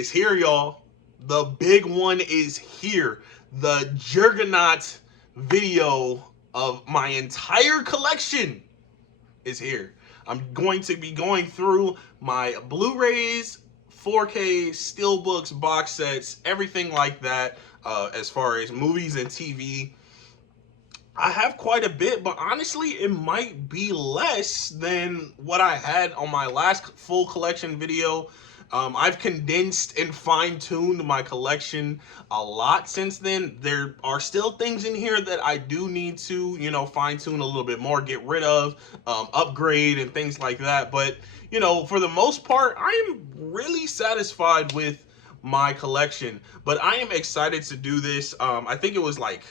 is here, y'all. The big one is here. The Juggernaut video of my entire collection is here. I'm going to be going through my Blu-rays, 4K, Steelbooks, box sets, everything like that, as far as movies and TV. I have quite a bit, but honestly, it might be less than what I had on my last full collection video. I've condensed and fine-tuned my collection a lot since then. There are still things in here that I do need to, fine-tune a little bit more, get rid of, upgrade, and things like that. But, for the most part, I am really satisfied with my collection. But I am excited to do this. I think it was like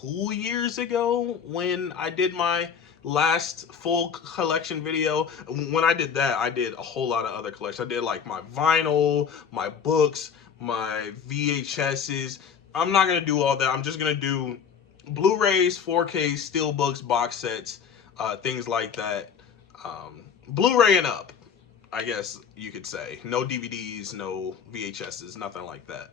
2 years ago when I did my last full collection video. When I did that, I did a whole lot of other collections. I did like my vinyl, my books, my VHSs. I'm not gonna do all that. I'm just gonna do Blu-rays, 4K, Steelbooks, box sets, things like that. Blu-ray and up, I guess you could say. No DVDs, no VHSs, nothing like that.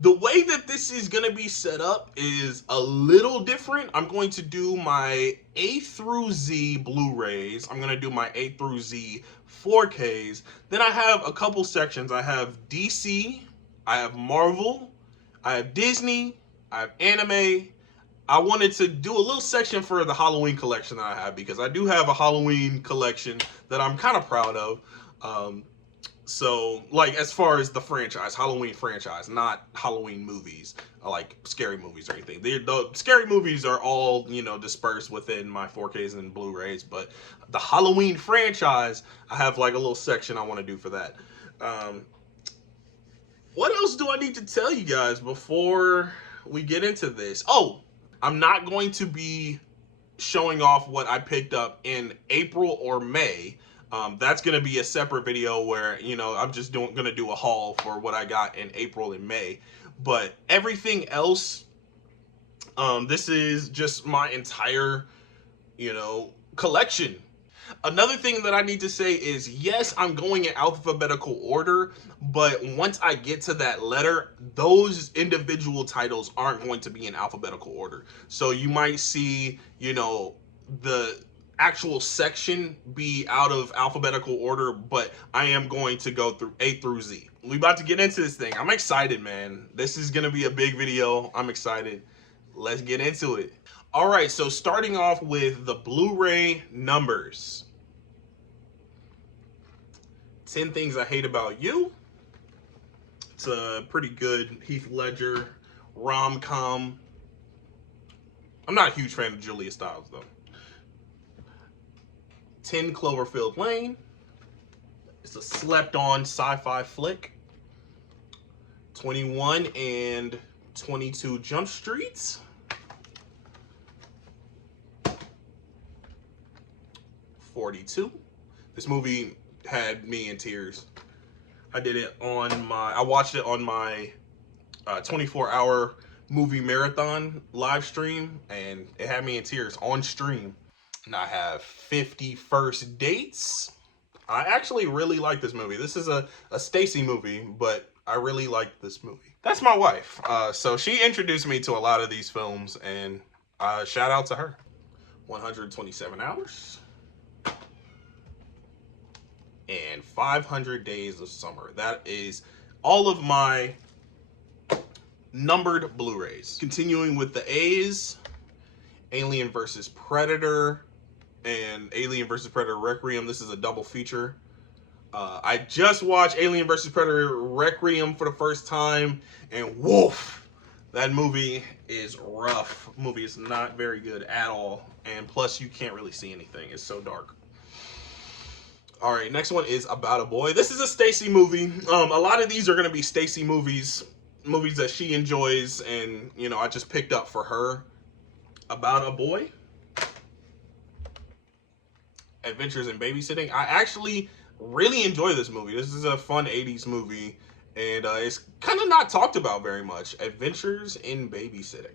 The way that this is going to be set up is a little different. I'm going to do my A through Z Blu-rays. I'm going to do my A through Z 4Ks. Then I have a couple sections. I have DC, I have Marvel, I have Disney, I have anime. I wanted to do a little section for the Halloween collection that I have, because I do have a Halloween collection that I'm kind of proud of. So, like, as far as the franchise, Halloween franchise, not Halloween movies, like scary movies or anything. The scary movies are all, dispersed within my 4Ks and Blu-rays, but the Halloween franchise, I have like a little section I want to do for that. What else do I need to tell you guys before we get into this? Oh, I'm not going to be showing off what I picked up in April or May. That's going to be a separate video where, I'm just going to do a haul for what I got in April and May. But everything else, this is just my entire, collection. Another thing that I need to say is, yes, I'm going in alphabetical order, but once I get to that letter, those individual titles aren't going to be in alphabetical order. So you might see, the actual section be out of alphabetical order, but I am going to go through A through Z. We about to get into this thing. I'm excited, man. This is going to be a big video. I'm excited. Let's get into it. All right, so starting off with the Blu-ray numbers. 10 Things I Hate About You. It's a pretty good Heath Ledger rom-com. I'm not a huge fan of Julia Stiles, though. 10 Cloverfield Lane. It's a slept-on sci-fi flick. 21 and 22 Jump Streets. 42. This movie had me in tears. I watched it on my 24-hour movie marathon live stream, and it had me in tears on stream. And I have 50 First Dates. I actually really like this movie. This is a Stacy movie, but I really like this movie. That's my wife. So she introduced me to a lot of these films, and shout out to her. 127 Hours. And 500 Days of Summer. That is all of my numbered Blu-rays. Continuing with the A's, Alien vs. Predator and Alien vs. Predator Requiem. This is a double feature. I just watched Alien vs. Predator Requiem for the first time, and woof, that movie is rough. The movie is not very good at all, and plus you can't really see anything. It's so dark. All right, next one is About a Boy. This is a Stacy movie. A lot of these are going to be Stacy movies that she enjoys, and, I just picked up for her. About a Boy. Adventures in Babysitting. I actually really enjoy this movie. This is a fun 80s movie, and it's kind of not talked about very much. Adventures in Babysitting.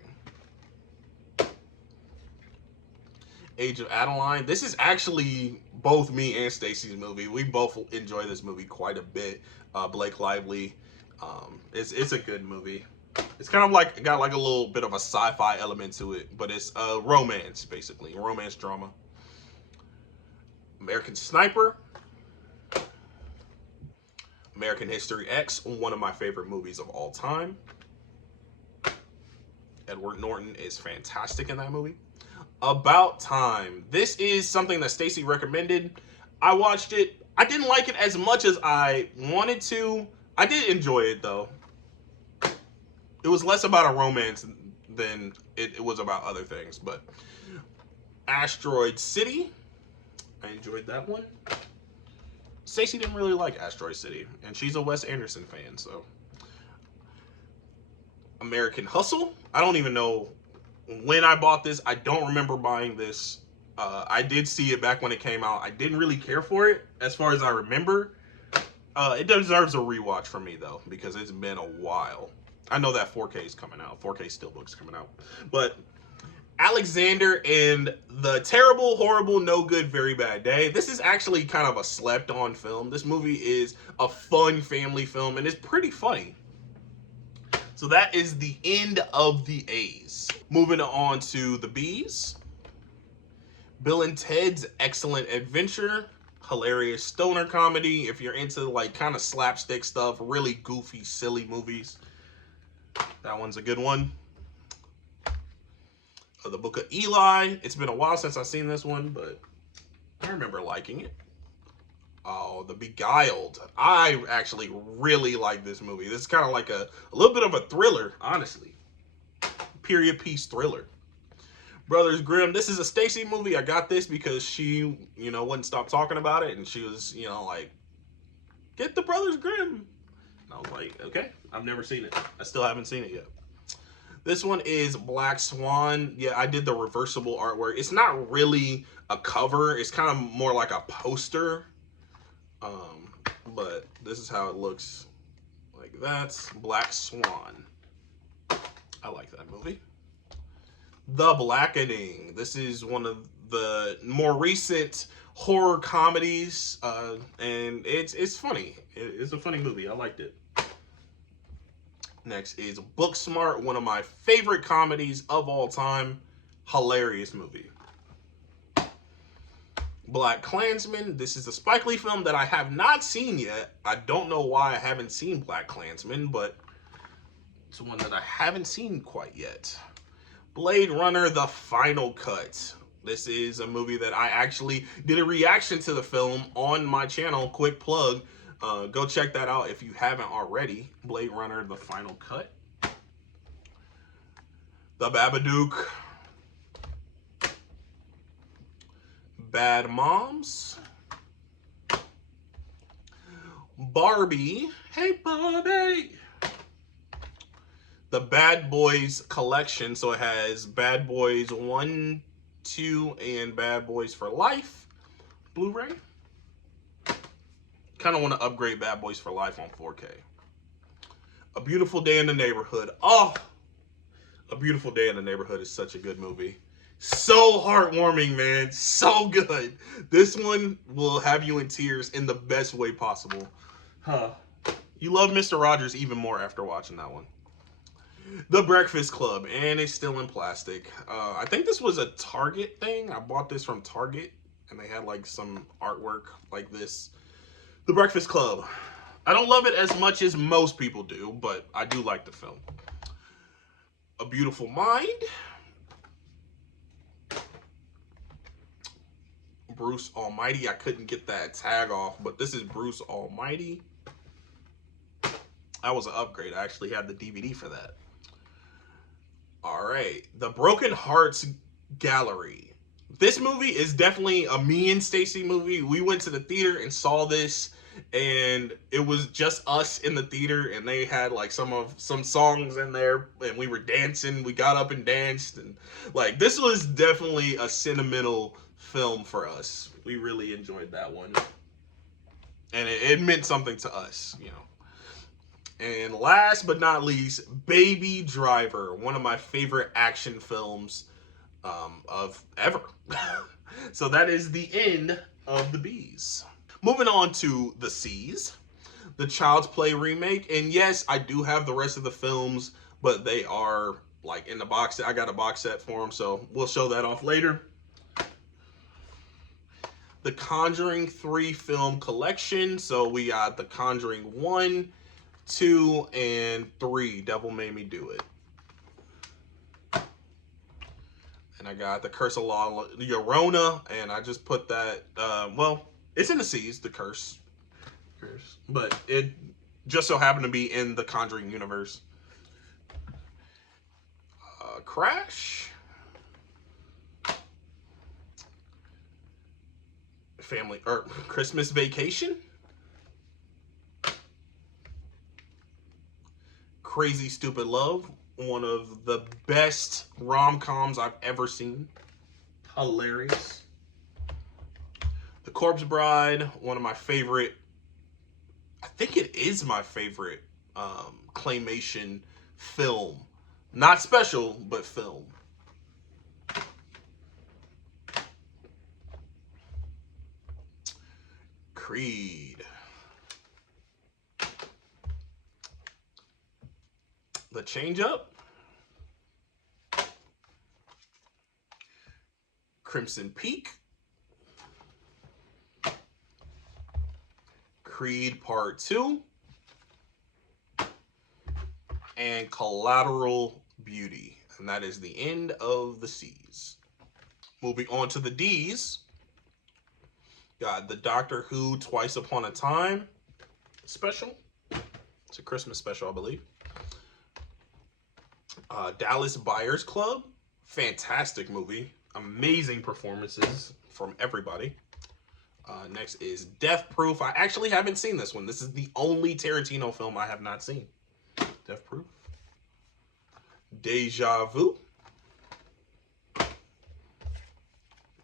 Age of Adeline. This is actually both me and Stacy's movie. We both enjoy this movie quite a bit. Blake Lively. It's a good movie. It's kind of like got like a little bit of a sci-fi element to it, but it's a romance, basically, romance drama. American Sniper. American History X, one of my favorite movies of all time. Edward Norton is fantastic in that movie. About Time. This is something that Stacy recommended. I watched it. I didn't like it as much as I wanted to. I did enjoy it, though. It was less about a romance than it was about other things. But Asteroid City. I enjoyed that one. Stacey didn't really like Asteroid City, and she's a Wes Anderson fan, so. American Hustle. I don't even know when I bought this. I don't remember buying this. I did see it back when it came out. I didn't really care for it, as far as I remember. It deserves a rewatch from me, though, because it's been a while. I know that 4K is coming out. 4K Steelbooks coming out. But Alexander and the Terrible, Horrible, No Good, Very Bad Day. This is actually kind of a slept-on film. This movie is a fun family film, and it's pretty funny. So that is the end of the A's. Moving on to the B's. Bill and Ted's Excellent Adventure. Hilarious stoner comedy. If you're into like kind of slapstick stuff, really goofy, silly movies, that one's a good one. The Book of Eli. It's been a while since I've seen this one, but I remember liking it. Oh, The Beguiled. I actually really like this movie. This is kind of like a little bit of a thriller, honestly. Period piece thriller. Brothers Grimm. This is a Stacy movie. I got this because she, wouldn't stop talking about it. And she was, like, get the Brothers Grimm. And I was like, okay. I've never seen it. I still haven't seen it yet. This one is Black Swan. Yeah, I did the reversible artwork. It's not really a cover. It's kind of more like a poster. But this is how it looks. Like that. Black Swan. I like that movie. The Blackening. This is one of the more recent horror comedies. And it's funny. It's a funny movie. I liked it. Next is Booksmart, one of my favorite comedies of all time. Hilarious movie. Black Klansman. This is a Spike Lee film that I have not seen yet. I don't know why I haven't seen Black Klansman, but it's one that I haven't seen quite yet. Blade Runner, The Final Cut. This is a movie that I actually did a reaction to the film on my channel. Quick plug. Go check that out if you haven't already. Blade Runner, The Final Cut. The Babadook. Bad Moms. Barbie. Hey, Barbie. The Bad Boys Collection. So it has Bad Boys 1, 2, and Bad Boys for Life. Blu-ray. Kind of want to upgrade Bad Boys for Life on 4K. A Beautiful Day in the Neighborhood. Oh, A Beautiful Day in the Neighborhood is such a good movie. So heartwarming, man. So good. This one will have you in tears in the best way possible. You love Mr. Rogers even more after watching that one. The Breakfast Club, and it's still in plastic. I think this was a Target thing. I bought this from Target, and they had like some artwork like this. The Breakfast Club. I don't love it as much as most people do, but I do like the film. A Beautiful Mind. Bruce Almighty. I couldn't get that tag off, but this is Bruce Almighty. That was an upgrade. I actually had the DVD for that. All right. The Broken Hearts Gallery. This movie is definitely a me and Stacy movie. We went to the theater and saw this, and it was just us in the theater, and they had like some songs in there, and we were dancing. We got up and danced, and like this was definitely a sentimental film for us. We really enjoyed that one, and it meant something to us, And last but not least, Baby Driver, one of my favorite action films. of ever. So that is the end of the B's. Moving on to the C's, the Child's Play remake. And yes, I do have the rest of the films, but they are like in the box set. I got a box set for them, so we'll show that off later. The Conjuring 3 film collection. So we got The Conjuring 1, 2, and 3. Devil Made Me Do It. And I got The Curse of La Llorona, and I just put that, well, it's in the C's, The Curse. But it just so happened to be in the Conjuring universe. Crash. Family, or Christmas Vacation. Crazy Stupid Love, one of the best rom-coms I've ever seen. Hilarious. The Corpse Bride, one of my favorite, I think it is my favorite claymation film. Not special, but film. Creed. The Change Up. Crimson Peak. Creed Part 2. And Collateral Beauty. And that is the end of the C's. Moving on to the D's. Got the Doctor Who Twice Upon a Time special. It's a Christmas special, I believe. Dallas Buyers Club. Fantastic movie. Amazing performances from everybody. Next is Death Proof. I actually haven't seen this one. This is the only Tarantino film I have not seen. Death Proof. Deja Vu.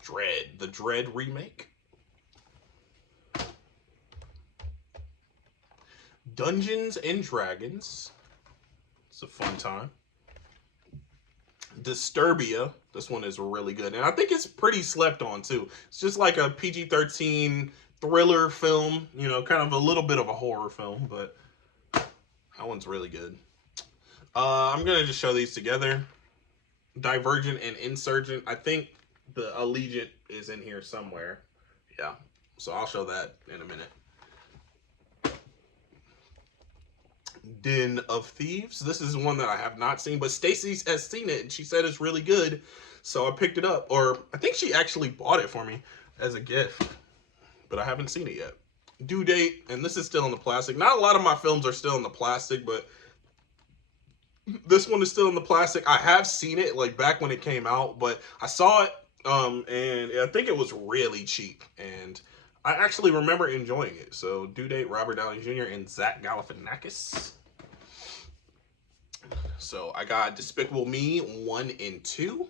Dread. The Dread remake. Dungeons and Dragons. It's a fun time. Disturbia. This one is really good. And I think it's pretty slept on too. It's just like a PG-13 thriller film. You know, kind of a little bit of a horror film. But that one's really good. I'm going to just show these together. Divergent and Insurgent. I think the Allegiant is in here somewhere. Yeah. So I'll show that in a minute. Den of Thieves. This is one that I have not seen, but Stacy has seen it and she said it's really good, so I picked it up. Or I think she actually bought it for me as a gift, but I haven't seen it yet. Due Date, and this is still in the plastic. Not a lot of my films are still in the plastic, but this one is still in the plastic. I have seen it like back when it came out, but I saw it and I think it was really cheap, and I actually remember enjoying it. So, Due Date, Robert Downey Jr. and Zach Galifianakis. So, I got Despicable Me 1 and 2.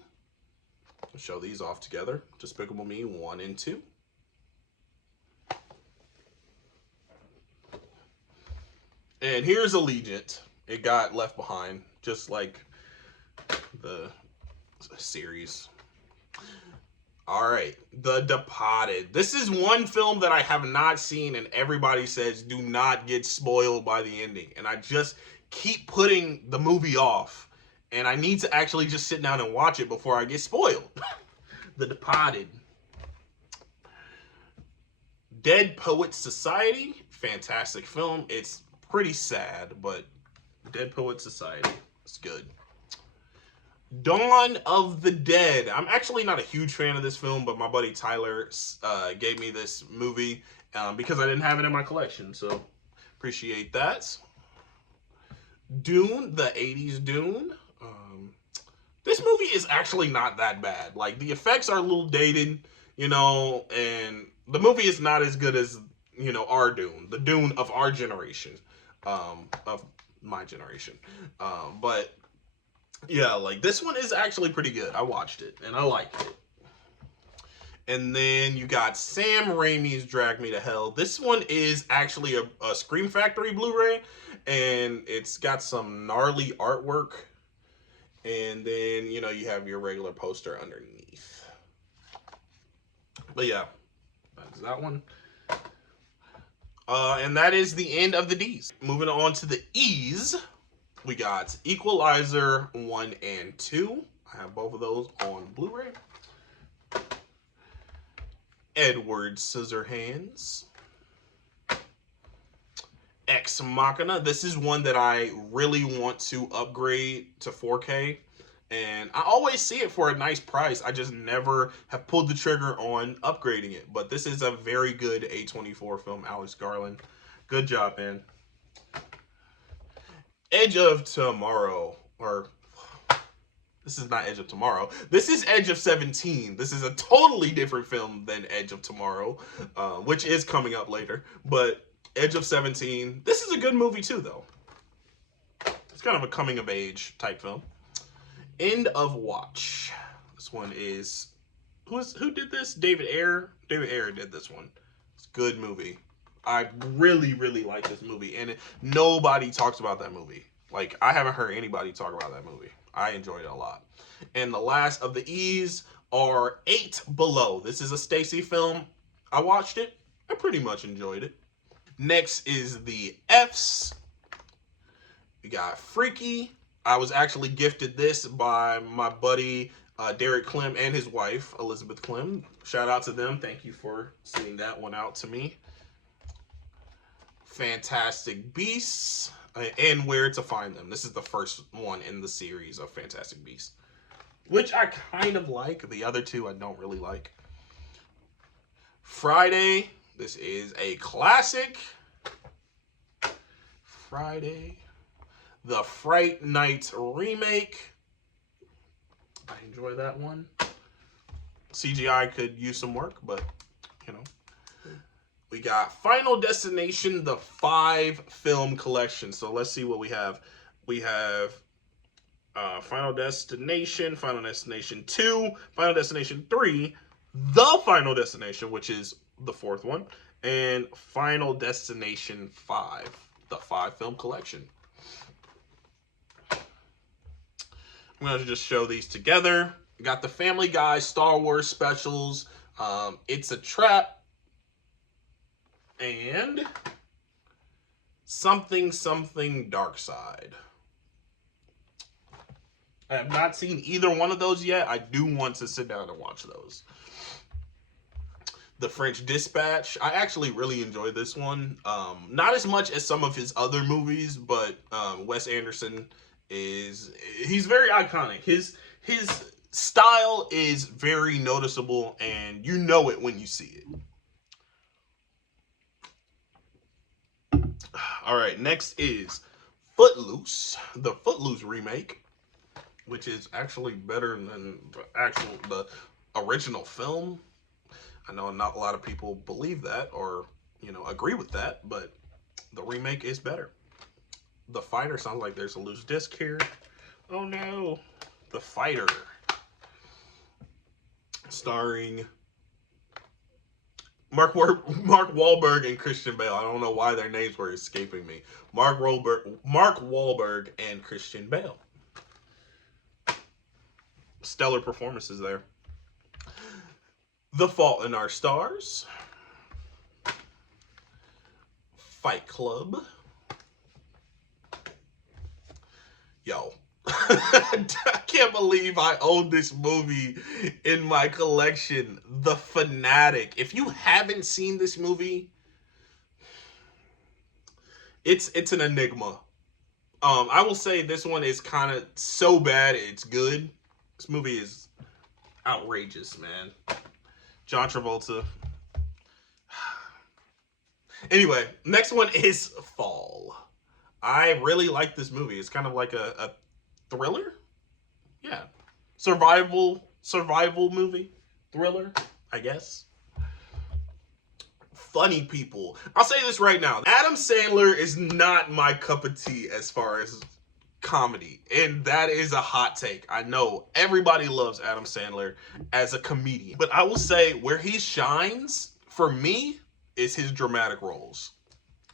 I'll show these off together. Despicable Me 1 and 2. And here's Allegiant. It got left behind, just like the series. All right, The Departed. This is one film that I have not seen, and everybody says do not get spoiled by the ending. And I just keep putting the movie off, and I need to actually just sit down and watch it before I get spoiled. The Departed. Dead Poets Society. Fantastic film. It's pretty sad, but Dead Poets Society. It's good. Dawn of the Dead. I'm actually not a huge fan of this film, but my buddy Tyler gave me this movie because I didn't have it in my collection, so appreciate that. Dune, the 80s Dune. This movie is actually not that bad. Like, the effects are a little dated, you know, and the movie is not as good as, you know, our Dune, the Dune of our generation, of my generation. But yeah, like, this one is actually pretty good. I watched it, and I liked it. And then you got Sam Raimi's Drag Me to Hell. This one is actually a Scream Factory Blu-ray, and it's got some gnarly artwork. And then, you know, you have your regular poster underneath. But yeah, that's that one. And that is the end of the D's. Moving on to the E's, we got Equalizer 1 and 2. I have both of those on Blu-ray. Edward Scissorhands. Ex Machina. This is one that I really want to upgrade to 4K. And I always see it for a nice price. I just never have pulled the trigger on upgrading it. But this is a very good A24 film, Alex Garland. Good job, man. Edge of Tomorrow. Or, this is not Edge of Tomorrow. This is Edge of 17. This is a totally different film than Edge of Tomorrow, which is coming up later. But Edge of 17. This is a good movie too, though. It's kind of a coming of age type film. End of Watch. This one is who did this? David Ayer. David Ayer did this one. It's a good movie. I really, really like this movie, and nobody talks about that movie. Like, I haven't heard anybody talk about that movie. I enjoyed it a lot. And the last of the E's are 8 Below. This is a Stacy film. I watched it. I pretty much enjoyed it. Next is the F's. We got Freaky. I was actually gifted this by my buddy Derek Clem and his wife, Elizabeth Clem. Shout out to them. Thank you for sending that one out to me. Fantastic Beasts and Where to Find Them. This is the first one in the series of Fantastic Beasts, which I kind of like. The other two I don't really like. Friday. This is a classic. Friday. The Fright Night remake. I enjoy that one. CGI could use some work, but, you know. We got Final Destination, the 5-film collection. So let's see what we have. We have Final Destination, Final Destination 2, Final Destination 3, The Final Destination, which is the 4th one, and Final Destination 5, the 5-film collection. I'm going to just show these together. We got the Family Guy Star Wars specials. It's a Trap. And Something Dark Side. I have not seen either one of those yet. I do want to sit down and watch those. The French Dispatch. I actually really enjoyed this one. Not as much as some of his other movies, but Wes Anderson he's very iconic. His style is very noticeable, and you know it when you see it. All right, next is Footloose, the Footloose remake, which is actually better than the original film. I know not a lot of people believe that or, you know, agree with that, but the remake is better. The Fighter, sounds like there's a loose disc here. Oh no. The Fighter, starring Mark Wahlberg and Christian Bale. I don't know why their names were escaping me. Mark Wahlberg and Christian Bale. Stellar performances there. The Fault in Our Stars. Fight Club. Yo. I can't believe I own this movie in my collection. The Fanatic. If you haven't seen this movie, it's an enigma. I will say this one is kind of so bad it's good. This movie is outrageous, man. John Travolta. Anyway, next one is Fall. I really like this movie. It's kind of like a thriller? Yeah. Survival movie? Thriller, I guess. Funny people. I'll say this right now. Adam Sandler is not my cup of tea as far as comedy. And that is a hot take. I know everybody loves Adam Sandler as a comedian. But I will say where he shines, for me, is his dramatic roles.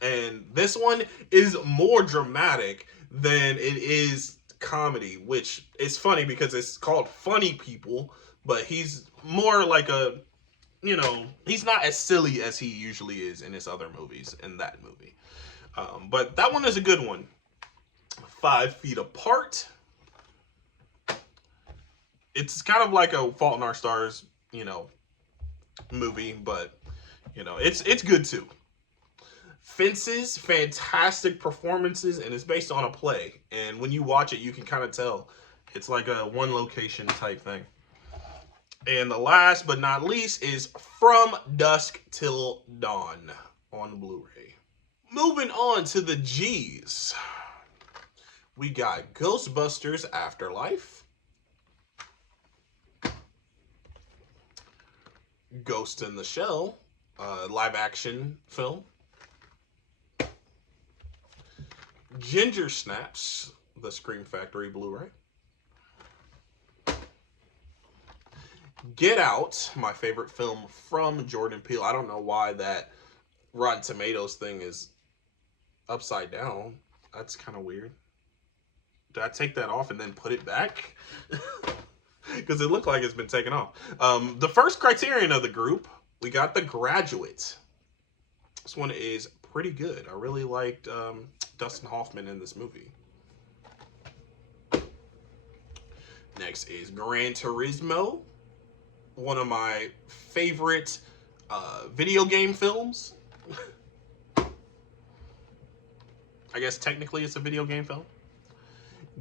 And this one is more dramatic than it is comedy, which is funny because it's called Funny People, but he's more like a, he's not as silly as he usually is in his other movies in that movie. But that one is a good one. 5 Feet Apart. It's kind of like a Fault in Our Stars, movie, but it's good too. Fences, fantastic performances, and it's based on a play. And when you watch it, you can kind of tell it's like a one location type thing. And the last but not least is From Dusk Till Dawn on Blu-ray. Moving on to the G's. We got Ghostbusters Afterlife, Ghost in the Shell, live action film, Ginger Snaps, the Scream Factory Blu-ray, Get Out, my favorite film from Jordan Peele. I don't know why that Rotten Tomatoes thing is upside down. That's kind of weird. Did I take that off and then put it back? Because it looked like it's been taken off. The first Criterion of the group, we got The Graduate. This one is pretty good. I really liked Dustin Hoffman in this movie. Next is Gran Turismo, one of my favorite video game films. I guess technically it's a video game film.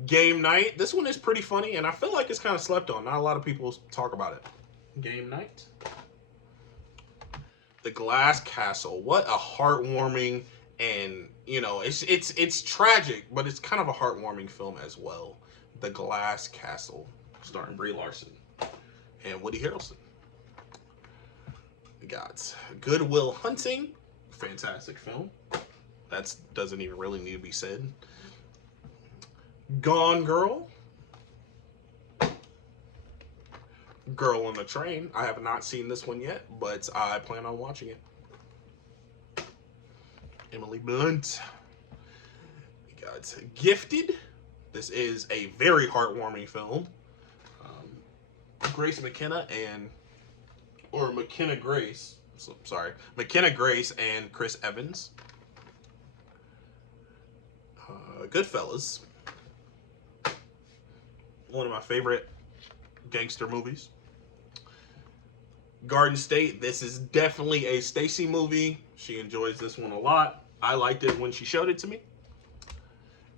Game Night. This one is pretty funny, and I feel like it's kind of slept on. Not a lot of people talk about it. Game Night. The Glass Castle. What a heartwarming, and it's tragic, but it's kind of a heartwarming film as well. The Glass Castle, starring Brie Larson and Woody Harrelson. We got Good Will Hunting. Fantastic film. That doesn't even really need to be said. Gone Girl. Girl on the Train. I have not seen this one yet, but I plan on watching it. Emily Blunt. We got Gifted. This is a very heartwarming film. Grace McKenna McKenna Grace and Chris Evans. Goodfellas. One of my favorite gangster movies. Garden State. This is definitely a Stacy movie. She enjoys this one a lot. I liked it when she showed it to me.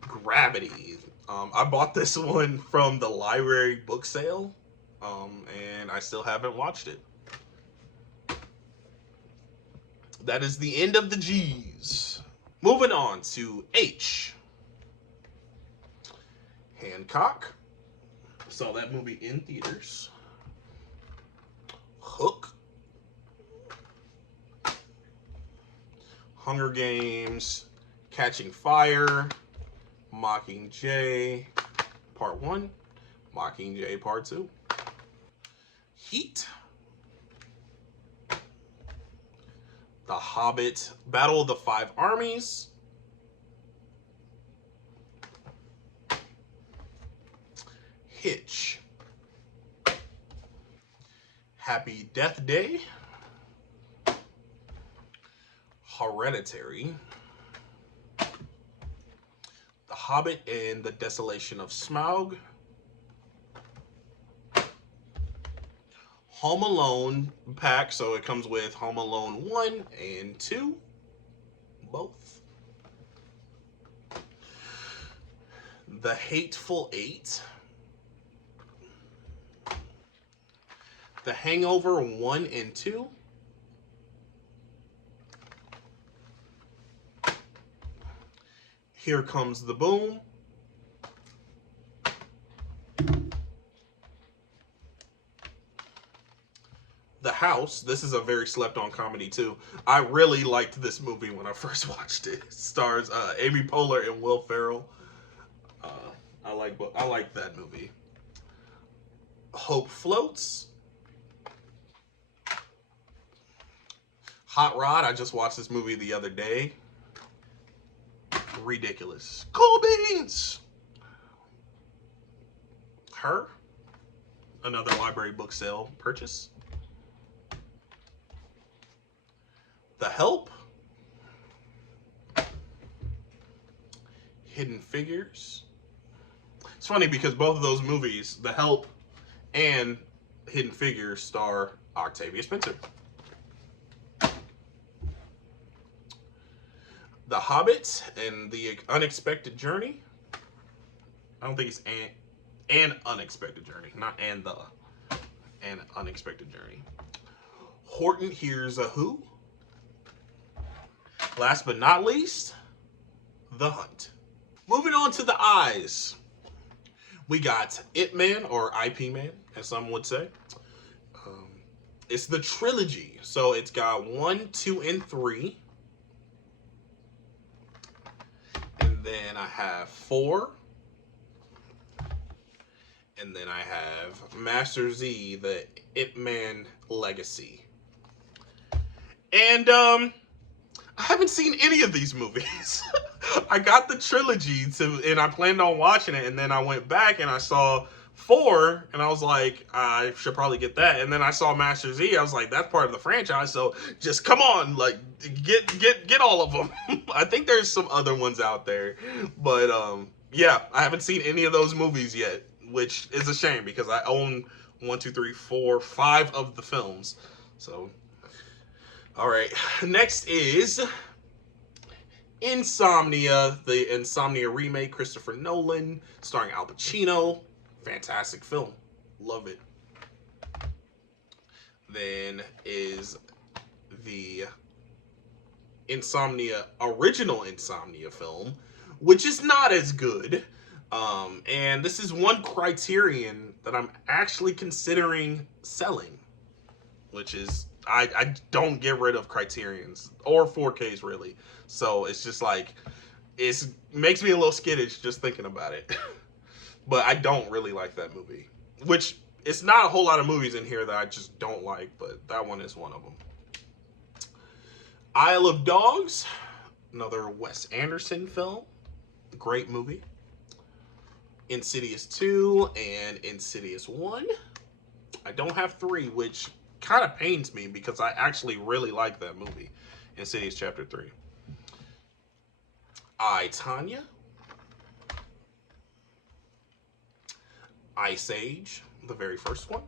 Gravity. I bought this one from the library book sale, and I still haven't watched it. That is the end of the G's. Moving on to H. Hancock. Saw that movie in theaters. Hook. Hunger Games. Catching Fire. Mockingjay Part 1. Mockingjay Part 2. Heat. The Hobbit. Battle of the Five Armies. Hitch. Happy Death Day. Hereditary. The Hobbit and the Desolation of Smaug. Home Alone pack, so it comes with Home Alone 1 and 2, both. The Hateful Eight. The Hangover 1 and 2. Here Comes the Boom. The House. This is a very slept on comedy too. I really liked this movie when I first watched it. It stars Amy Poehler and Will Ferrell. I like that movie. Hope Floats. Hot Rod. I just watched this movie the other day. Ridiculous. Cool beans. Her, another library book sale purchase. The Help, Hidden Figures. It's funny because both of those movies, The Help and Hidden Figures, star Octavia Spencer. The Hobbit and the Unexpected Journey. I don't think it's an unexpected journey, not and the. An Unexpected Journey. Horton Hears a Who. Last but not least, The Hunt. Moving on to the eyes. We got Ip Man, or IP Man, as some would say. It's the trilogy. So it's got 1, 2, and 3. And then I have 4. And then I have Master Z, the Ip Man Legacy. And I haven't seen any of these movies. I got the trilogy and I planned on watching it, and then I went back and I saw 4, and I was like, I should probably get that. And then I saw Master Z. I was like, that's part of the franchise, so just come on, like get all of them. I think there's some other ones out there, but yeah, I haven't seen any of those movies yet, which is a shame because I own 1, 2, 3, 4, 5 of the films. So, all right. Next is Insomnia, the Insomnia remake, Christopher Nolan, starring Al Pacino. Fantastic film. Love it. Then is the original Insomnia film, which is not as good. And this is one Criterion that I'm actually considering selling, which is, I don't get rid of Criterions or 4Ks really. So it's just like, it makes me a little skittish just thinking about it. But I don't really like that movie, which it's not a whole lot of movies in here that I just don't like, but that one is one of them. Isle of Dogs, another Wes Anderson film. Great movie. Insidious 2 and Insidious 1. I don't have 3, which kind of pains me because I actually really like that movie. Insidious Chapter 3. I, Tonya. Ice Age, the very first one.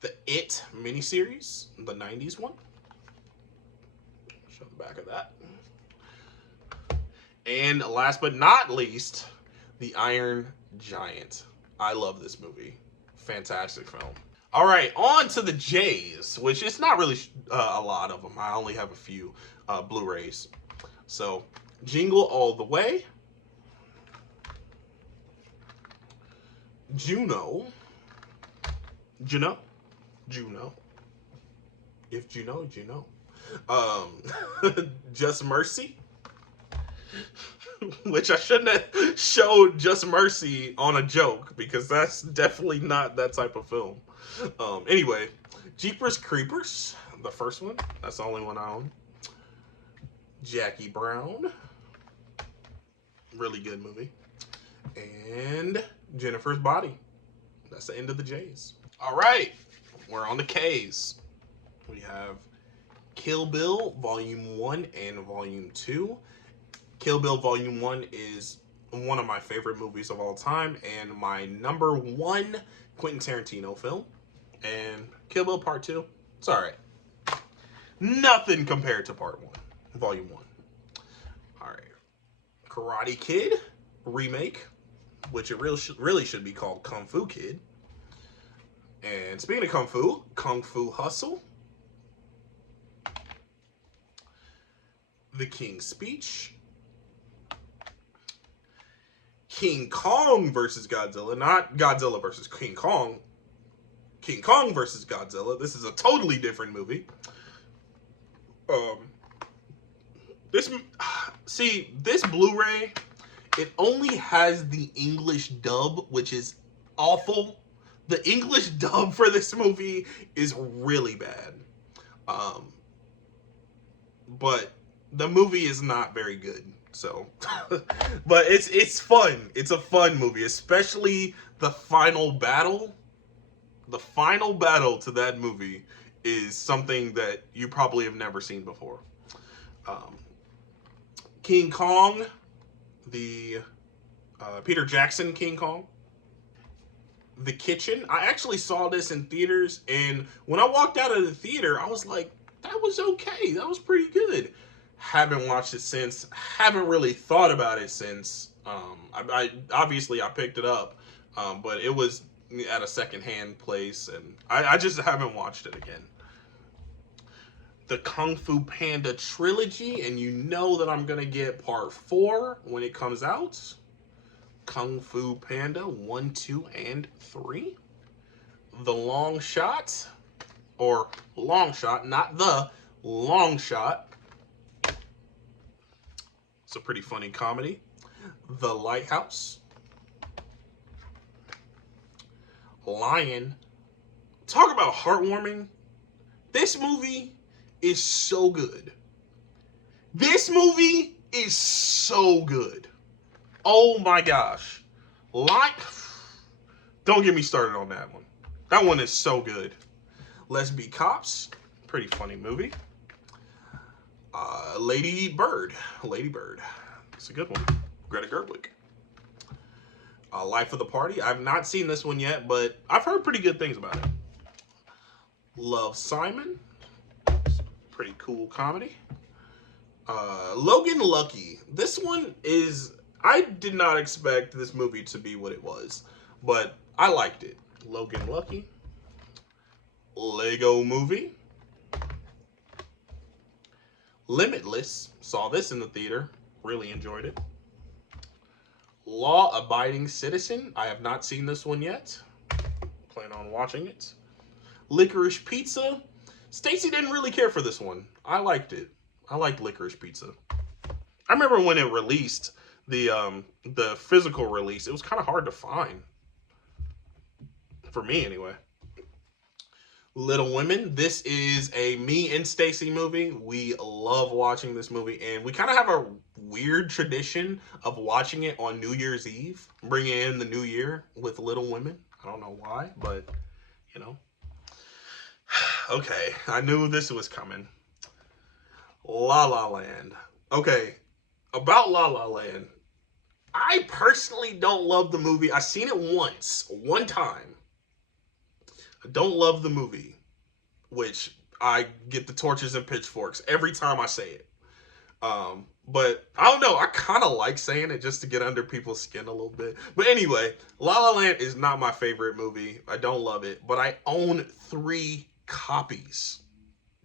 The It miniseries, the 90s one. Show the back of that. And last but not least, The Iron Giant. I love this movie. Fantastic film. All right, on to the J's, which is not really a lot of them. I only have a few Blu-rays. So, Jingle All the Way. Juno. If Juno, Juno. Just Mercy. Which I shouldn't have showed Just Mercy on a joke, because that's definitely not that type of film. Anyway, Jeepers Creepers, the first one. That's the only one I own. Jackie Brown. Really good movie. And Jennifer's Body. That's the end of the J's. All right, we're on the K's. We have Kill Bill Volume 1 and Volume 2. Kill Bill Volume 1 is one of my favorite movies of all time and my #1 Quentin Tarantino film. And Kill Bill Part 2, it's all right. Nothing compared to Part 1, Volume 1. All right. Karate Kid remake, which it really should be called Kung Fu Kid. And speaking of Kung Fu Hustle. The King's Speech. King Kong versus Godzilla, not Godzilla versus King Kong. King Kong versus Godzilla. This is a totally different movie. This Blu-ray, it only has the English dub, which is awful. The English dub for this movie is really bad. But the movie is not very good. So, but it's fun. It's a fun movie, especially the final battle. The final battle to that movie is something that you probably have never seen before. Um, King Kong, the Peter Jackson King Kong. The Kitchen. I actually saw this in theaters, and when I walked out of the theater, I was like, that was okay. That was pretty good. Haven't watched it since. Haven't really thought about it since. I obviously I picked it up, but it was at a secondhand place, and I just haven't watched it again. The Kung Fu Panda trilogy, and you know that I'm gonna get part 4 when it comes out. Kung Fu Panda 1, 2, and 3. The Long Shot, or Long Shot, not the Long Shot. It's a pretty funny comedy. The Lighthouse. Lion. Talk about heartwarming. This movie is so good. This movie is so good. Oh my gosh. Don't get me started on that one. That one is so good. Let's Be Cops. Pretty funny movie. Lady Bird. Lady Bird. It's a good one. Greta Gerwig. Life of the Party. I've not seen this one yet, but I've heard pretty good things about it. Love, Simon. Pretty cool comedy. Logan Lucky. This one is... I did not expect this movie to be what it was, but I liked it. Logan Lucky. Lego Movie. Limitless. Saw this in the theater. Really enjoyed it. Law Abiding Citizen. I have not seen this one yet. Plan on watching it. Licorice Pizza. Stacy didn't really care for this one. I liked it. I liked Licorice Pizza. I remember when it released, the physical release, it was kind of hard to find. For me, anyway. Little Women. This is a me and Stacy movie. We love watching this movie, and we kind of have a weird tradition of watching it on New Year's Eve, bringing in the new year with Little Women. I don't know why, but, you know. Okay, I knew this was coming. La La Land. Okay, about La La Land. I personally don't love the movie. I've seen it one time. I don't love the movie, which I get the torches and pitchforks every time I say it. But I don't know. I kind of like saying it just to get under people's skin a little bit. But anyway, La La Land is not my favorite movie. I don't love it, but I own 3 copies.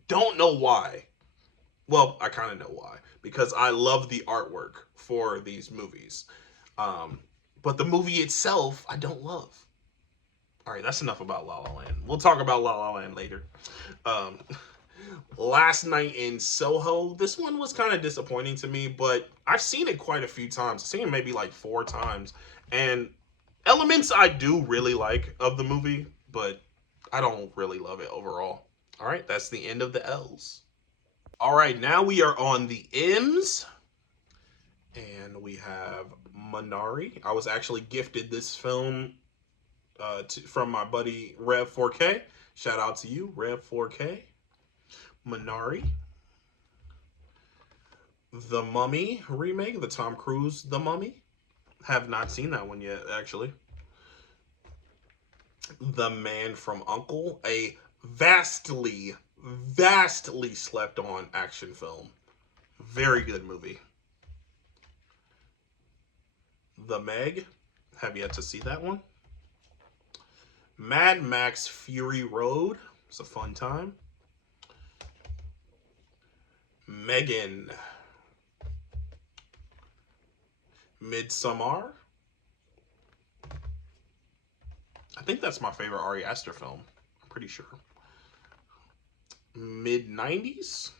Don't know why. Well, I kind of know why. Because I love the artwork for these movies. But the movie itself, I don't love. All right, that's enough about La La Land. We'll talk about La La Land later. Last Night in Soho. This one was kind of disappointing to me, but I've seen it quite a few times. I've seen it maybe like 4 times. And elements I do really like of the movie, but I don't really love it overall. All right, that's the end of the L's. All right, now we are on the M's. And we have Minari. I was actually gifted this film from my buddy Rev 4K. Shout out to you, Rev 4K. Minari. The Mummy remake, the Tom Cruise The Mummy. Have not seen that one yet, actually. The Man from U.N.C.L.E., a vastly slept on action film. Very good movie. The Meg. Have yet to see that one. Mad Max Fury Road. It's a fun time. Megan. Midsommar. I think that's my favorite Ari Aster film. I'm pretty sure. Mid-90s.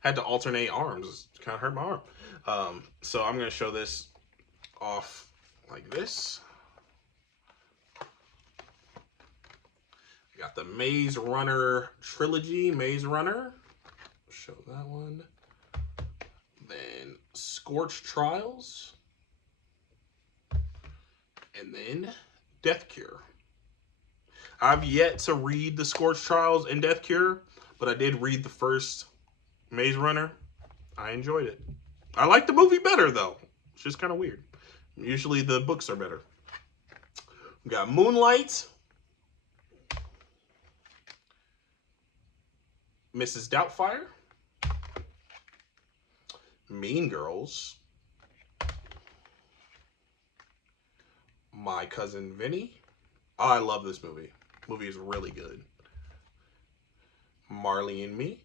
Had to alternate arms. It kind of hurt my arm. So I'm going to show this off like this. I got the Maze Runner trilogy. Maze Runner. Show that one. Then Scorch Trials, and then Death Cure. I've yet to read the Scorch Trials and Death Cure, but I did read the first Maze Runner. I enjoyed it. I like the movie better, though. It's just kind of weird. Usually the books are better. We got Moonlight, Mrs. Doubtfire, Mean Girls, My Cousin Vinny. Oh, I love this movie. Movie is really good. Marley and Me.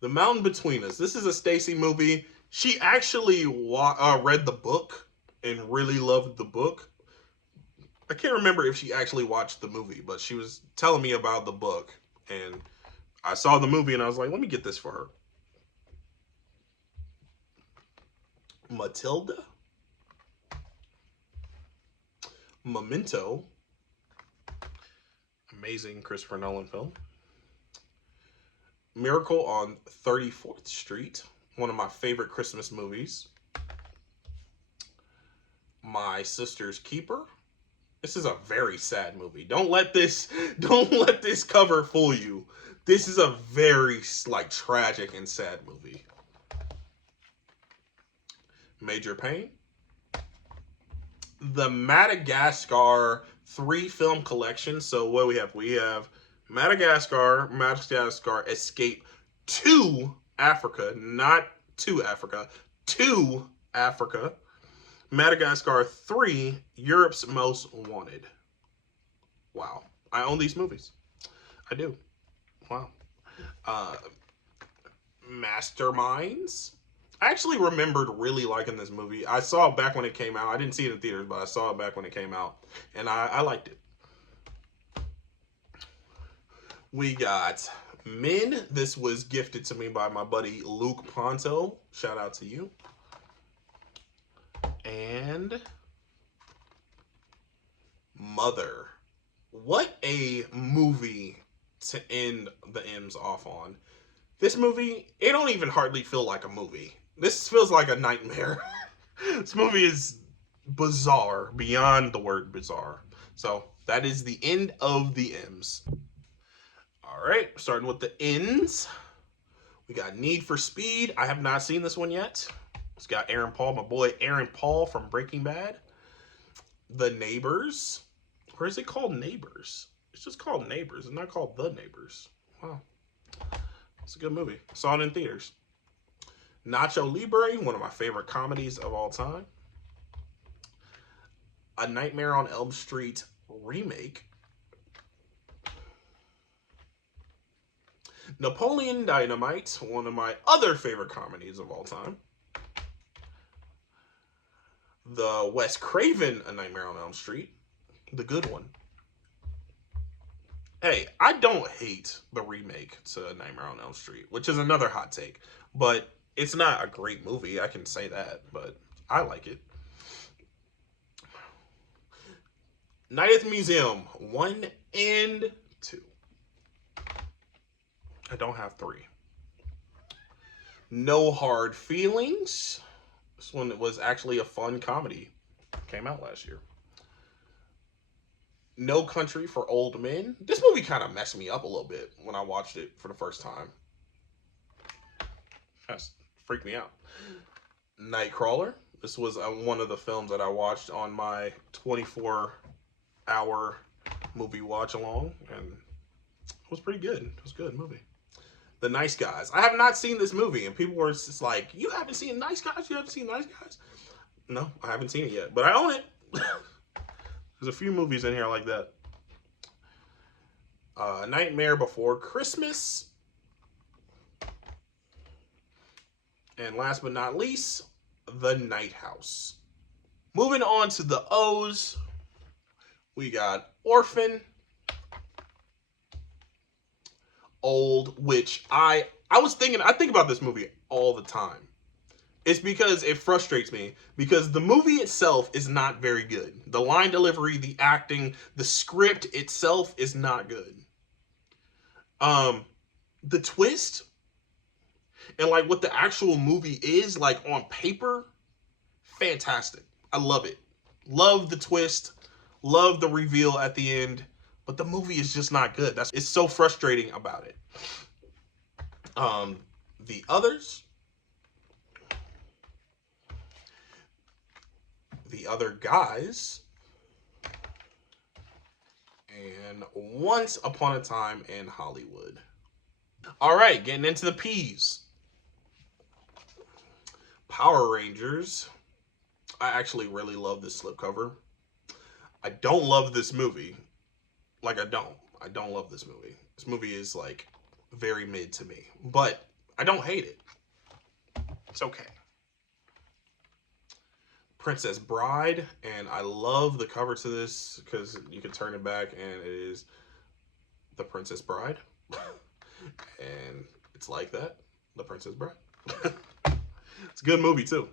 The Mountain Between Us. This is a Stacy movie. She actually read the book and really loved the book. I can't remember if she actually watched the movie, but she was telling me about the book. And I saw the movie and I was like, let me get this for her. Matilda. Memento. Amazing Christopher Nolan film. Miracle on 34th Street. One of my favorite Christmas movies. My Sister's Keeper. This is a very sad movie. Don't let this cover fool you. This is a very tragic and sad movie. Major Pain. The Madagascar 3-film collection. So what we have? We have Madagascar Escape to Africa, not to Africa, to Africa. Madagascar 3, Europe's Most Wanted. Wow. I own these movies. I do. Wow. Masterminds. I actually remembered really liking this movie. I saw it back when it came out. I didn't see it in theaters, but I saw it back when it came out. And I liked it. We got Men. This was gifted to me by my buddy Luke Ponto. Shout out to you. And Mother. What a movie to end the M's off on. This movie, it don't even hardly feel like a movie. This feels like a nightmare. This movie is bizarre, beyond the word bizarre. So that is the end of the M's. All right, starting with the N's. We got Need for Speed. I have not seen this one yet. It's got Aaron Paul, my boy Aaron Paul from Breaking Bad. The Neighbors. Or is it called Neighbors? It's just called Neighbors. It's not called The Neighbors. Wow. It's a good movie. Saw it in theaters. Nacho Libre, one of my favorite comedies of all time. A Nightmare on Elm Street remake. Napoleon Dynamite, one of my other favorite comedies of all time. The Wes Craven A Nightmare on Elm Street, the good one. Hey, I don't hate the remake to A Nightmare on Elm Street, which is another hot take, but it's not a great movie, I can say that, but I like it. Night at the Museum 1 and 2. I don't have 3. No Hard Feelings. This one was actually a fun comedy. Came out last year. No Country for Old Men. This movie kind of messed me up a little bit when I watched it for the first time. That's freaked me out. Nightcrawler. This was one of the films that I watched on my 24-hour movie watch along, and it was pretty good. It was a good movie. The Nice Guys. I have not seen this movie, and people were just like, you haven't seen Nice Guys? You haven't seen Nice Guys? No, I haven't seen it yet, but I own it. There's a few movies in here like that. Nightmare Before Christmas. And last but not least, The Night House. Moving on to the O's. We got Orphan. Old, which I think about this movie all the time. It's because it frustrates me, because the movie itself is not very good. The line delivery, the acting, the script itself is not good. The twist, and like what the actual movie is like on paper, fantastic. I love it. Love the twist. Love the reveal at the end. But the movie is just not good. It's so frustrating about it. The others. The Other Guys. And Once Upon a Time in Hollywood. All right, getting into the P's. Power Rangers. I actually really love this slipcover. I don't love this movie. Like, I don't love this movie. This movie is, like, very mid to me. But I don't hate it. It's okay. Princess Bride. And I love the cover to this because you can turn it back and it is The Princess Bride. And it's like that. The Princess Bride. It's a good movie, too.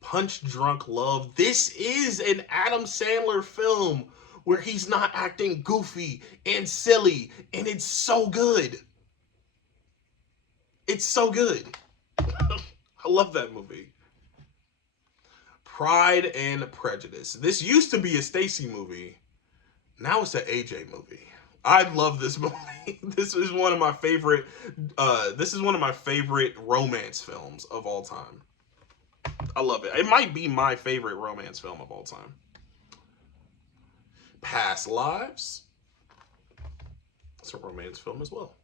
Punch Drunk Love. This is an Adam Sandler film where he's not acting goofy and silly, and it's so good. It's so good. I love that movie. Pride and Prejudice. This used to be a Stacy movie. Now it's an AJ movie. I love this movie. This is one of my favorite romance films of all time. I love it. It might be my favorite romance film of all time. Past Lives. It's a romance film as well.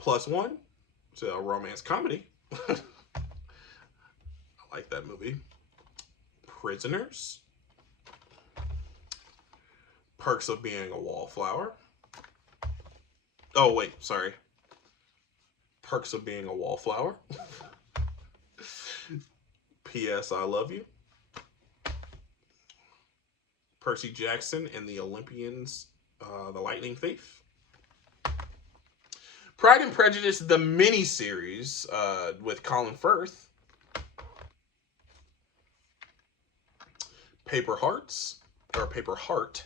Plus One. It's a romance comedy. I like that movie. Prisoners. Perks of Being a Wallflower. Oh, wait, sorry. Perks of Being a Wallflower. P.S. I Love You. Percy Jackson and the Olympians, The Lightning Thief. Pride and Prejudice, the miniseries with Colin Firth. Paper Heart.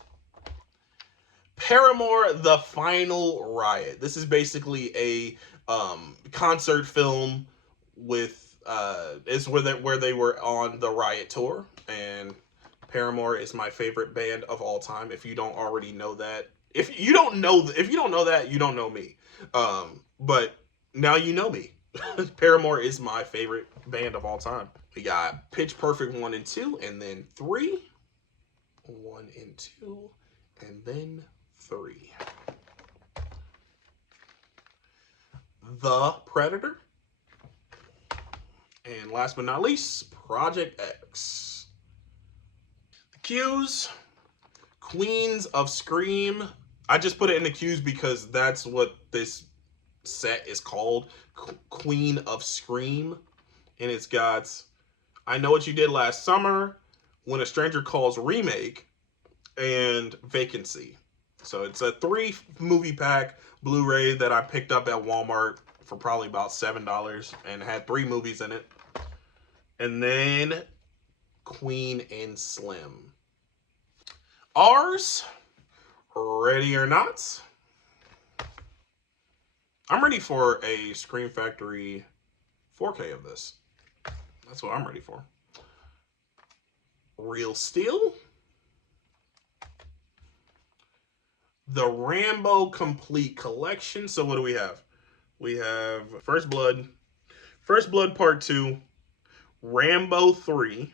Paramore, The Final Riot. This is basically a concert film with is where they were on the Riot tour, and Paramore is my favorite band of all time. If you don't already know that, if you don't know that, you don't know me. But now you know me. Paramore is my favorite band of all time. We got Pitch Perfect 1 and 2, and then 3. 1 and 2, and then 3. The Predator. And last but not least, Project X. The Q's. Queens of Scream. I just put it in the Q's because that's what this set is called. Queen of Scream. And it's got I Know What You Did Last Summer, When a Stranger Calls remake, and Vacancy. So it's a 3-movie pack Blu-ray that I picked up at Walmart for probably about $7 and had 3 movies in it. And then Queen and Slim. Ours, Ready or Not. I'm ready for a Scream Factory 4K of this. That's what I'm ready for. Real Steel. The Rambo Complete Collection. So what do we have? We have First Blood Part 2, Rambo 3,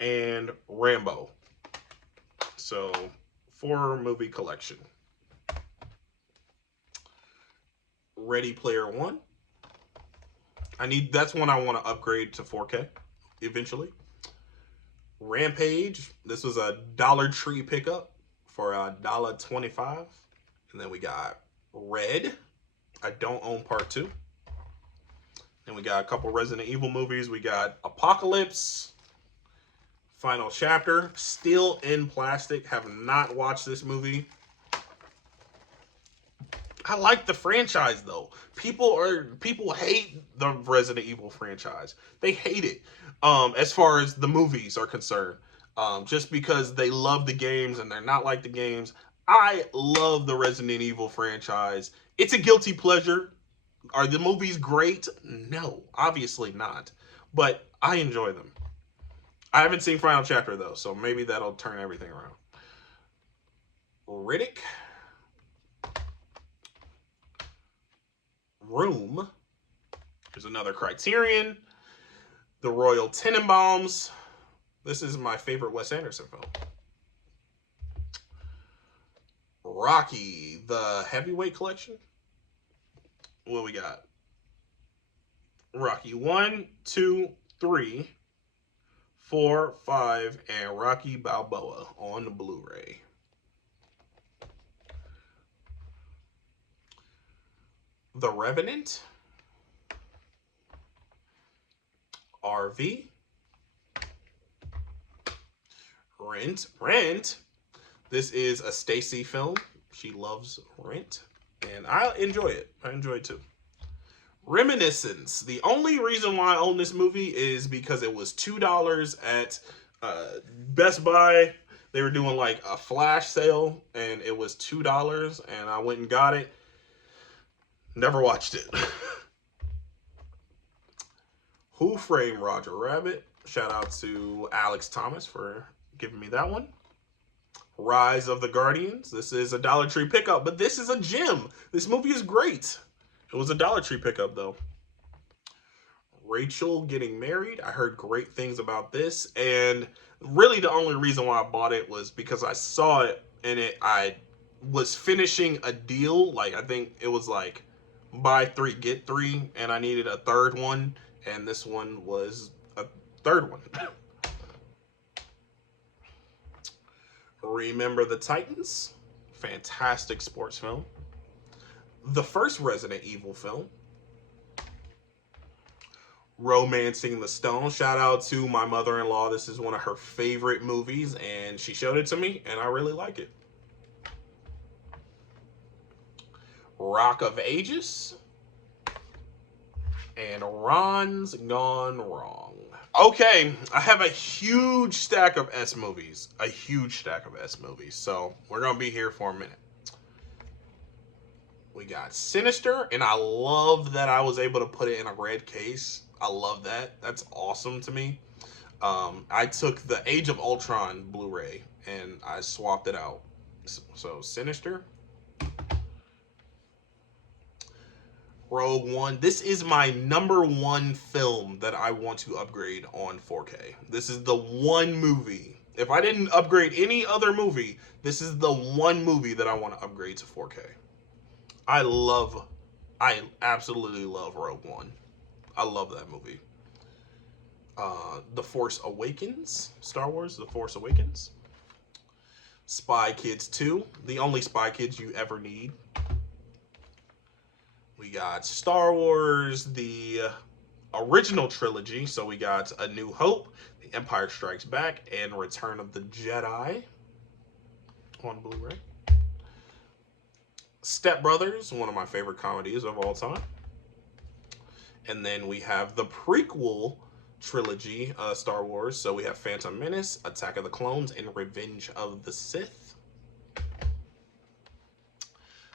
and Rambo. So 4-movie collection. Ready Player One. That's one I want to upgrade to 4K eventually. Rampage. This was a Dollar Tree pickup for $1.25. And then we got Red. I don't own Part 2. Then we got a couple Resident Evil movies. We got Apocalypse, Final Chapter, still in plastic. Have not watched this movie. I like the franchise though. People hate the Resident Evil franchise. They hate it. As far as the movies are concerned. Just because they love the games and they're not like the games. I love the Resident Evil franchise. It's a guilty pleasure. Are the movies great? No, obviously not. But I enjoy them. I haven't seen Final Chapter though, so maybe that'll turn everything around. Riddick, Room. There's another Criterion. The Royal Tenenbaums. This is my favorite Wes Anderson film. Rocky, the Heavyweight Collection. What we got? Rocky 1, 2, 3, 4, 5, and Rocky Balboa on the Blu-ray. The Revenant, RV, Rent. This is a Stacy film. She loves Rent, and I enjoy it. I enjoy it too. Reminiscence. The only reason why I own this movie is because it was $2 at Best Buy. They were doing like a flash sale, and it was $2, and I went and got it. Never watched it. Who Framed Roger Rabbit? Shout out to Alex Thomas for giving me that one. Rise of the Guardians. This is a Dollar Tree pickup, but this is a gem. This movie is great. It was a Dollar Tree pickup though. Rachel Getting Married. I heard great things about this, and really the only reason why I bought it was because I saw it, and I was finishing a deal. Like, I think it was like buy 3 get 3, and I needed a third one, and this one was a third one. Remember the Titans. Fantastic sports film. The first Resident Evil film. Romancing the Stone. Shout out to my mother-in-law. This is one of her favorite movies, and she showed it to me, and I really like it. Rock of Ages. And Ron's Gone Wrong. Okay, I have a huge stack of S movies. A huge stack of S movies. So we're going to be here for a minute. We got Sinister, and I love that I was able to put it in a red case. I love that. That's awesome to me. I took the Age of Ultron Blu-ray, and I swapped it out. So Sinister. Rogue One. This is my #1 film that I want to upgrade on 4K. This is the one movie. If I didn't upgrade any other movie, this is the one movie that I want to upgrade to 4K. I absolutely love Rogue One. I love that movie. The Force Awakens. Star Wars, The Force Awakens. Spy Kids 2. The only Spy Kids you ever need. We got Star Wars, the original trilogy. So we got A New Hope, The Empire Strikes Back, and Return of the Jedi on Blu-ray. Step Brothers, one of my favorite comedies of all time. And then we have the prequel trilogy, Star Wars. So we have Phantom Menace, Attack of the Clones, and Revenge of the Sith.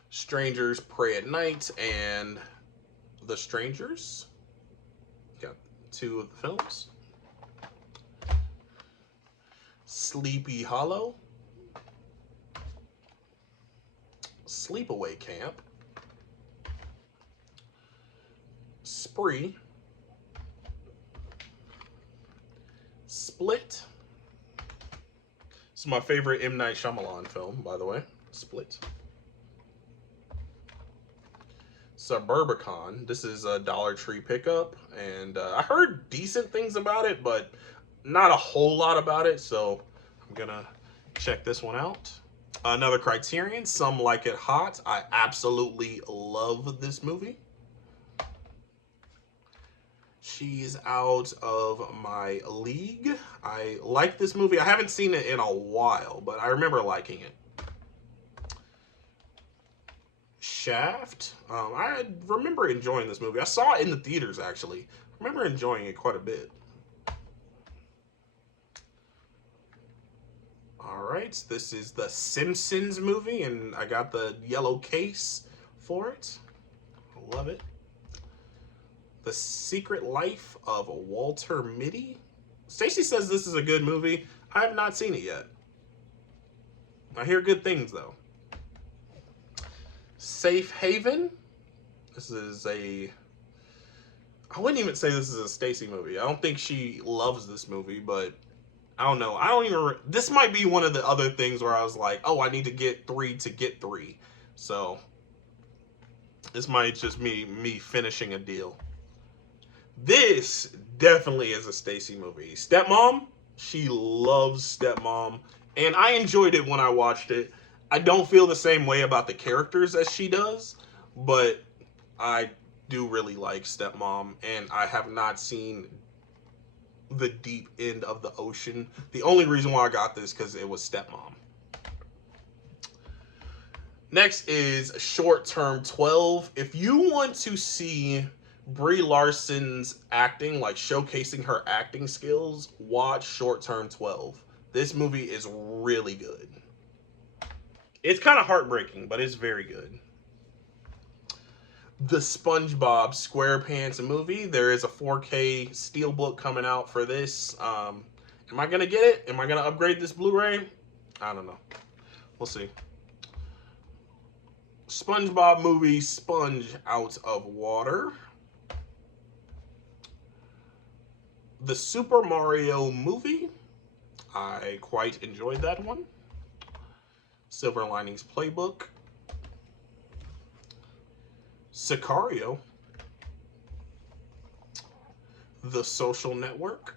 Strangers Pray at Night and The Strangers. Got 2 of the films. Sleepy Hollow. Sleepaway Camp. Spree. Split. This is my favorite M. Night Shyamalan film, by the way. Split. Suburbicon. This is a Dollar Tree pickup, and I heard decent things about it, but not a whole lot about it, so I'm gonna check this one out. Another Criterion, Some Like It Hot. I absolutely love this movie. She's Out of My League. I like this movie. I haven't seen it in a while, but I remember liking it. Shaft. I remember enjoying this movie. I saw it in the theaters, actually. I remember enjoying it quite a bit. Alright, this is the Simpsons movie, and I got the yellow case for it. I love it. The Secret Life of Walter Mitty. Stacy says this is a good movie. I have not seen it yet. I hear good things, though. Safe Haven. This is a... I wouldn't even say this is a Stacy movie. I don't think she loves this movie, but I don't know. I don't even... This might be one of the other things where I was like, oh, I need to get 3 to get 3. So, this might just be me finishing a deal. This definitely is a Stacy movie. Stepmom, she loves Stepmom, and I enjoyed it when I watched it. I don't feel the same way about the characters as she does, but I do really like Stepmom, and I have not seen the deep end of the ocean. The only reason why I got this because it was Stepmom. Next is Short Term 12. If you want to see Brie Larson's acting, like showcasing her acting skills, watch Short Term 12. This movie is really good. It's kind of heartbreaking, but it's very good. The SpongeBob SquarePants movie. There is a 4K Steelbook coming out for this. Am I going to get it? Am I going to upgrade this Blu-ray? I don't know. We'll see. SpongeBob movie, Sponge Out of Water. The Super Mario movie. I quite enjoyed that one. Silver Linings Playbook. Sicario. The Social Network.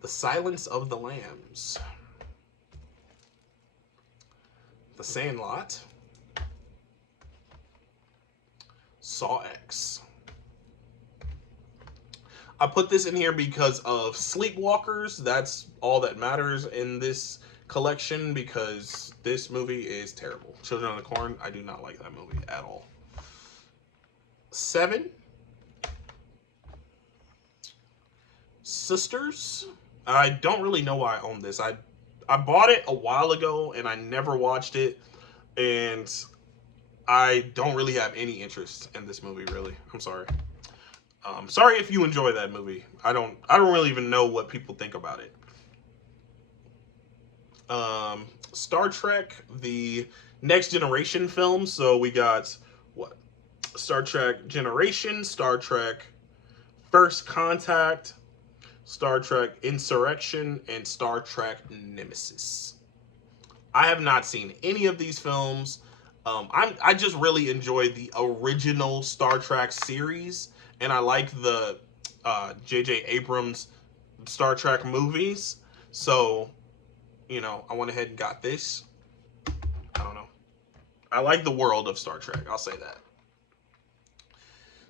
The Silence of the Lambs. The Sandlot. Saw X. I put this in here because of Sleepwalkers. That's all that matters in this collection because this movie is terrible. Children of the Corn, I do not like that movie at all. 7. Sisters. I don't really know why I own this. I bought it a while ago and I never watched it, and I don't really have any interest in this movie, really. I'm sorry. Sorry if you enjoy that movie. I don't really even know what people think about it. Star Trek, the Next Generation film. So we got what? Star Trek Generation, Star Trek First Contact, Star Trek Insurrection, and Star Trek Nemesis. I have not seen any of these films. I just really enjoyed the original Star Trek series, and I like the J.J. Abrams Star Trek movies. So, you know, I went ahead and got this. I don't know. I like the world of Star Trek. I'll say that.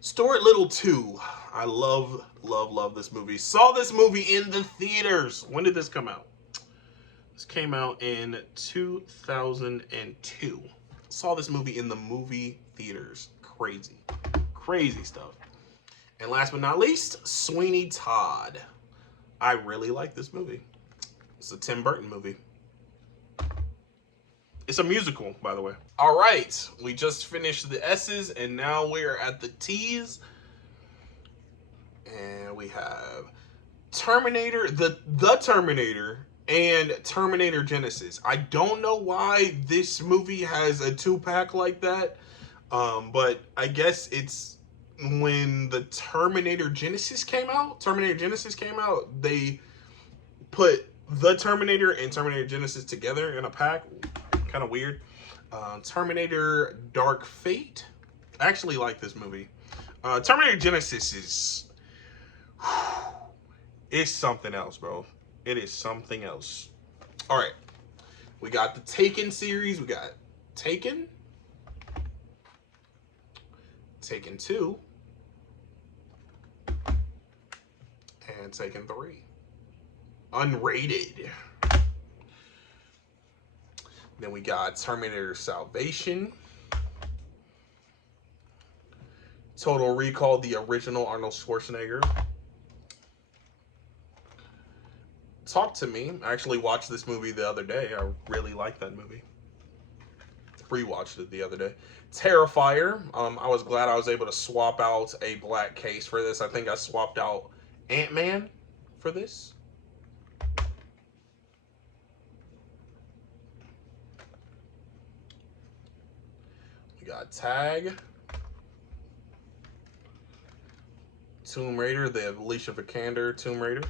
Stuart Little 2. I love, love, love this movie. Saw this movie in the theaters. When did this come out? This came out in 2002. Saw this movie in the movie theaters. Crazy. Crazy stuff. And last but not least, Sweeney Todd. I really like this movie. It's a Tim Burton movie. It's a musical, by the way. All right, we just finished the S's, and now we're at the T's. And we have Terminator, the Terminator, and Terminator Genesis. I don't know why this movie has a 2-pack like that, but I guess it's when the Terminator Genesis came out, they put the Terminator and Terminator Genesis together in a pack. Kind of weird. Terminator Dark Fate. I actually like this movie. Terminator Genesis is... it's something else, bro. It is something else. All right. We got the Taken series. We got Taken. Taken 2. And Taken 3. Unrated. Then we got Terminator Salvation. Total Recall, the original Arnold Schwarzenegger. Talk to Me. I actually watched this movie the other day. I really like that movie. rewatched it the other day. Terrifier. I was glad I was able to swap out a black case for this. I think I swapped out Ant-Man for this. We got Tag. Tomb Raider, the Alicia Vikander Tomb Raider.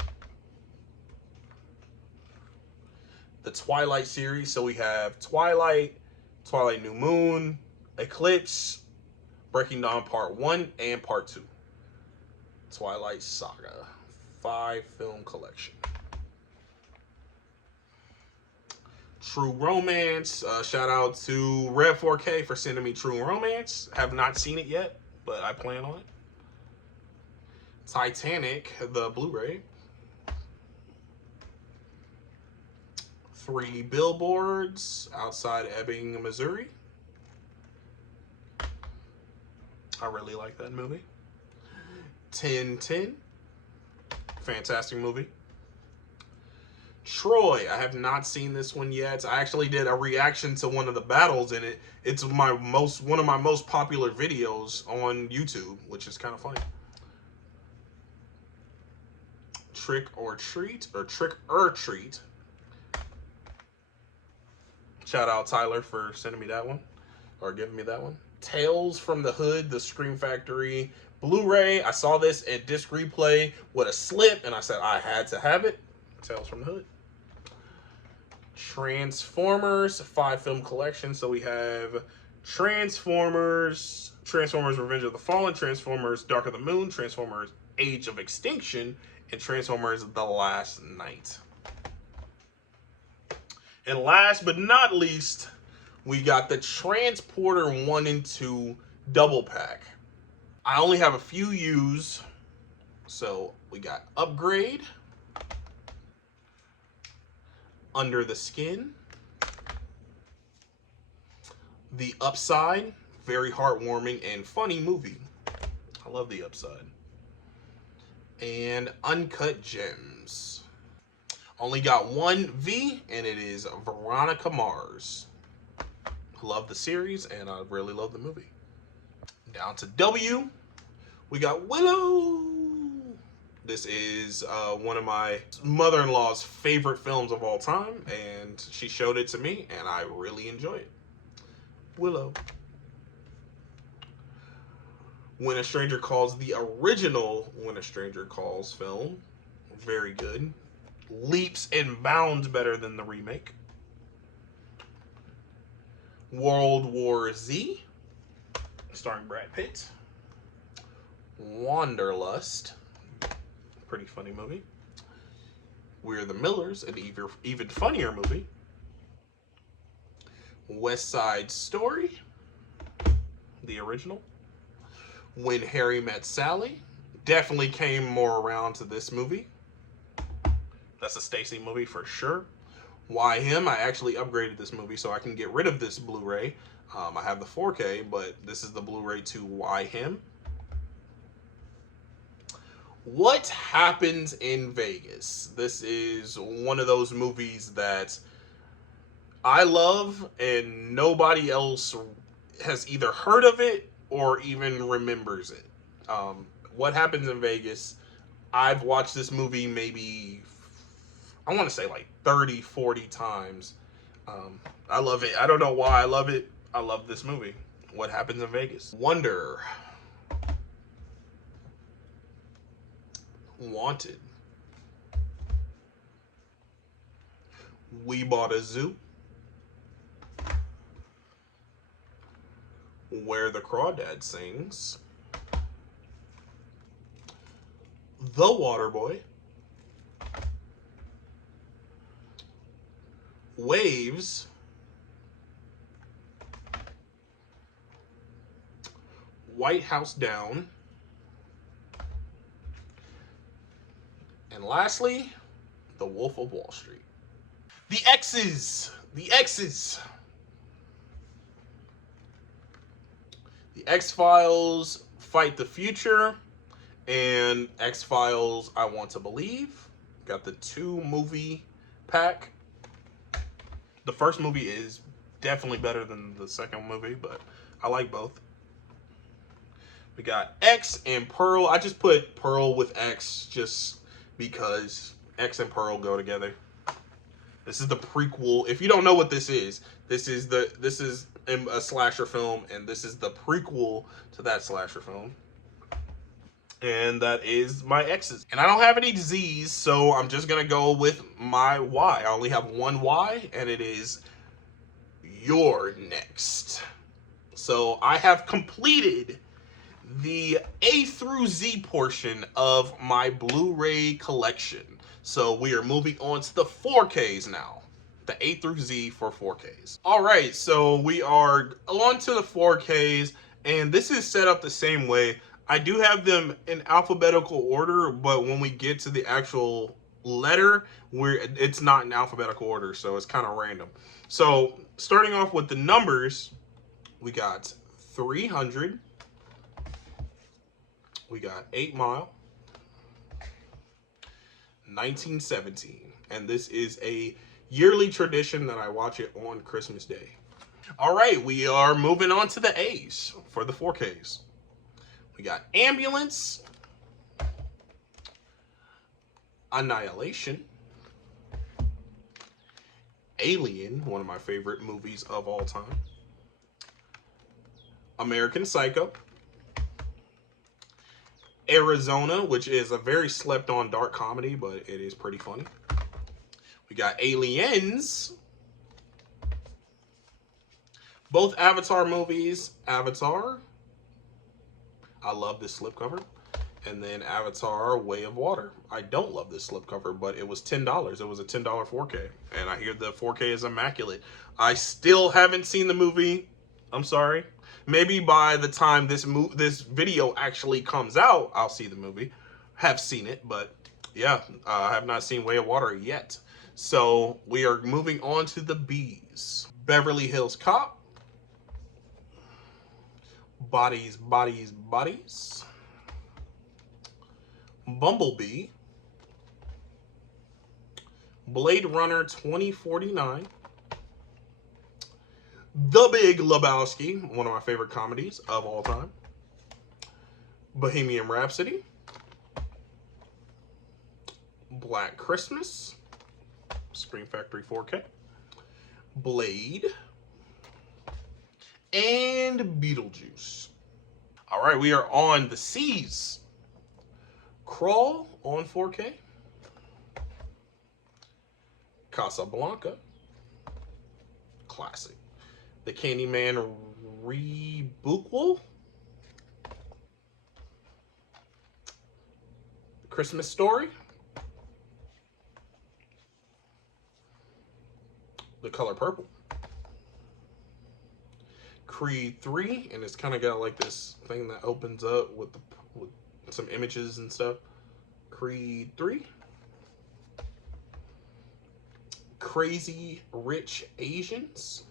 The Twilight series, so we have Twilight, Twilight New Moon, Eclipse, Breaking Dawn Part 1 and Part 2. Twilight Saga, 5-film collection. True Romance, shout out to Red 4K for sending me True Romance. Have not seen it yet, but I plan on it. Titanic, the Blu-ray. 3 Billboards, Outside Ebbing, Missouri. I really like that movie. 10-10, fantastic movie. Troy, I have not seen this one yet. I actually did a reaction to one of the battles in it. It's one of my most popular videos on YouTube, which is kind of funny. Trick or Treat, or Trick or Treat. Shout out Tyler for sending me that one, or giving me that one. Tales from the Hood, the Scream Factory Blu-ray. I saw this at Disc Replay with a slip, and I said I had to have it. Tales from the Hood. Transformers, 5-film collection. So we have Transformers, Transformers Revenge of the Fallen, Transformers Dark of the Moon, Transformers Age of Extinction, and Transformers The Last Night. And last but not least, we got the Transporter 1 and 2 double pack. I only have a few used. So we got Upgrade, Under the Skin, The Upside, very heartwarming and funny movie. I love The Upside. And Uncut Gems. Only got one V, and it is Veronica Mars. I love the series, and I really love the movie. Down to W, we got Willow. This is one of my mother-in-law's favorite films of all time, and she showed it to me, and I really enjoy it. Willow. When a Stranger Calls, the original When a Stranger Calls film. Very good. Leaps and bounds better than the remake. World War Z, starring Brad Pitt. Wanderlust, pretty funny movie. We're the Millers, an even funnier movie. West Side Story, the original. When Harry Met Sally, definitely came more around to this movie. That's a Stacy movie for sure. Why Him? I actually upgraded this movie so I can get rid of this Blu-ray. I have the 4K, but this is the Blu-ray to Why Him. What Happens in Vegas? This is one of those movies that I love and nobody else has either heard of it or even remembers it. What Happens in Vegas? I've watched this movie maybe, I want to say like 30, 40 times. I love it. I don't know why I love it. I love this movie. What Happens in Vegas? Wonder. Wanted. We Bought a Zoo. Where the Crawdad Sings. The Waterboy. Waves. White House Down. And lastly, The Wolf of Wall Street. The X's. The X's. The X-Files, Fight the Future, and X-Files, I Want to Believe. Got the 2-movie pack. The first movie is definitely better than the second movie, but I like both. We got X and Pearl. I just put Pearl with X just because X and Pearl go together. This is the prequel. If you don't know what this is a slasher film, and this is the prequel to that slasher film. And that is my X's. And I don't have any Z's, so I'm just gonna go with my Y. I only have one Y, and it is you're next. So I have completed the A through Z portion of my Blu-ray collection. So we are moving on to the 4Ks now. The A through Z for 4Ks. All right, so we are on to the 4Ks, and this is set up the same way. I do have them in alphabetical order, but when we get to the actual letter, it's not in alphabetical order, so it's kind of random. So starting off with the numbers, we got 300. We got 8 Mile, 1917, and this is a yearly tradition that I watch it on Christmas Day. All right, we are moving on to the A's for the 4Ks. We got Ambulance, Annihilation, Alien, one of my favorite movies of all time, American Psycho, Arizona, which is a very slept-on dark comedy, but it is pretty funny. We got Aliens. Both Avatar movies. Avatar. I love this slipcover. And then Avatar, Way of Water. I don't love this slipcover, but it was $10. It was a $10 4K. And I hear the 4K is immaculate. I still haven't seen the movie. I'm sorry. Maybe by the time this video actually comes out, I'll see the movie. Have seen it, but yeah, I have not seen Way of Water yet. So we are moving on to the B's. Beverly Hills Cop. Bodies, Bodies, Bodies. Bumblebee. Blade Runner 2049. The Big Lebowski, one of my favorite comedies of all time. Bohemian Rhapsody. Black Christmas. Scream Factory 4K. Blade. And Beetlejuice. All right, we are on the C's. Crawl on 4K. Casablanca. Classic. The Candyman Rebookable. Christmas Story. The Color Purple. Creed 3, and it's kind of got like this thing that opens up with some images and stuff. Creed 3. Crazy Rich Asians.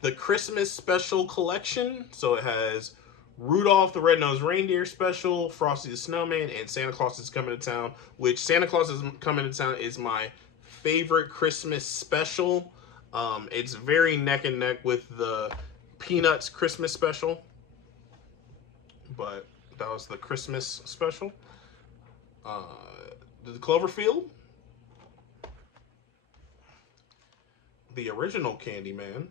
The Christmas Special Collection. So it has Rudolph the Red-Nosed Reindeer Special, Frosty the Snowman, and Santa Claus is Coming to Town, which Santa Claus is Coming to Town is my favorite Christmas special. It's very neck and neck with the Peanuts Christmas special, but that was the Christmas special. The Cloverfield. The original Candyman.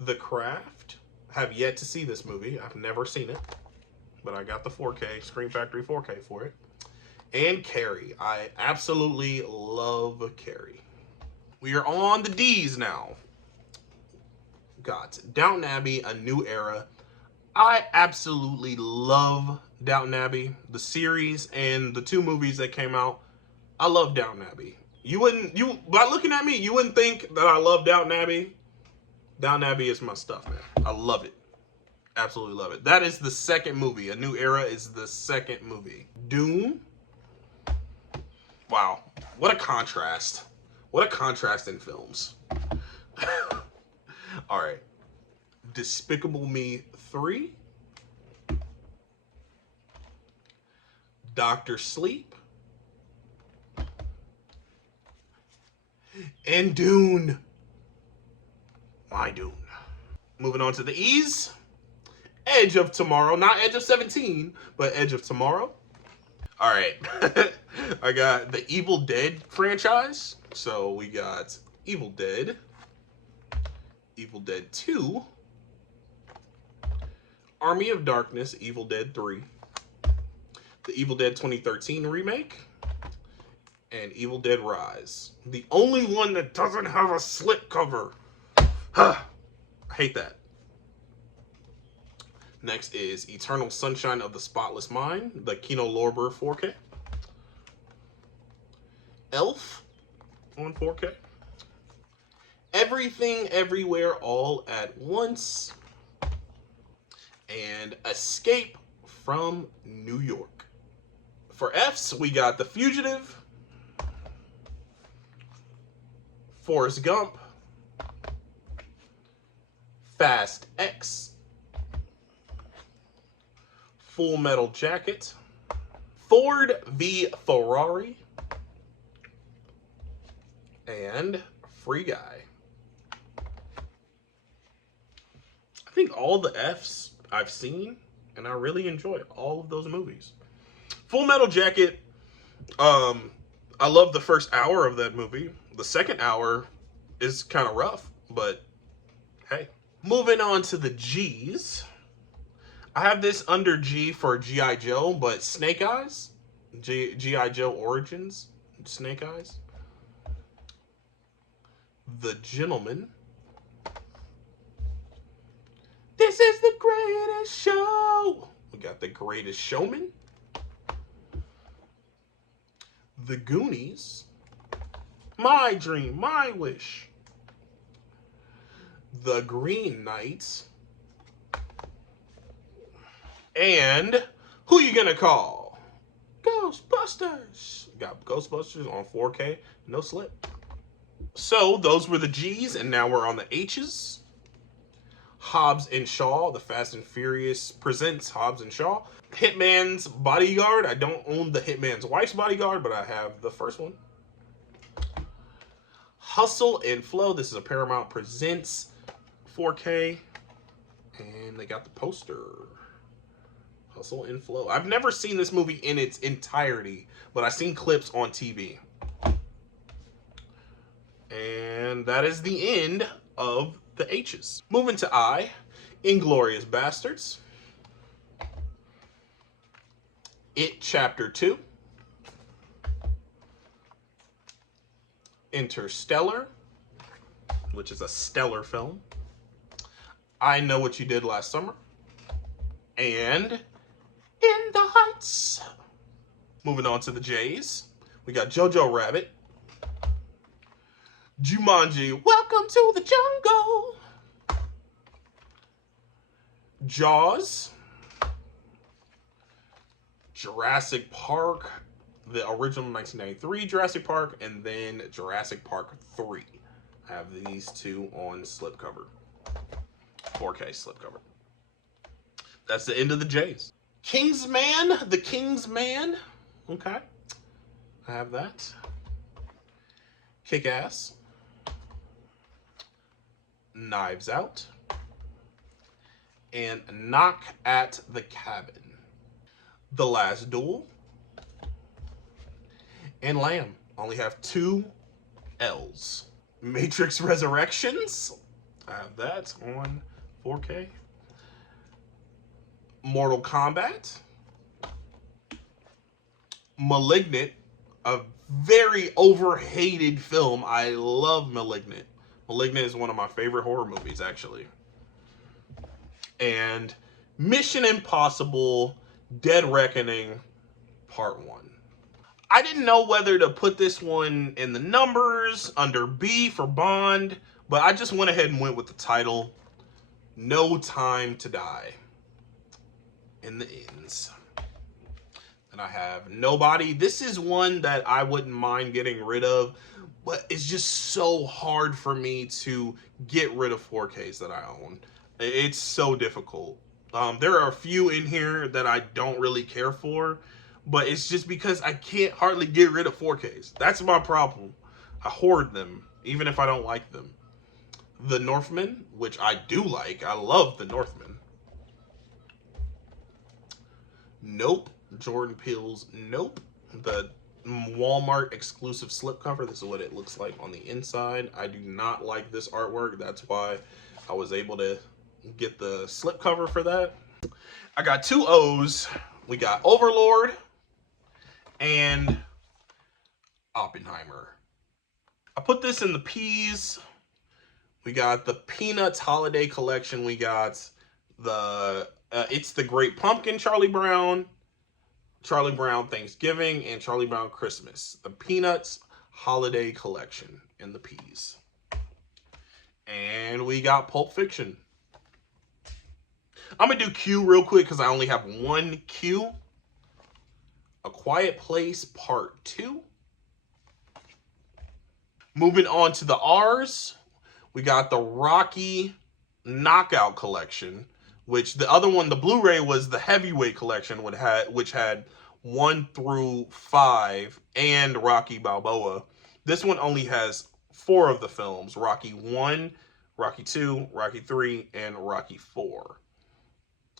The Craft. Have yet to see this movie. I've never seen it, but I got the 4K, Scream Factory 4K for it. And Carrie. I absolutely love Carrie. We are on the D's now. Got Downton Abbey, A New Era. I absolutely love Downton Abbey, the series and the 2 movies that came out. I love Downton Abbey. By looking at me, you wouldn't think that I love Downton Abbey. Downton Abbey is my stuff, man. I love it. Absolutely love it. That is the second movie. A New Era is the second movie. Dune. Wow. What a contrast. What a contrast in films. All right. Despicable Me 3. Dr. Sleep. And Dune. My Dune. Moving on to the E's. Edge of Tomorrow. Not Edge of 17, but Edge of Tomorrow. Alright. I got the Evil Dead franchise. So we got Evil Dead. Evil Dead 2. Army of Darkness. Evil Dead 3. The Evil Dead 2013 remake. And Evil Dead Rise. The only one that doesn't have a slipcover. I hate that. Next is Eternal Sunshine of the Spotless Mind, the Kino Lorber 4K. Elf on 4K. Everything Everywhere All at Once. And Escape from New York. For F's, we got The Fugitive, Forrest Gump, Fast X, Full Metal Jacket, Ford v Ferrari, and Free Guy. I think all the F's I've seen, and I really enjoy all of those movies. Full Metal Jacket, I love the first hour of that movie. The second hour is kind of rough, but hey. Moving on to the G's. I have this under G for G.I. Joe, but Snake Eyes. G.I. Joe Origins. Snake Eyes. The Gentleman. This is the greatest show. We got The Greatest Showman. The Goonies. My Dream, My Wish. The Green Knight. And Who You Gonna Call? Ghostbusters. Got Ghostbusters on 4K, no slip. So those were the G's, and now we're on the H's. Hobbs and Shaw, the Fast and Furious presents Hobbs and Shaw. Hitman's Bodyguard. I don't own the Hitman's Wife's Bodyguard, but I have the first one. Hustle and Flow. This is a Paramount Presents 4K. And they got the poster. Hustle and Flow. I've never seen this movie in its entirety, but I've seen clips on TV. And that is the end of the H's. Moving to I. Inglourious Bastards. It Chapter 2. Interstellar, which is a stellar film. I Know What You Did Last Summer. And In the Heights. Moving on to the J's. We got Jojo Rabbit. Jumanji, Welcome to the Jungle. Jaws. Jurassic Park, the original 1993 Jurassic Park, and then Jurassic Park 3. I have these two on slipcover. 4K slipcover. That's the end of the J's. Kingsman, The Kingsman. Okay. I have that. Kick-Ass. Knives Out. And Knock at the Cabin. The Last Duel. And Lamb. Only have 2 L's. Matrix Resurrections. I have that on 4K. Mortal Kombat. Malignant. A very overhated film. I love Malignant. Malignant is one of my favorite horror movies, actually. And Mission Impossible Dead Reckoning Part 1. I didn't know whether to put this one in the numbers under B for Bond, but I just went ahead and went with the title, No Time to Die. In the ends. And I have Nobody. This is one that I wouldn't mind getting rid of, but it's just so hard for me to get rid of 4Ks that I own. It's so difficult. There are a few in here that I don't really care for, but it's just because I can't hardly get rid of 4Ks. That's my problem. I hoard them, even if I don't like them. The Northman, which I do like. I love The Northman. Nope. Jordan Peele's Nope. The Walmart exclusive slipcover. This is what it looks like on the inside. I do not like this artwork. That's why I was able to get the slipcover for that. I got two O's. We got Overlord and Oppenheimer. I put this in the P's. We got the Peanuts Holiday Collection. We got the It's the Great Pumpkin Charlie Brown Thanksgiving, and Charlie Brown Christmas. The Peanuts Holiday Collection in the P's. And we got Pulp Fiction. I'm going to do Q real quick because I only have one Q. A Quiet Place Part 2. Moving on to the R's. We got the Rocky Knockout Collection, which the other one, the Blu-ray, was the Heavyweight Collection, which had 1 through 5 and Rocky Balboa. This one only has 4 of the films: Rocky 1, Rocky 2, Rocky 3, and Rocky 4.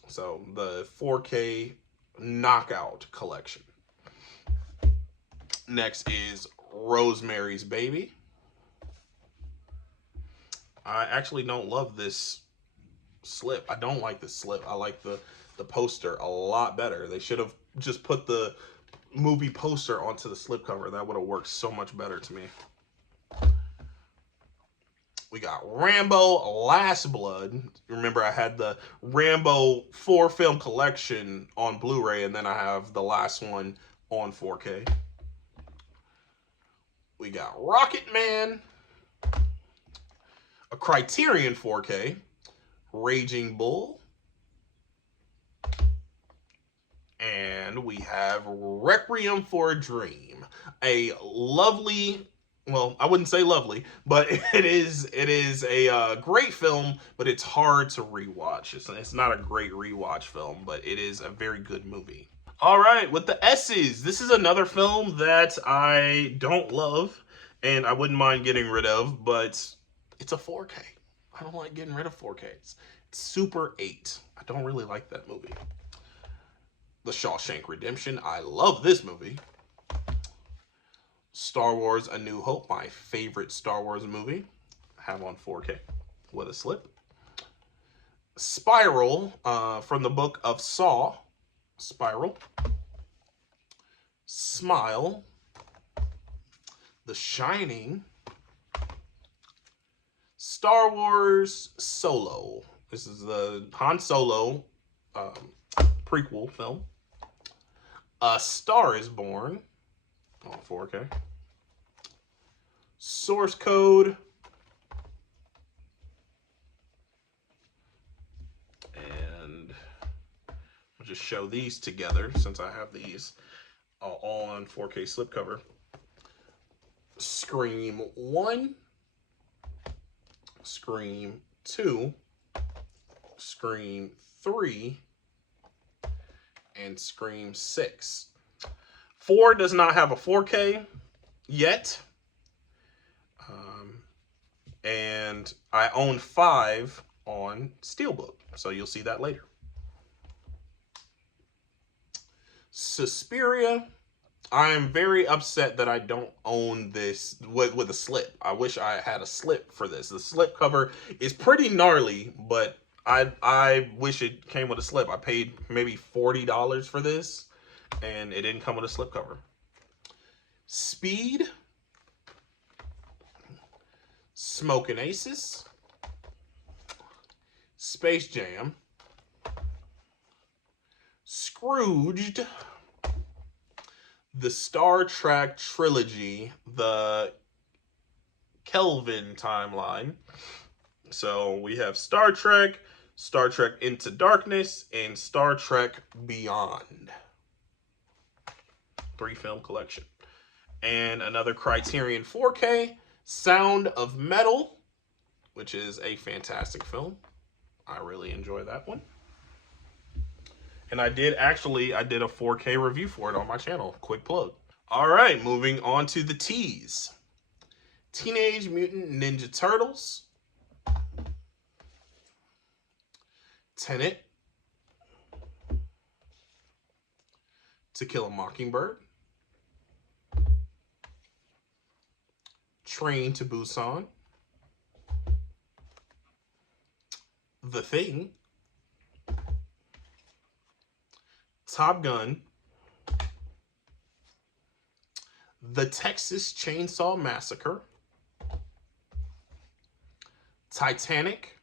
So the 4K Knockout Collection. Next is Rosemary's Baby. I actually don't love this slip. I don't like this slip. I like the poster a lot better. They should have just put the movie poster onto the slipcover. That would have worked so much better to me. We got Rambo Last Blood. Remember, I had the Rambo 4-film collection on Blu-ray, and then I have the last one on 4K. We got Rocket Man, a Criterion 4K, Raging Bull, and we have Requiem for a Dream, a lovely, well, I wouldn't say lovely, but it is a great film, but it's hard to rewatch. It's not a great rewatch film, but it is a very good movie. All right, with the S's, this is another film that I don't love and I wouldn't mind getting rid of, but it's a 4K. I don't like getting rid of 4Ks. It's Super 8. I don't really like that movie. The Shawshank Redemption. I love this movie. Star Wars A New Hope, my favorite Star Wars movie. I have on 4K with a slip. Spiral, from the book of Saw. Spiral. Smile. The Shining. Star Wars Solo. This is the Han Solo prequel film. A Star is Born on 4K. Source Code. And I'll just show these together since I have these all on 4K slipcover. Scream 1. Scream 2, Scream 3, and Scream 6. 4 does not have a 4K yet. And I own 5 on Steelbook, so you'll see that later. Suspiria. I am very upset that I don't own this with a slip. I wish I had a slip for this. The slip cover is pretty gnarly, but I wish it came with a slip. I paid maybe $40 for this, and it didn't come with a slip cover. Speed. Smokin' Aces. Space Jam. Scrooged. The Star Trek trilogy, the Kelvin timeline. So we have Star Trek Into Darkness, and Star Trek Beyond. 3-film collection. And another Criterion 4K, Sound of Metal, which is a fantastic film. I really enjoy that one. And I did a 4K review for it on my channel. Quick plug. All right, moving on to the T's. Teenage Mutant Ninja Turtles, Tenet, To Kill a Mockingbird, Train to Busan, The Thing, Top Gun, The Texas Chainsaw Massacre, Titanic,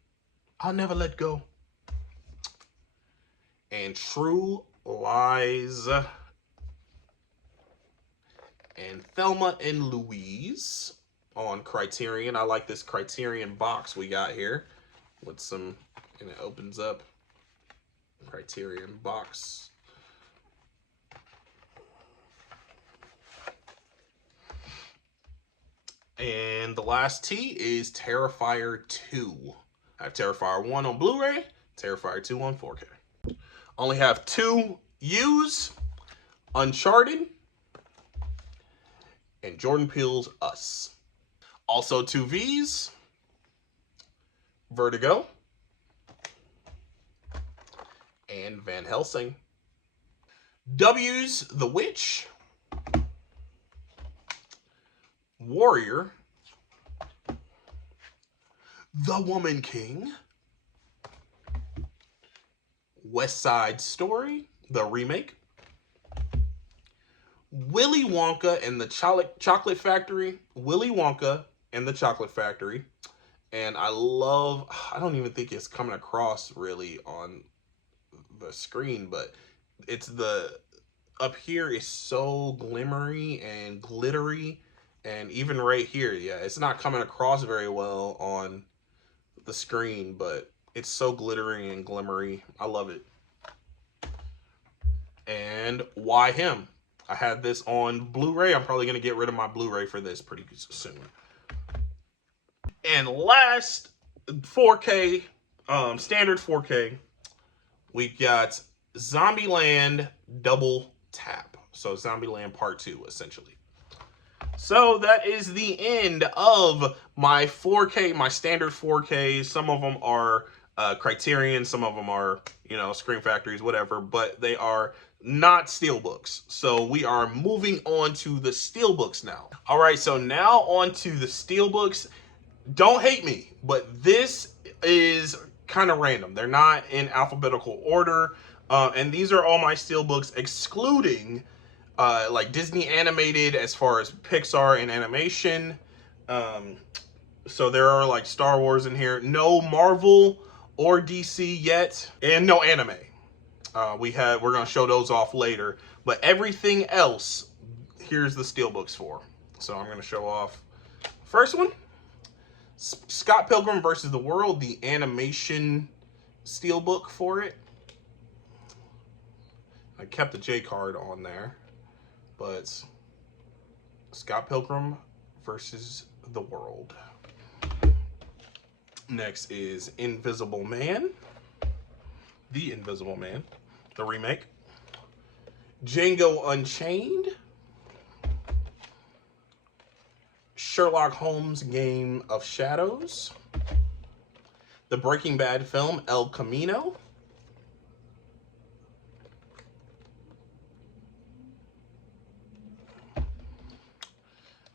I'll Never Let Go, and True Lies, and Thelma and Louise on Criterion. I like this Criterion box we got here with some, and it opens up, Criterion box. And the last T is Terrifier 2. I have Terrifier 1 on Blu-ray, Terrifier 2 on 4K. Only have 2 U's, Uncharted, and Jordan Peele's Us. Also 2 V's, Vertigo, and Van Helsing. W's, The Witch, Warrior, The Woman King, West Side Story, the remake, Willy Wonka and the Chocolate Factory, Willy Wonka and the Chocolate Factory. And I don't even think it's coming across really on the screen, but it's up here is so glimmery and glittery. And even right here, yeah, it's not coming across very well on the screen, but it's so glittery and glimmery. I love it. And Why Him? I had this on Blu-ray. I'm probably going to get rid of my Blu-ray for this pretty soon. And last, 4K, standard 4K, we got Zombieland Double Tap. So Zombieland Part 2, essentially. So that is the end of my 4K, my standard 4K. Some of them are Criterion, some of them are, Screen Factories, whatever, but they are not Steelbooks. So we are moving on to the Steelbooks now. All right, so now on to the Steelbooks. Don't hate me, but this is kind of random. They're not in alphabetical order, and these are all my Steelbooks excluding like Disney animated as far as Pixar and animation. So there are like Star Wars in here. No Marvel or DC yet, and no anime. We're going to show those off later, but everything else, here's the Steelbooks for. So I'm going to show off first one, Scott Pilgrim versus the World, the animation Steelbook for it. I kept the J card on there. But Scott Pilgrim versus the World. Next is Invisible Man. The Invisible Man, the remake. Django Unchained. Sherlock Holmes Game of Shadows. The Breaking Bad film El Camino.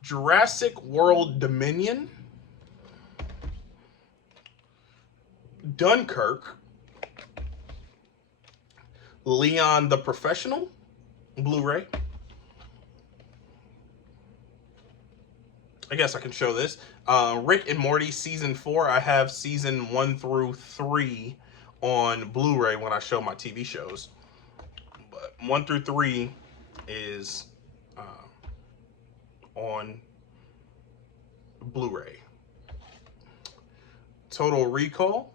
Jurassic World Dominion, Dunkirk, Leon the Professional, Blu-ray. I guess I can show this. Rick and Morty Season 4. I have Season 1 through 3 on Blu-ray when I show my TV shows. But 1 through 3 is on Blu-ray. Total Recall,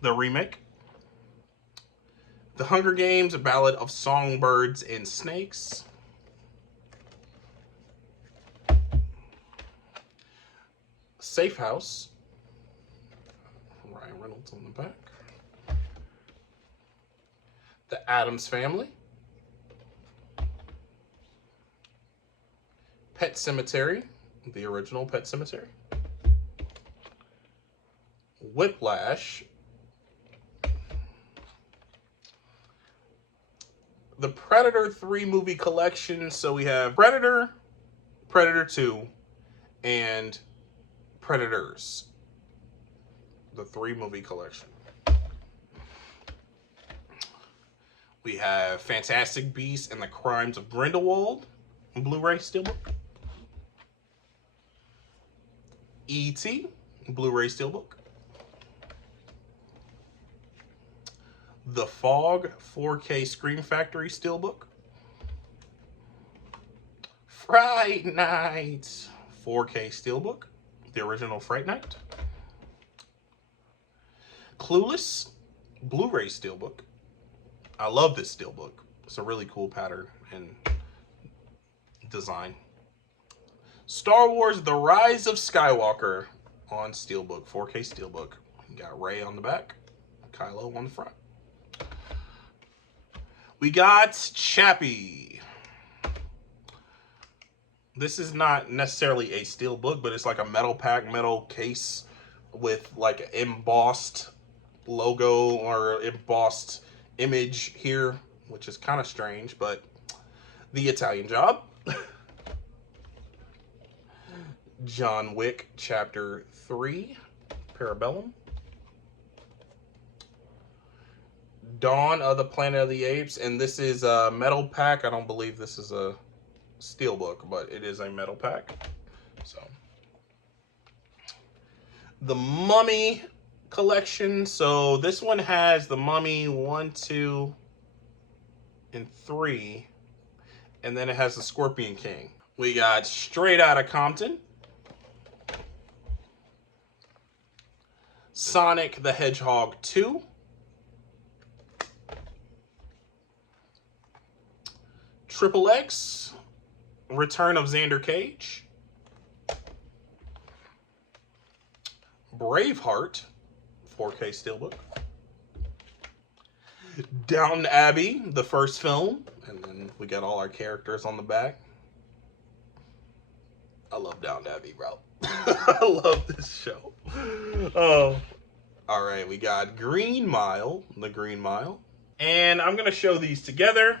the remake. The Hunger Games, A Ballad of Songbirds and Snakes. Safe House, Ryan Reynolds on the back. The Addams Family. Pet Cemetery, the original Pet Sematary. Whiplash. The Predator 3 movie collection. So we have Predator, Predator 2, and Predators. The 3 movie collection. We have Fantastic Beasts and the Crimes of Grindelwald, Blu-ray Steelbook. E.T., Blu-ray Steelbook. The Fog 4K Scream Factory Steelbook. Fright Night 4K Steelbook, the original Fright Night. Clueless Blu-ray Steelbook. I love this Steelbook. It's a really cool pattern and design. Star Wars The Rise of Skywalker on Steelbook, 4K Steelbook. You got Rey on the back, Kylo on the front. We got Chappie. This is not necessarily a Steelbook, but it's like a metal pack, metal case with like an embossed logo or embossed image here, which is kind of strange, but the Italian Job. John Wick Chapter 3, Parabellum. Dawn of the Planet of the Apes, and this is a metal pack. I don't believe this is a Steelbook, but it is a metal pack. So, the Mummy collection. So this one has the Mummy 1, 2, and 3, and then it has the Scorpion King. We got Straight Outta Compton, Sonic the Hedgehog 2, Triple X, Return of Xander Cage, Braveheart, 4K Steelbook, Downton Abbey, the first film, and then we got all our characters on the back. I love Downton Abbey, bro. I love this show. Oh, all right, we got Green Mile, the Green Mile, and I'm gonna show these together.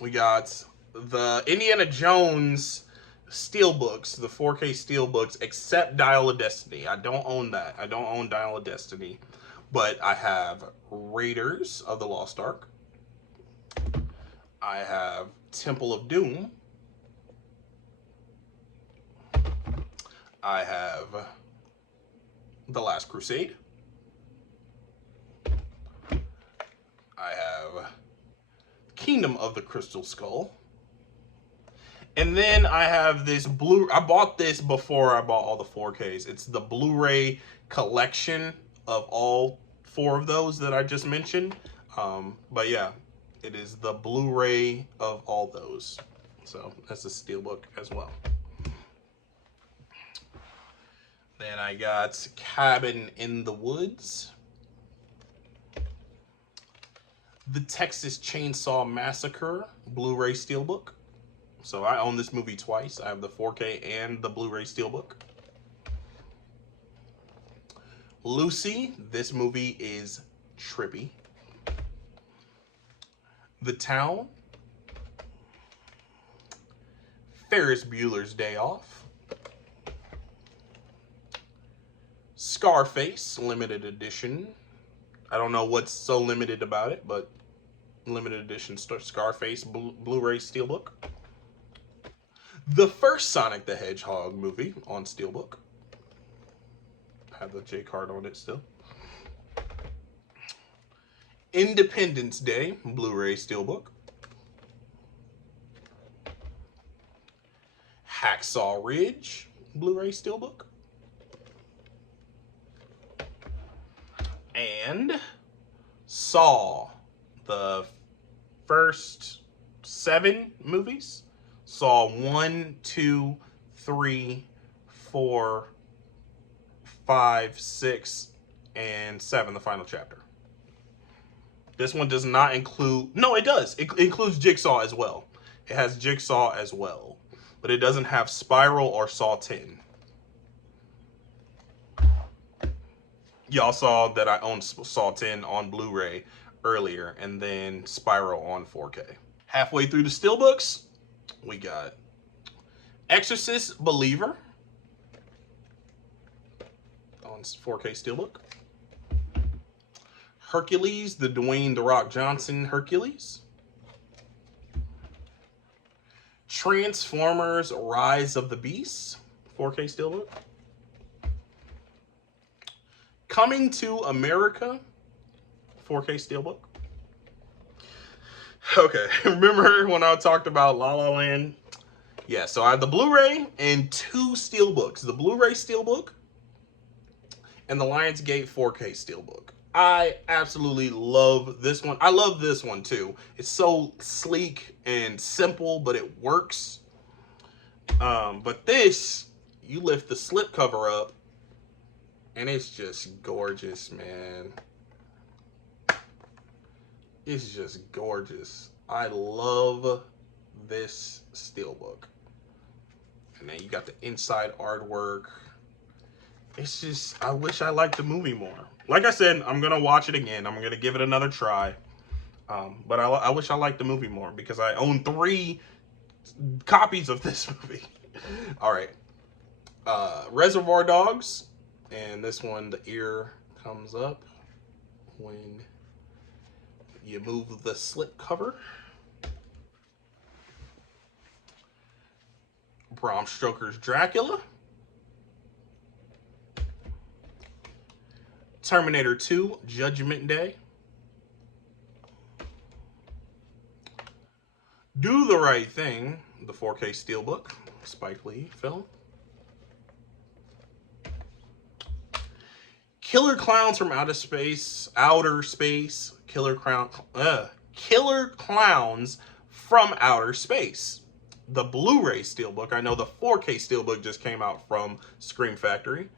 We got the Indiana Jones Steelbooks, the 4K Steelbooks, except Dial of Destiny. I don't own that. I don't own Dial of Destiny. But I have Raiders of the Lost Ark. I have Temple of Doom. I have The Last Crusade. I have Kingdom of the Crystal Skull. And then I have this I bought this before I bought all the 4Ks. It's the Blu-ray collection of all 4 of those that I just mentioned. But yeah, it is the Blu-ray of all those. So that's a Steelbook as well. Then I got Cabin in the Woods. The Texas Chainsaw Massacre Blu-ray Steelbook. So I own this movie twice. I have the 4K and the Blu-ray Steelbook. Lucy, this movie is trippy. The Town. Ferris Bueller's Day Off. Scarface, limited edition. I don't know what's so limited about it, but limited edition Scarface Blu-ray Steelbook. The first Sonic the Hedgehog movie on Steelbook. Have the J card on it still. Independence Day Blu-ray Steelbook. Hacksaw Ridge Blu-ray Steelbook. And Saw, the first 7 movies. Saw 1, 2, 3, 4, 5, 6, and 7, the final chapter. This one does not include, no, it does. It includes Jigsaw as well. It has Jigsaw as well. but it doesn't have Spiral or Saw 10. Y'all saw that I owned Saw 10 on Blu-ray earlier, and then Spiral on 4K. Halfway through the Steelbooks, we got Exorcist Believer on 4K Steelbook. Hercules, the Dwayne "The Rock" Johnson Hercules. Transformers Rise of the Beasts, 4K Steelbook. Coming to America, 4K Steelbook. Okay, remember when I talked about La La Land? Yeah, so I have the Blu-ray and 2 Steelbooks. The Blu-ray Steelbook and the Lionsgate 4K Steelbook. I absolutely love this one. I love this one too. It's so sleek and simple, but it works. But this, you lift the slipcover up, and it's just gorgeous, man. It's just gorgeous. I love this Steelbook. And then you got the inside artwork. It's just, I wish I liked the movie more. Like I said, I'm going to watch it again. I'm going to give it another try. But I wish I liked the movie more because I own 3 copies of this movie. All right. Reservoir Dogs. And this one, the ear comes up when you move the slip cover. Bram Stoker's Dracula. Terminator 2, Judgment Day. Do the Right Thing, the 4K Steelbook, Spike Lee film. Killer Clowns from Outer Space, Killer Clowns from Outer Space. The Blu-ray Steelbook. I know the 4K Steelbook just came out from Scream Factory,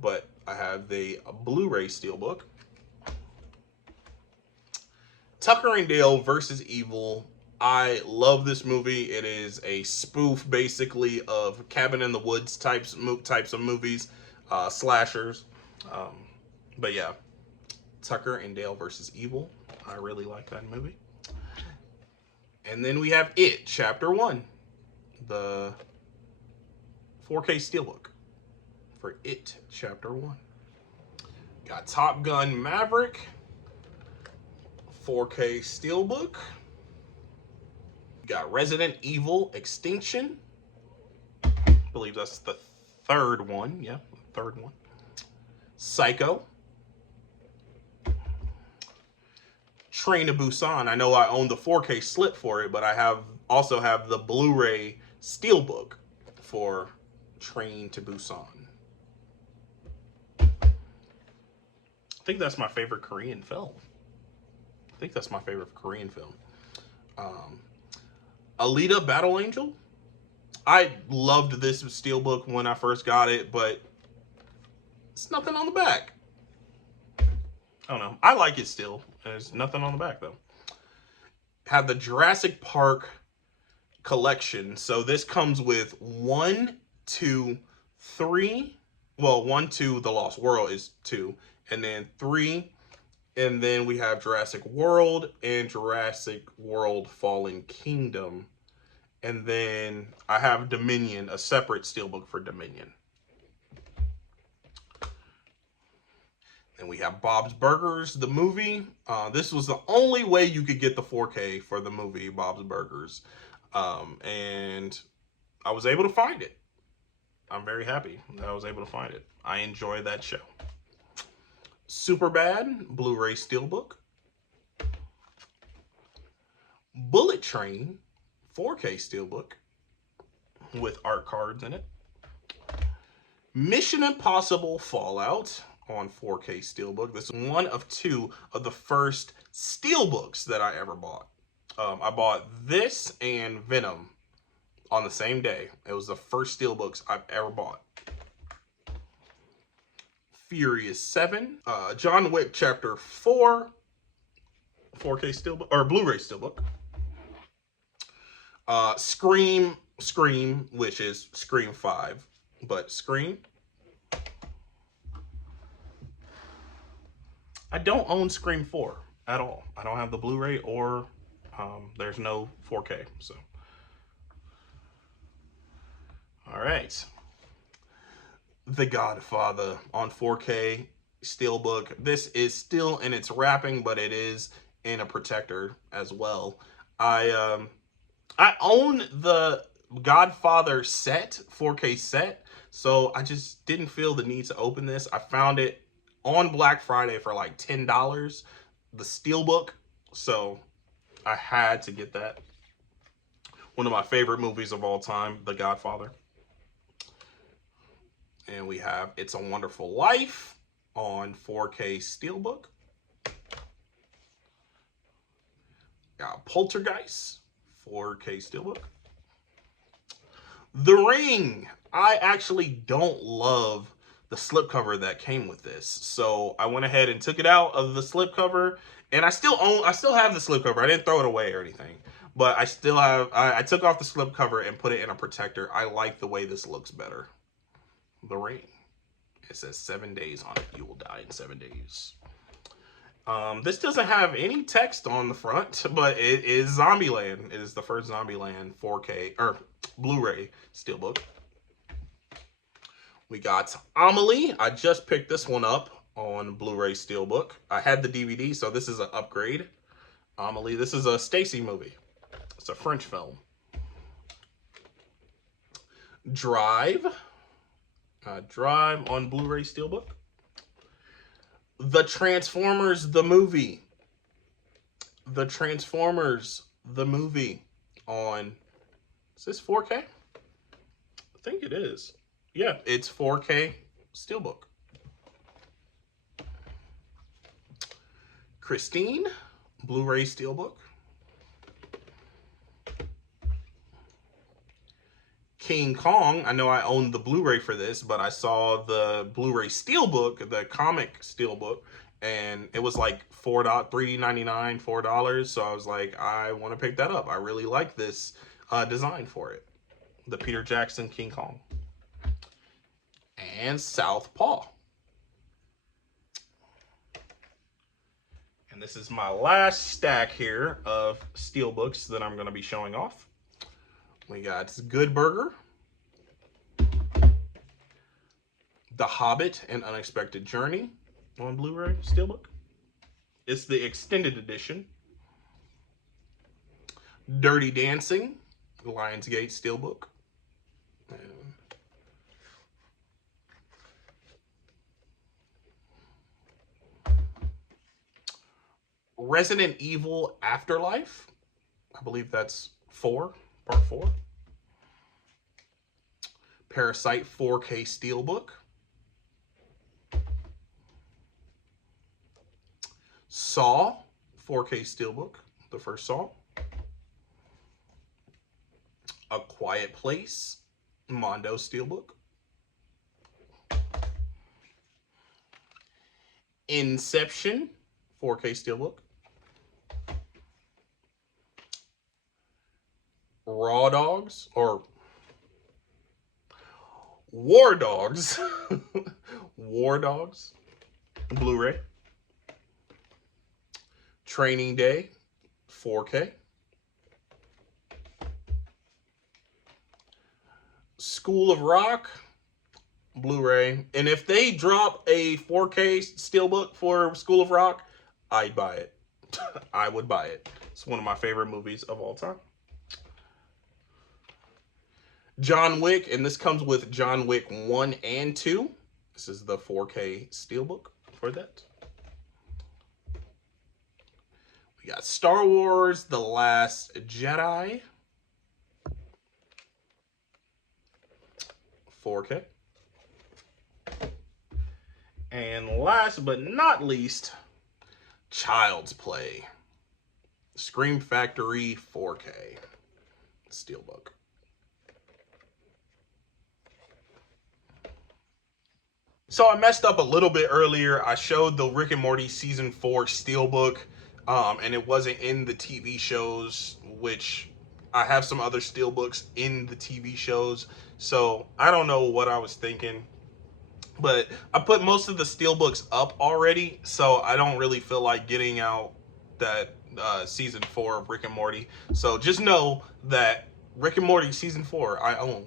but I have the Blu-ray Steelbook. Tucker and Dale versus Evil. I love this movie. It is a spoof, basically, of Cabin in the Woods types of movies, slashers. But yeah, Tucker and Dale versus Evil. I really like that movie. And then we have It, Chapter 1, the 4K Steelbook for It, Chapter 1. Got Top Gun Maverick, 4K Steelbook. Got Resident Evil Extinction. I believe that's the 3rd one. Yeah, the 3rd one. Psycho. Train to Busan. I know I own the 4K slip for it, but I also have the Blu-ray Steelbook for Train to Busan. I think that's my favorite Korean film. Alita Battle Angel. I loved this Steelbook when I first got it, but it's nothing on the back. I don't know. I like it still. There's nothing on the back, though. Have the Jurassic Park collection. So this comes with 1, 2, 3. Well, 1, 2, The Lost World is 2. And then 3. And then we have Jurassic World and Jurassic World Fallen Kingdom. And then I have Dominion, a separate Steelbook for Dominion. And we have Bob's Burgers, the movie. This was the only way you could get the 4K for the movie Bob's Burgers. And I was able to find it. I'm very happy that I was able to find it. I enjoy that show. Superbad, Blu-ray Steelbook. Bullet Train, 4K Steelbook with art cards in it. Mission Impossible Fallout on 4K Steelbook. This is one of 2 of the first Steelbooks that I ever bought. I bought this and Venom on the same day. It was the first Steelbooks I've ever bought. Furious 7, John Wick Chapter 4, 4K Steelbook, or Blu-ray Steelbook. Scream Scream, which is Scream 5. But Scream, I don't own Scream 4 at all. I don't have the Blu-ray, or there's no 4K. So, all right. The Godfather on 4K Steelbook. This is still in its wrapping, but it is in a protector as well. I own the Godfather set, 4K set, so I just didn't feel the need to open this. I found it on Black Friday for like $10, the Steelbook, so I had to get that. One of my favorite movies of all time, The Godfather. And we have It's a Wonderful Life on 4K Steelbook. Got Poltergeist, 4K Steelbook. The Ring. I actually don't love the slipcover that came with this, so I went ahead and took it out of the slipcover, and I still have the slipcover. I didn't throw it away or anything, but I still have. I took off the slipcover and put it in a protector. I like the way this looks better. The Ring. It says 7 days on it. You will die in 7 days. This doesn't have any text on the front, but it is Zombieland. It is the first Zombieland 4K or Blu-ray Steelbook. We got Amelie. I just picked this one up on Blu-ray Steelbook. I had the DVD, so this is an upgrade. Amelie. This is a Stacy movie. It's a French film. Drive. Drive on Blu-ray Steelbook. The Transformers, the movie. The Transformers, the movie on, is this 4K? I think it is. Yeah, it's 4K Steelbook. Christine, Blu-ray Steelbook. King Kong, I know I own the Blu-ray for this, but I saw the Blu-ray Steelbook, the comic Steelbook, and it was like $3.99, $4. So I was like, I want to pick that up. I really like this design for it. The Peter Jackson King Kong. And Southpaw. And this is my last stack here of Steelbooks that I'm going to be showing off. We got Good Burger, The Hobbit, An Unexpected Journey on Blu-ray Steelbook. It's the extended edition. Dirty Dancing, Lionsgate Steelbook. Resident Evil Afterlife. I believe that's 4. Part 4. Parasite 4K Steelbook. Saw 4K Steelbook. The first Saw. A Quiet Place. Mondo Steelbook. Inception 4K Steelbook. Raw Dogs, or War Dogs, War Dogs, Blu-ray. Training Day, 4K. School of Rock, Blu-ray. And if they drop a 4K Steelbook for School of Rock, I'd buy it. I would buy it. It's one of my favorite movies of all time. John Wick, and this comes with John Wick 1 and 2. This is the 4K Steelbook for that. We got Star Wars, The Last Jedi. 4K. And last but not least, Child's Play. Scream Factory 4K Steelbook. So I messed up a little bit earlier. I showed the Rick and Morty Season 4 Steelbook, and it wasn't in the TV shows, which I have some other Steelbooks in the TV shows, so I don't know what I was thinking. But I put most of the Steelbooks up already, so I don't really feel like getting out that season 4 of Rick and Morty. So just know that Rick and Morty season 4 I own.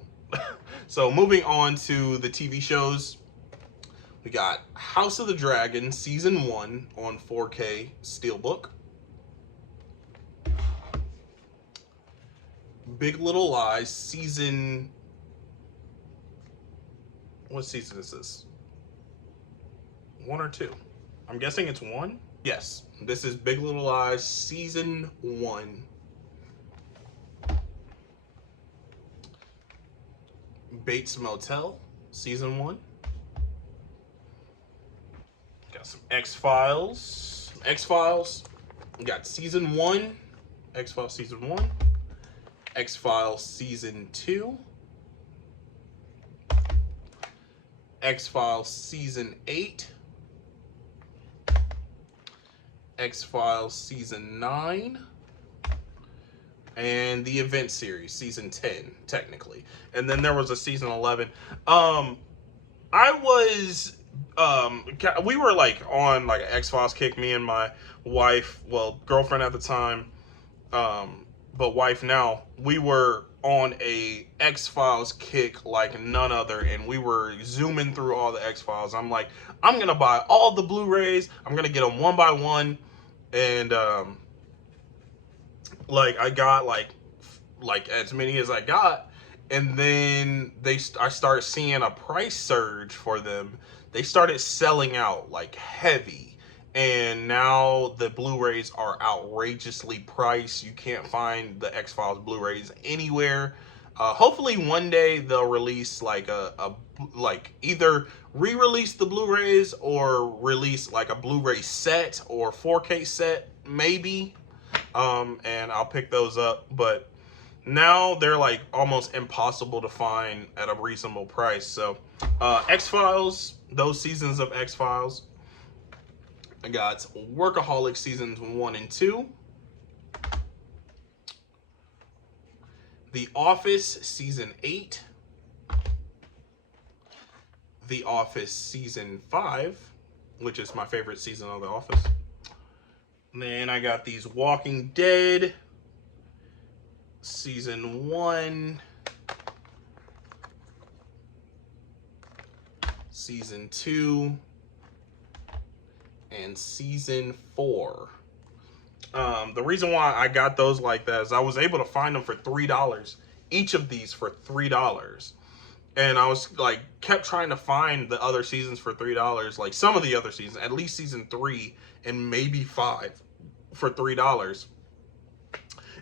So moving on to the TV shows, we got House of the Dragon season 1 on 4K Steelbook. Big Little Lies season... What season is this? 1 or 2? I'm guessing it's 1? Yes, this is Big Little Lies season 1. Bates Motel season 1. Got some X-Files. We got season 1. X-Files season 1. X-Files season 2. X-Files season 8. X-Files season 9. And the event series season 10, technically. And then there was a season 11. We were like on like an X-Files kick, me and my wife, well, girlfriend at the time, but wife now. We were on a X-Files kick like none other, and we were zooming through all the X-Files. I'm like, I'm gonna buy all the Blu-rays. I'm gonna get them one by one, and like I got like as many as I got, and then I started seeing a price surge for them. They started selling out like heavy, and now the Blu-rays are outrageously priced. You can't find the X-Files Blu-rays anywhere. Hopefully one day they'll release like like either re-release the Blu-rays or release like a Blu-ray set or 4K set, maybe. And I'll pick those up, but now they're like almost impossible to find at a reasonable price. So X-Files, those seasons of X-Files. I got Workaholic seasons 1 and 2. The Office season 8. The Office season 5, which is my favorite season of The Office. And then I got these Walking Dead season 1, season 2, and season 4. The reason why I got those like that is I was able to find them for $3. Each of these for $3. And I was like, kept trying to find the other seasons for $3. Like some of the other seasons, at least season 3 and maybe 5 for $3.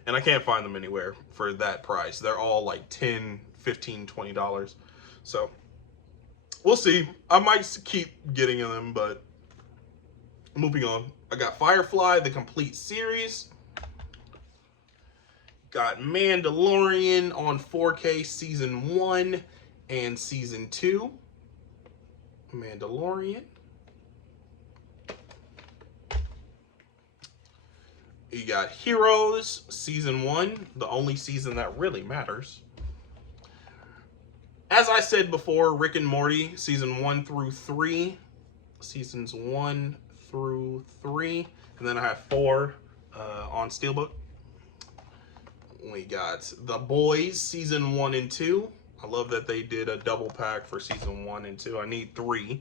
And I can't find them anywhere for that price. They're all like $10, $15, $20. So we'll see. I might keep getting them, but moving on. I got Firefly, the complete series. Got Mandalorian on 4K season 1 and season 2. Mandalorian. You got Heroes season 1, the only season that really matters. As I said before, Rick and Morty season 1 through 3. Seasons 1 through 3. And then I have 4 on Steelbook. We got The Boys season 1 and 2. I love that they did a double pack for season 1 and 2. I need 3.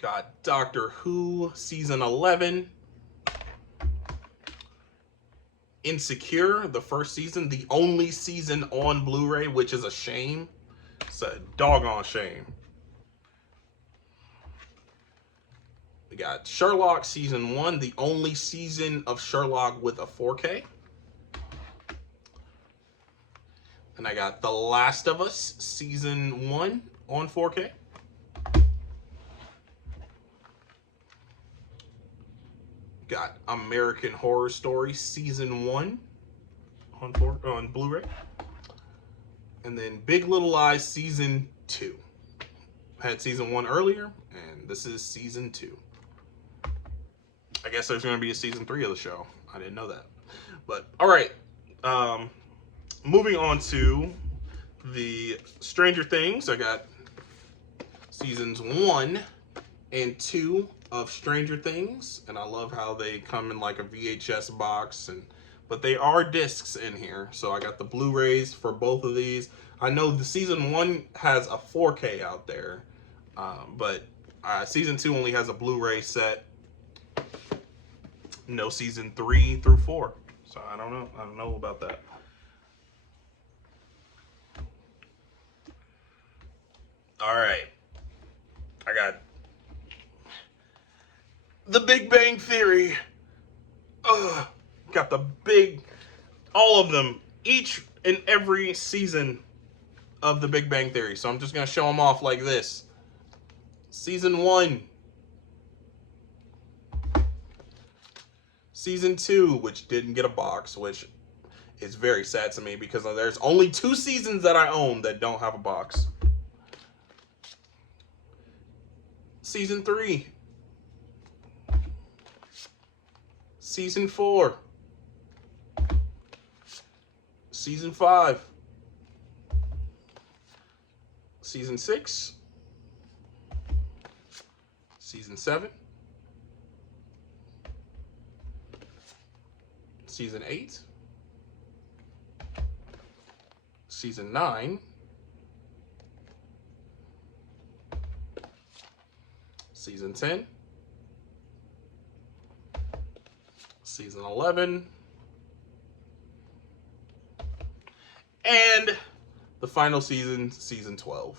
Got Doctor Who season 11. Insecure, the first season, the only season on Blu-ray, which is a shame. It's a doggone shame. We got Sherlock season 1, the only season of Sherlock with a 4K. And I got The Last of Us season 1 on 4K. Got American Horror Story season 1 on Blu-ray. And then Big Little Lies season 2. I had season 1 earlier, and this is season 2. I guess there's going to be a season 3 of the show. I didn't know that. But, all right. Moving on to the Stranger Things. I got seasons 1 and 2 of Stranger Things. And I love how they come in like a VHS box. But they are discs in here. So I got the Blu-rays for both of these. I know the season 1 has a 4K out there. But season 2 only has a Blu-ray set. No season 3 through 4. So I don't know. I don't know about that. All right. I got The Big Bang Theory. Got all of them, each and every season of The Big Bang Theory. So I'm just going to show them off like this. Season 1. Season 2, which didn't get a box, which is very sad to me because there's only 2 seasons that I own that don't have a box. Season 3. Season 4. Season 5. Season 6. Season 7. Season 8. Season 9. Season 10. Season 11. And the final season, season 12.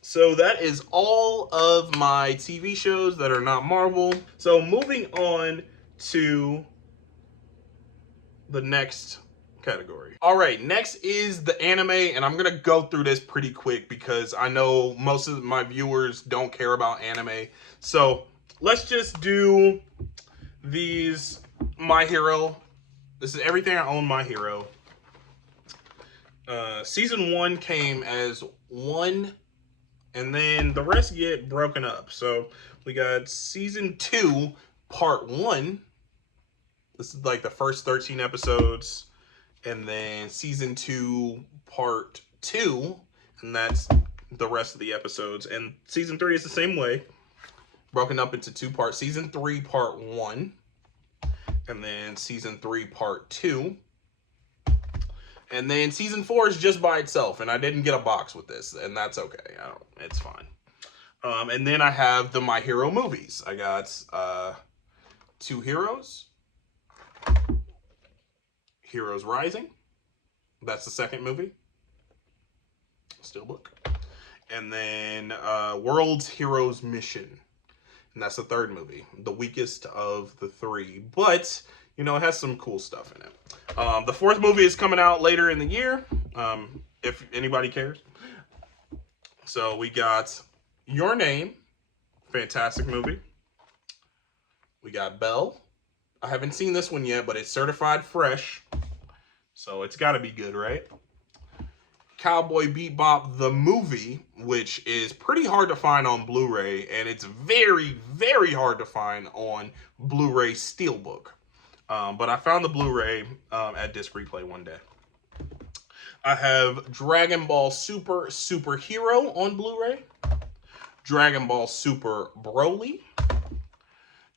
So that is all of my TV shows that are not Marvel. So moving on to the next category. All right, next is the anime, and I'm gonna go through this pretty quick because I know most of my viewers don't care about anime. So let's just do these My Hero. This is everything I own My Hero. Season 1 came as 1, and then the rest get broken up. So we got season 2, part 1. This is like the first 13 episodes. And then season 2, part 2. And that's the rest of the episodes. And season 3 is the same way. Broken up into 2 parts. Season 3, part 1. And then season 3, part 2. And then season 4 is just by itself. And I didn't get a box with this. And that's okay. It's fine. And then I have the My Hero movies. I got 2 Heroes. Heroes Rising. That's the second movie. Steelbook. And then World's Heroes Mission. And that's the third movie. The weakest of the 3. But, you know, it has some cool stuff in it. The 4th movie is coming out later in the year. If anybody cares. So we got Your Name. Fantastic movie. We got Belle. I haven't seen this one yet, but it's certified fresh. So it's got to be good, right? Cowboy Bebop, the movie, which is pretty hard to find on Blu-ray, and it's very, very hard to find on Blu-ray Steelbook. But I found the Blu-ray at Disc Replay one day. I have Dragon Ball Super Superhero on Blu-ray. Dragon Ball Super Broly.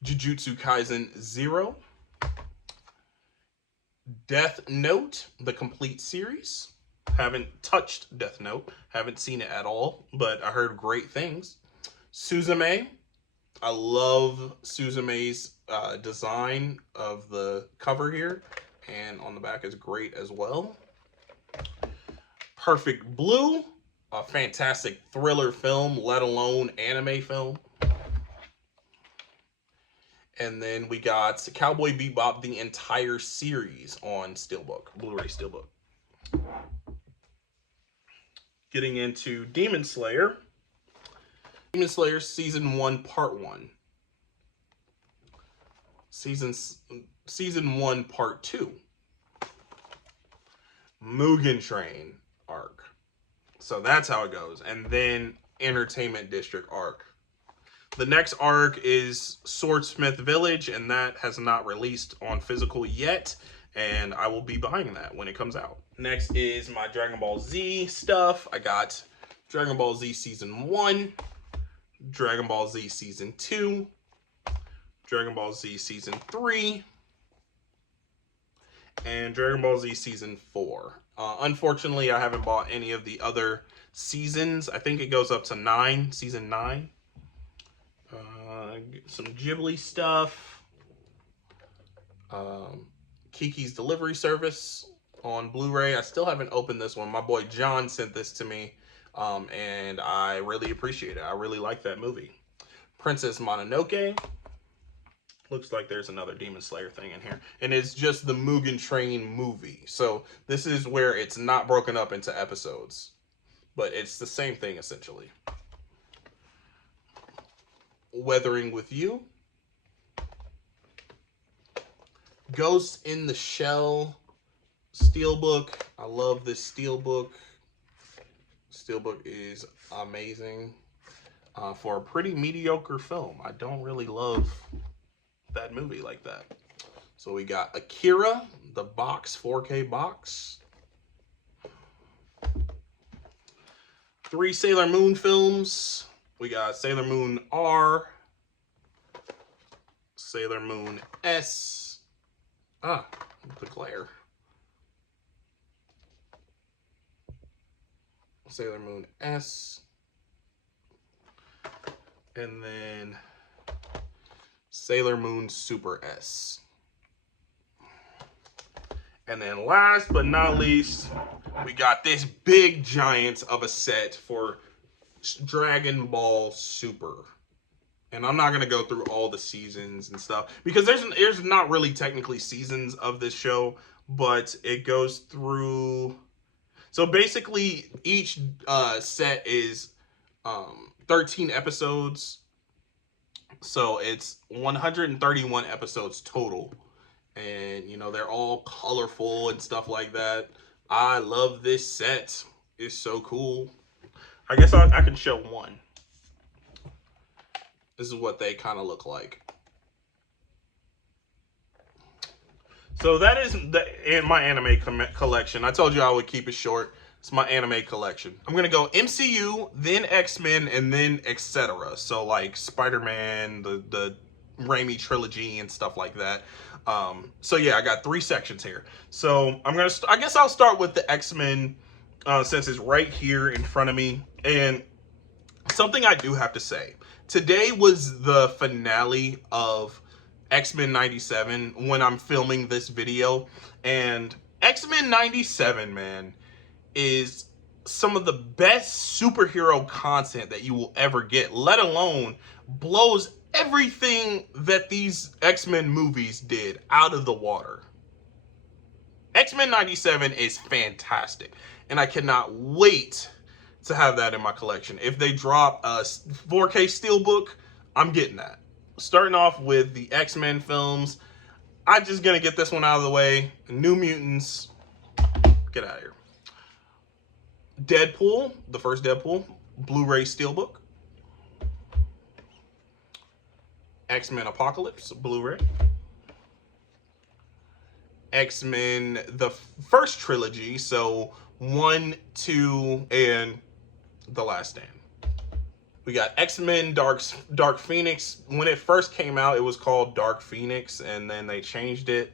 Jujutsu Kaisen 0. Death Note, the complete series. Haven't touched Death Note. Haven't seen it at all, but I heard great things. Suzume. I love Suzume's design of the cover here. And on the back is great as well. Perfect Blue. A fantastic thriller film, let alone anime film. And then we got Cowboy Bebop, the entire series on Steelbook, Blu-ray Steelbook. Getting into Demon Slayer. Demon Slayer Season 1, Part 1. Season 1, Part 2. Mugen Train arc. So that's how it goes. And then Entertainment District arc. The next arc is Swordsmith Village, and that has not released on physical yet, and I will be buying that when it comes out. Next is my Dragon Ball Z stuff. I got Dragon Ball Z Season 1, Dragon Ball Z Season 2, Dragon Ball Z Season 3, and Dragon Ball Z Season 4. Unfortunately, I haven't bought any of the other seasons. I think it goes up to 9, Season 9. Some Ghibli stuff. Kiki's Delivery Service on Blu-ray. I still haven't opened this one. My boy John sent this to me, and I really appreciate it. I really like that movie. Princess Mononoke. Looks like there's another Demon Slayer thing in here. And it's just the Mugen Train movie. So this is where it's not broken up into episodes. But it's the same thing, essentially. Weathering with You. Ghost in the Shell Steelbook. I love this Steelbook. Steelbook is amazing. For a pretty mediocre film. I don't really love that movie like that. So we got Akira, the box, 4K box. 3 Sailor Moon films. We got Sailor Moon R, Sailor Moon S. The glare. Sailor Moon S. And then Sailor Moon Super S. And then last but not least, we got this big giant of a set for Dragon Ball Super. And I'm not going to go through all the seasons and stuff, because there's not really technically seasons of this show, but it goes through. So basically each set is 13 episodes. So it's 131 episodes total. And, you know, they're all colorful and stuff like that. I love this set. It's so cool. I guess I can show one. This is what they kind of look like. So that is in my anime collection. I told you I would keep it short. It's my anime collection. I'm going to go MCU, then X-Men, and then etc. So like Spider-Man, the Raimi trilogy and stuff like that. So yeah, I got 3 sections here. So I guess I'll start with the X-Men since it's right here in front of me. And something I do have to say. Today was the finale of X-Men 97 when I'm filming this video. And X-Men 97, man, is some of the best superhero content that you will ever get, let alone blows everything that these X-Men movies did out of the water. X-Men 97 is fantastic, and I cannot wait to have that in my collection. If they drop a 4K Steelbook, I'm getting that. Starting off with the X-Men films, I'm just gonna get this one out of the way. New Mutants, get out of here. Deadpool, the first Deadpool, Blu-ray Steelbook. X-Men Apocalypse, Blu-ray. X-Men, the first trilogy, so 1, 2, and The Last Stand. We got X-Men Dark Phoenix. When it first came out, it was called Dark Phoenix, and then they changed it.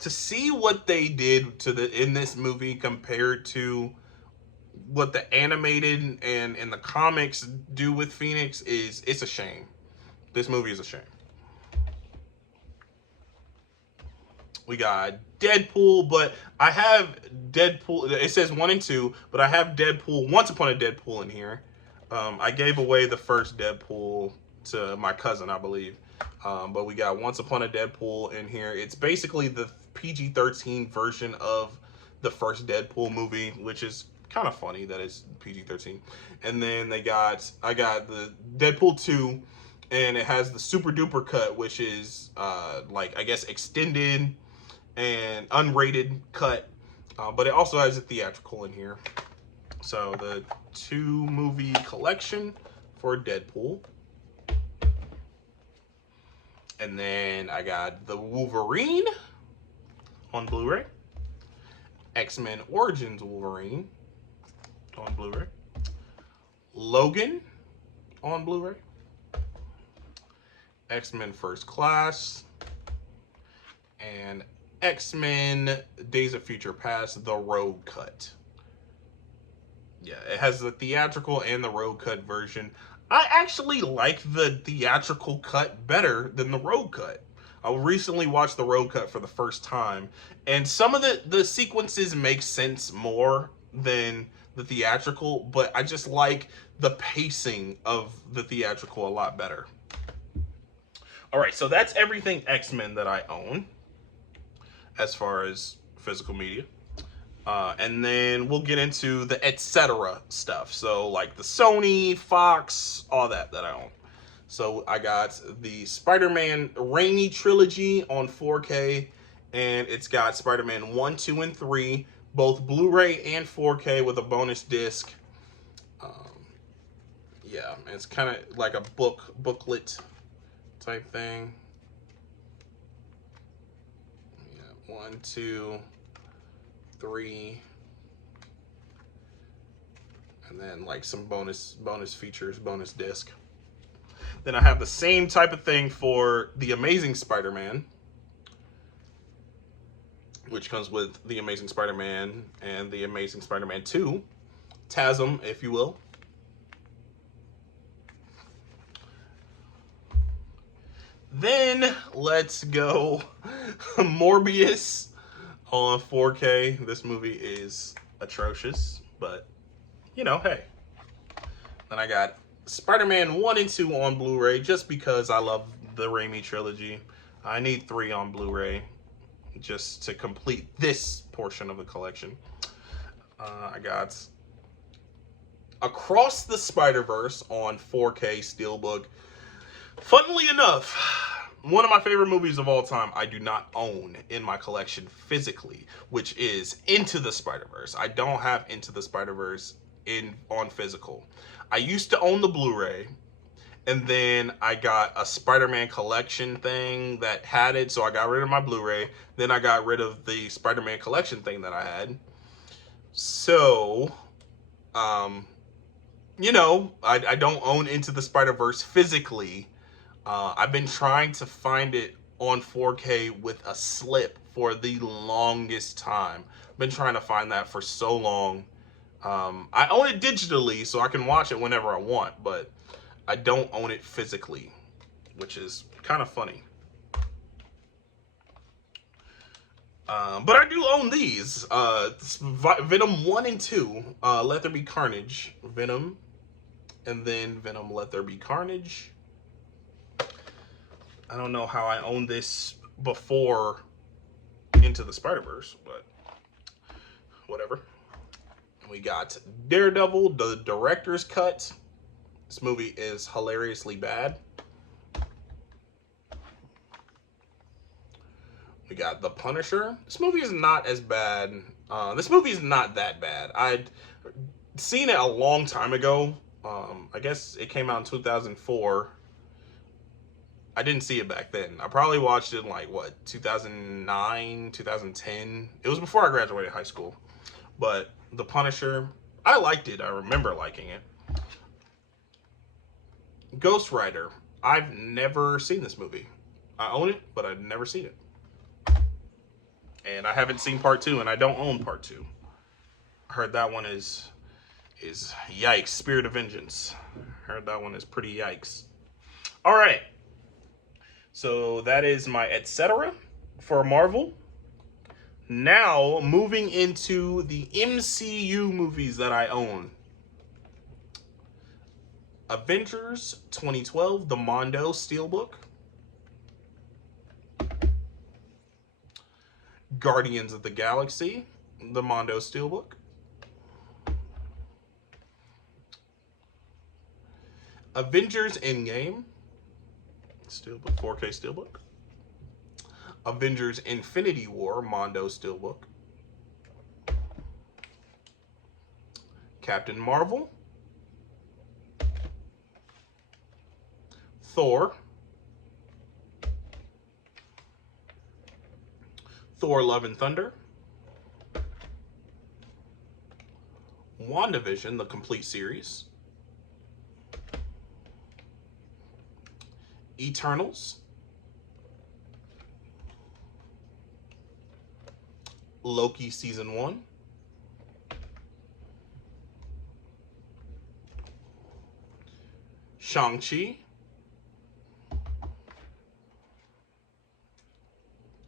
To see what they did in this movie compared to what the animated and the comics do with Phoenix it's a shame. This movie is a shame. We got Deadpool, but I have Deadpool. It says 1 and 2, but I have Deadpool, Once Upon a Deadpool in here. I gave away the first Deadpool to my cousin, I believe. But we got Once Upon a Deadpool in here. It's basically the PG-13 version of the first Deadpool movie, which is kind of funny that it's PG-13. And then I got the Deadpool 2, and it has the super duper cut, which is like, I guess, extended and unrated cut. But it also has a theatrical in here. So the 2 movie collection. for Deadpool. And then I got the Wolverine on Blu-ray. X-Men Origins Wolverine on Blu-ray. Logan on Blu-ray. X-Men First Class. And X-Men Days of Future Past, the Road Cut. Yeah, it has the theatrical and the road cut version. I actually like the theatrical cut better than the road cut. I recently watched the road cut for the first time, and some of the sequences make sense more than the theatrical, but I just like the pacing of the theatrical a lot better. All right, so that's everything X-Men that I own as far as physical media. And then we'll get into the etc. stuff. So like the Sony, Fox, all that I own. So I got the Spider-Man Raimi trilogy on 4K, and it's got Spider-Man 1, 2, and 3, both Blu-ray and 4K with a bonus disc. Yeah, it's kind of like a booklet type thing. Yeah, 1, 2, 3, and then like some bonus features, bonus disc. Then I have the same type of thing for The Amazing Spider-Man, which comes with The Amazing Spider-Man and The Amazing Spider-Man 2, TASM, if you will. Then let's go Morbius on 4K. This movie is atrocious, but you know, hey. Then I got Spider-Man 1 and 2 on Blu-ray just because I love the Raimi trilogy. I need 3 on Blu-ray just to complete this portion of the collection. I got Across the Spider-Verse on 4K Steelbook. Funnily enough, one of my favorite movies of all time I do not own in my collection physically, which is Into the Spider-Verse. I don't have Into the Spider-Verse on physical. I used to own the Blu-ray, and then I got a Spider-Man collection thing that had it, so I got rid of my Blu-ray. Then I got rid of the Spider-Man collection thing that I had. So, you know, I don't own Into the Spider-Verse physically. I've been trying to find it on 4K with a slip for the longest time. I've been trying to find that for so long. I own it digitally, so I can watch it whenever I want, but I don't own it physically, which is kind of funny. But I do own these. Venom 1 and 2, Let There Be Carnage. Venom, and then Venom Let There Be Carnage. I don't know how I owned this before Into the Spider-Verse, but whatever. We got Daredevil, the director's cut. This movie is hilariously bad. We got The Punisher. This movie is not as bad. This movie is not that bad. I'd seen it a long time ago. I guess it came out in 2004. I didn't see it back then. I probably watched it in like, what, 2009, 2010. It was before I graduated high school. But The Punisher, I liked it. I remember liking it. Ghost Rider. I've never seen this movie. I own it, but I've never seen it. And I haven't seen part 2, and I don't own part 2. I heard that one is yikes. Spirit of Vengeance. I heard that one is pretty yikes. All right. So that is my etc. for Marvel. Now, moving into the MCU movies that I own. Avengers 2012, the Mondo Steelbook. Guardians of the Galaxy, the Mondo Steelbook. Avengers Endgame, Steelbook, 4K Steelbook. Avengers Infinity War, Mondo Steelbook. Captain Marvel. Thor, Thor Love and Thunder, WandaVision, the complete series, Eternals, Loki Season 1, Shang-Chi,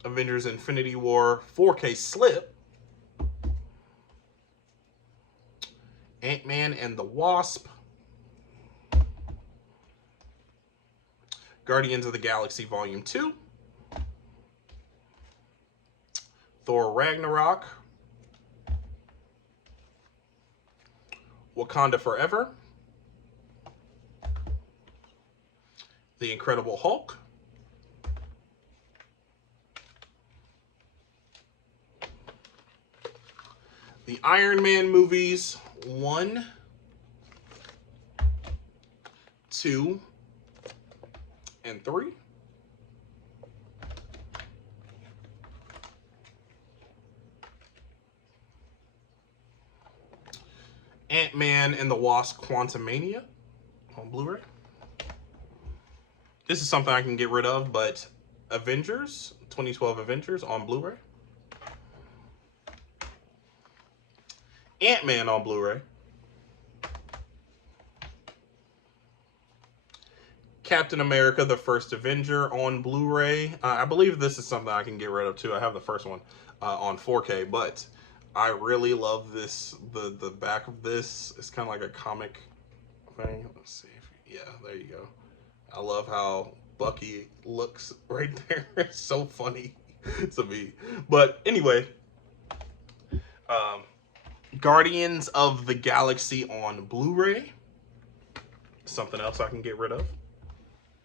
Avengers Infinity War 4K Slip, Ant-Man and the Wasp, Guardians of the Galaxy Volume 2, Thor Ragnarok, Wakanda Forever, The Incredible Hulk, the Iron Man movies 1, 2, and 3. Ant-Man and the Wasp Quantumania on Blu-ray. This is something I can get rid of, but Avengers, 2012 Avengers on Blu-ray. Ant-Man on Blu-ray. Captain America, the First Avenger on Blu-ray. I believe this is something I can get rid of too. I have the first one on 4K, but I really love this. The back of this is kind of like a comic thing. Let's see. Yeah, there you go. I love how Bucky looks right there. It's so funny to me. But anyway, Guardians of the Galaxy on Blu-ray. Something else I can get rid of,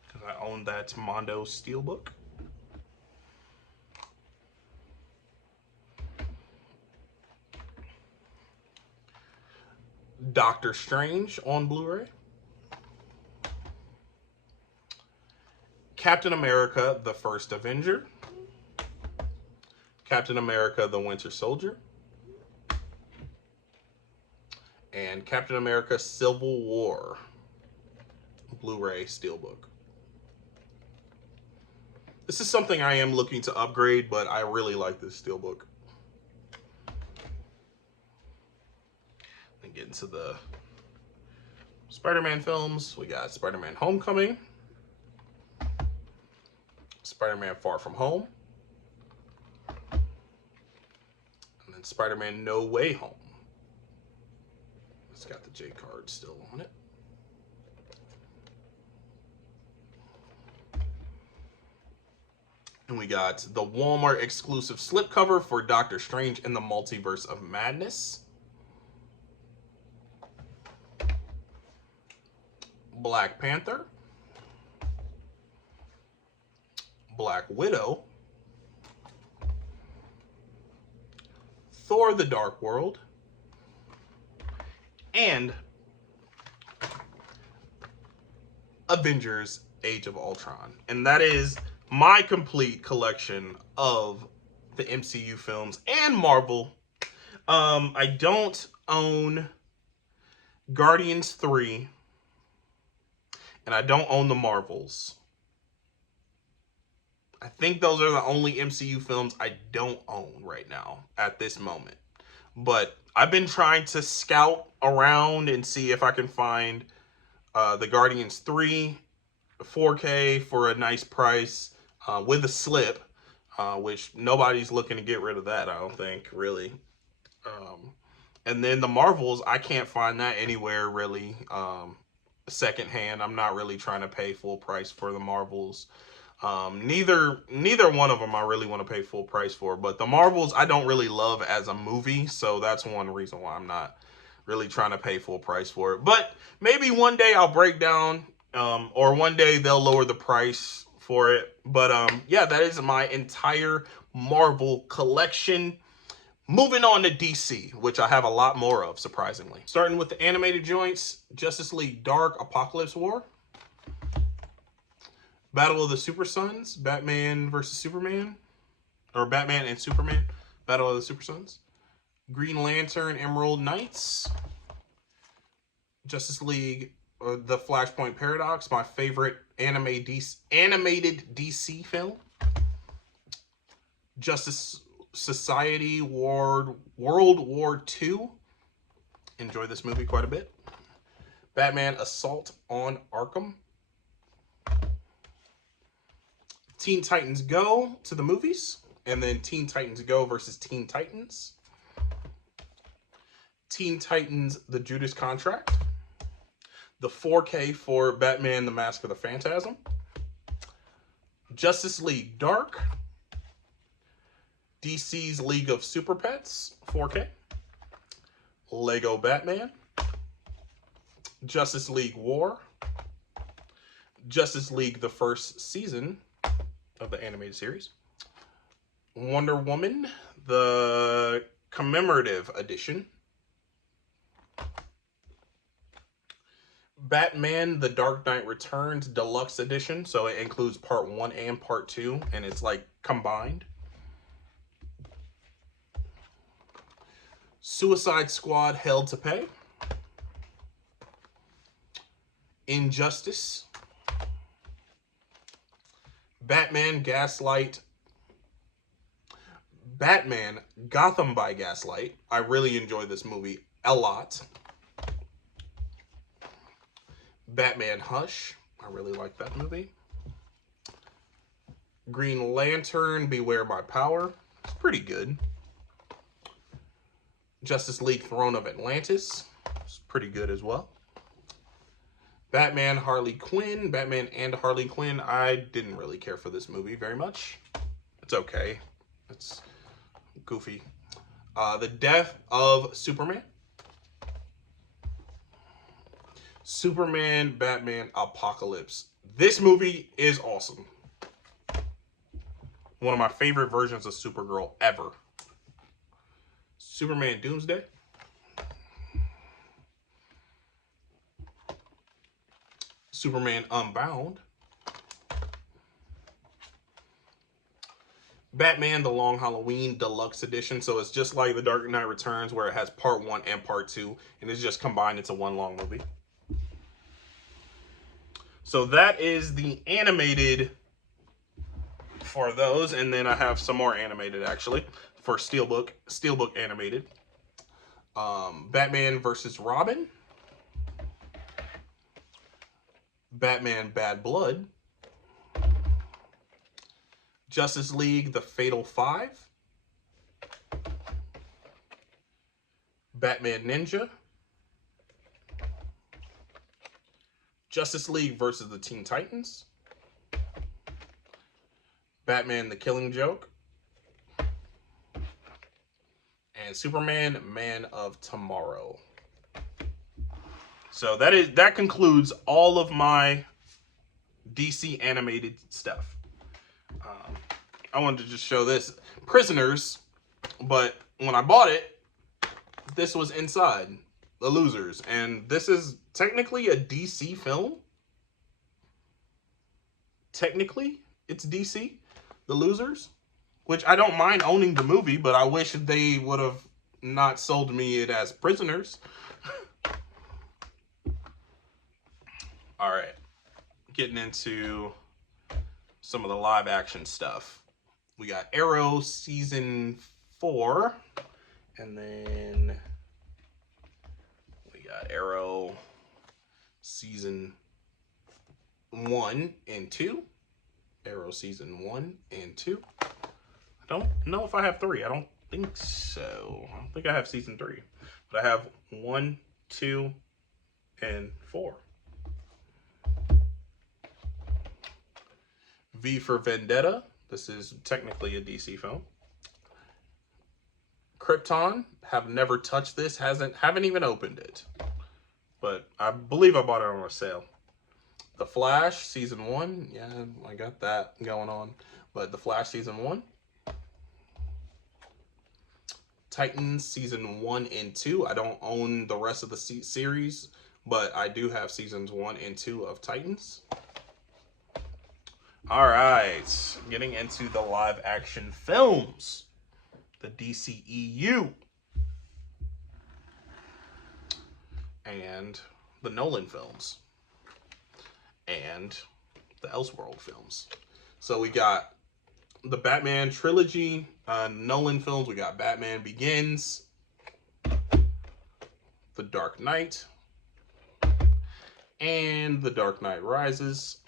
because I own that Mondo Steelbook. Doctor Strange on Blu-ray. Captain America, the First Avenger. Captain America, the Winter Soldier. And Captain America, Civil War. Blu-ray Steelbook. This is something I am looking to upgrade, but I really like this Steelbook. And get into the Spider-Man films. We got Spider-Man Homecoming, Spider-Man Far From Home, and then Spider-Man No Way Home. It's got the J card still on it. And we got the Walmart exclusive slipcover for Doctor Strange in the Multiverse of Madness. Black Panther. Black Widow. Thor: The Dark World. And Avengers: Age of Ultron. And that is my complete collection of the MCU films and Marvel. I don't own Guardians 3, and I don't own the Marvels. I think those are the only MCU films I don't own right now at this moment. But I've been trying to scout around and see if I can find the Guardians 3 4K for a nice price with a slip, which nobody's looking to get rid of that, I don't think, really. And then the Marvels, I can't find that anywhere really secondhand. I'm not really trying to pay full price for the Marvels. Neither one of them I really want to pay full price for, but the Marvels I don't really love as a movie, so that's one reason why I'm not really trying to pay full price for it. But maybe one day I'll break down, or one day they'll lower the price for it. But yeah, that is my entire Marvel collection. Moving on to DC, which I have a lot more of, surprisingly. Starting with the animated joints, Justice League Dark, Apocalypse War. Battle of the Super Sons, Batman versus Superman, or Batman and Superman, Battle of the Super Sons. Green Lantern, Emerald Knights. Justice League, The Flashpoint Paradox, my favorite animated DC film. Justice Society World War II. Enjoy this movie quite a bit. Batman Assault on Arkham. Teen Titans Go to the movies, and then Teen Titans Go versus Teen Titans. Teen Titans The Judas Contract. The 4K for Batman The Mask of the Phantasm. Justice League Dark. DC's League of Super Pets 4K. Lego Batman. Justice League War. Justice League the first season of the animated series. Wonder Woman, the commemorative edition. Batman The Dark Knight Returns Deluxe Edition, so it includes part 1 and part 2, and it's like combined. Suicide Squad Hell to Pay. Injustice. Batman Gotham by Gaslight. I really enjoyed this movie a lot. Batman Hush. I really like that movie. Green Lantern Beware My Power. It's pretty good. Justice League Throne of Atlantis. It's pretty good as well. Batman Harley Quinn. Batman and Harley Quinn. I didn't really care for this movie very much. It's okay. It's goofy. The Death of Superman. Superman, Batman, Apocalypse. This movie is awesome. One of my favorite versions of Supergirl ever. Superman Doomsday. Superman Unbound. Batman The Long Halloween Deluxe Edition. So it's just like The Dark Knight Returns, where it has part 1 and part 2, and it's just combined into one long movie. So that is the animated for those, and then I have some more animated actually for Steelbook animated. Batman versus Robin. Batman Bad Blood. Justice League The Fatal Five. Batman Ninja. Justice League versus the Teen Titans. Batman The Killing Joke. And Superman Man of Tomorrow. So that concludes all of my DC animated stuff. I wanted to just show this. Prisoners, but when I bought it, this was inside. The Losers. And this is technically a DC film. Technically, it's DC. The Losers. Which I don't mind owning the movie, but I wish they would have not sold me it as Prisoners. Alright. Getting into some of the live action stuff. We got Arrow Season 4. And then we got Arrow Season 1 and 2. Arrow Season 1 and 2. I don't know if I have 3. I don't think so. I don't think I have Season 3. But I have 1, 2, and 4. V for Vendetta. This is technically a DC film. Krypton. Have never touched this. Haven't even opened it. But I believe I bought it on a sale. The Flash Season 1. Yeah, I got that going on. But The Flash Season 1. Titans Season 1 and 2. I don't own the rest of the series, but I do have Seasons 1 and 2 of Titans. All right, getting into the live action films, the DCEU, and the Nolan films, and the Elseworld films. So we got the Batman trilogy, Nolan films. We got Batman Begins, The Dark Knight, and The Dark Knight Rises.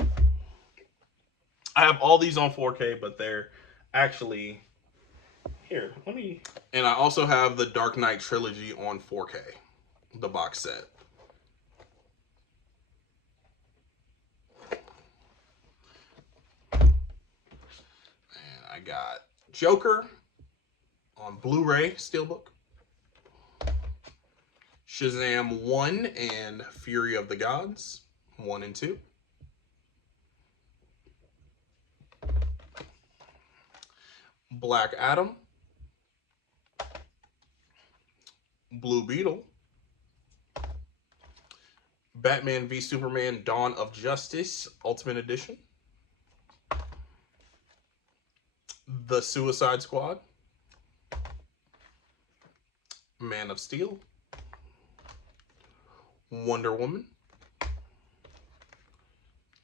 I have all these on 4K, but they're actually here. Let me. And I also have the Dark Knight trilogy on 4K, the box set. And I got Joker on Blu-ray Steelbook, Shazam 1 and Fury of the Gods 1 and 2. Black Adam, Blue Beetle, Batman v Superman Dawn of Justice Ultimate Edition, The Suicide Squad, Man of Steel, Wonder Woman,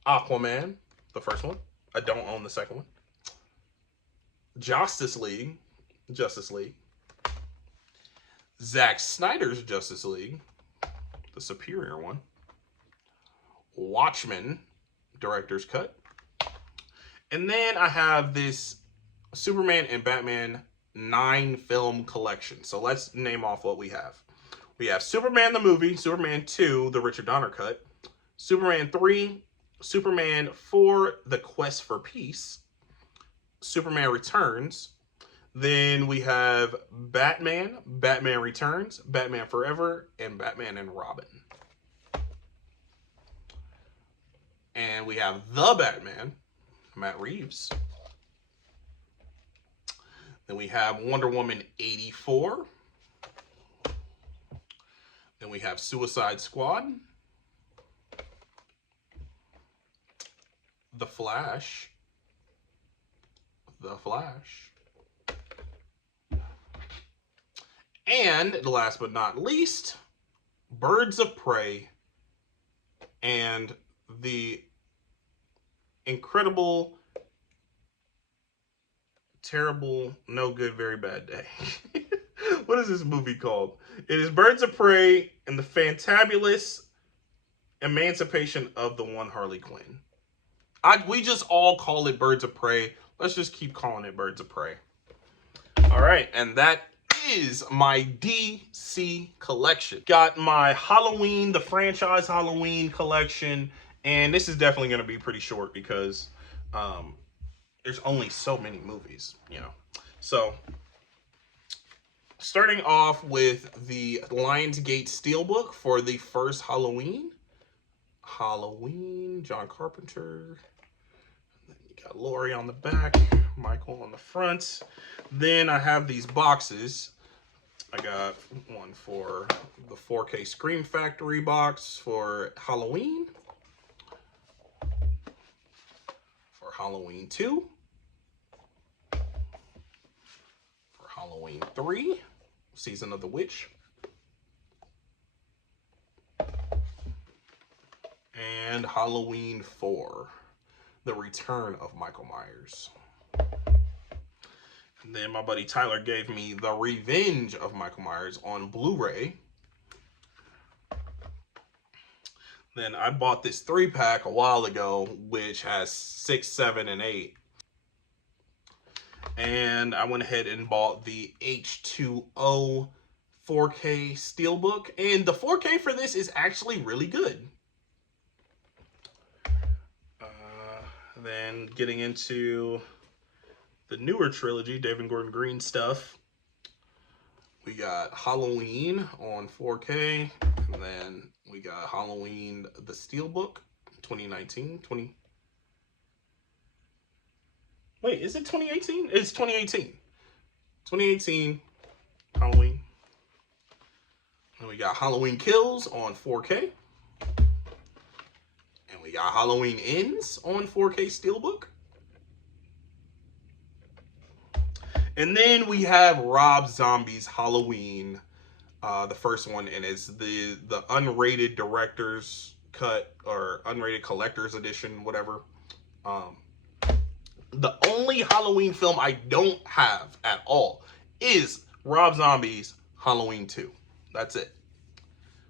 Aquaman, the first one. I don't own the second one. Justice League, Zack Snyder's Justice League, the superior one, Watchmen, director's cut, and then I have this Superman and Batman 9-film collection. So let's name off what we have. We have Superman the movie, Superman 2, the Richard Donner cut, Superman 3, Superman 4, The Quest for Peace, Superman Returns. Then we have Batman, Batman Returns, Batman Forever, and Batman and Robin. And we have The Batman, Matt Reeves. Then we have Wonder Woman 84. Then we have Suicide Squad. The Flash. And last but not least, Birds of Prey and the incredible, terrible, no good, very bad day. What is this movie called? It is Birds of Prey and the Fantabulous Emancipation of the One Harley Quinn. We just all call it Birds of Prey. Let's just keep calling it Birds of Prey. All right, and that is my DC collection. Got my Halloween, the franchise Halloween collection, and this is definitely going to be pretty short because there's only so many movies, you know. So, starting off with the Lionsgate Steelbook for the first Halloween, John Carpenter. Got Laurie on the back, Michael on the front. Then I have these boxes. I got one for the 4K Scream Factory box for Halloween. For Halloween 2. For Halloween 3, Season of the Witch. And Halloween 4. The Return of Michael Myers. And then my buddy Tyler gave me The Revenge of Michael Myers on Blu-ray. Then I bought this 3-pack a while ago, which has 6, 7, and 8. And I went ahead and bought the H2O 4K Steelbook. And the 4K for this is actually really good. Then getting into the newer trilogy, David Gordon Green stuff. We got Halloween on 4K, and then we got Halloween, the Steelbook, 2019. Wait, is it 2018? It's 2018. 2018 Halloween. And we got Halloween Kills on 4K. We got Halloween Ends on 4K Steelbook. And then we have Rob Zombie's Halloween, the first one, and it's the unrated director's cut or unrated collector's edition, whatever. Um, the only Halloween film I don't have at all is Rob Zombie's Halloween 2. That's it.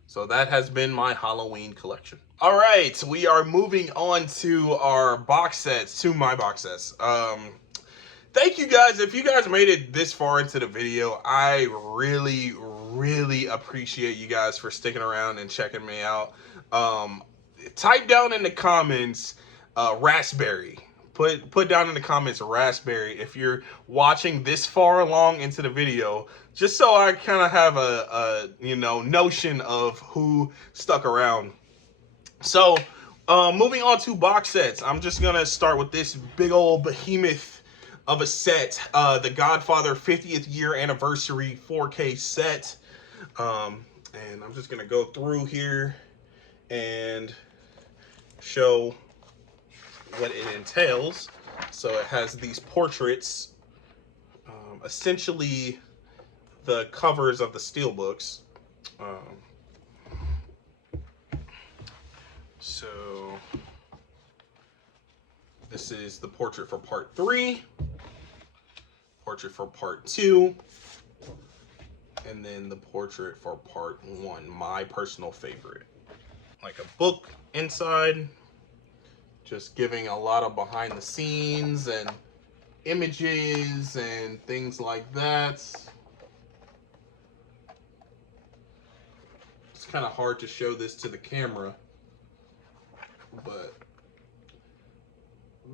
So that has been my Halloween collection. All right, we are moving on to our box sets, to my box sets. Thank you guys. If you guys made it this far into the video, I really appreciate you guys for sticking around and checking me out. Type down in the comments raspberry. Put down in the comments raspberry if you're watching this far along into the video, just so I kind of have a notion of who stuck around. So moving on to box sets, I'm just gonna start with this big old behemoth of a set, the Godfather 50th year anniversary 4K set. And I'm just gonna go through here and show what it entails. So it has these portraits, essentially the covers of the Steelbooks. So this is the portrait for part 3, portrait for part 2, and then the portrait for part 1, my personal favorite. Like a book inside, just giving a lot of behind the scenes and images and things like that. It's kind of hard to show this to the camera, but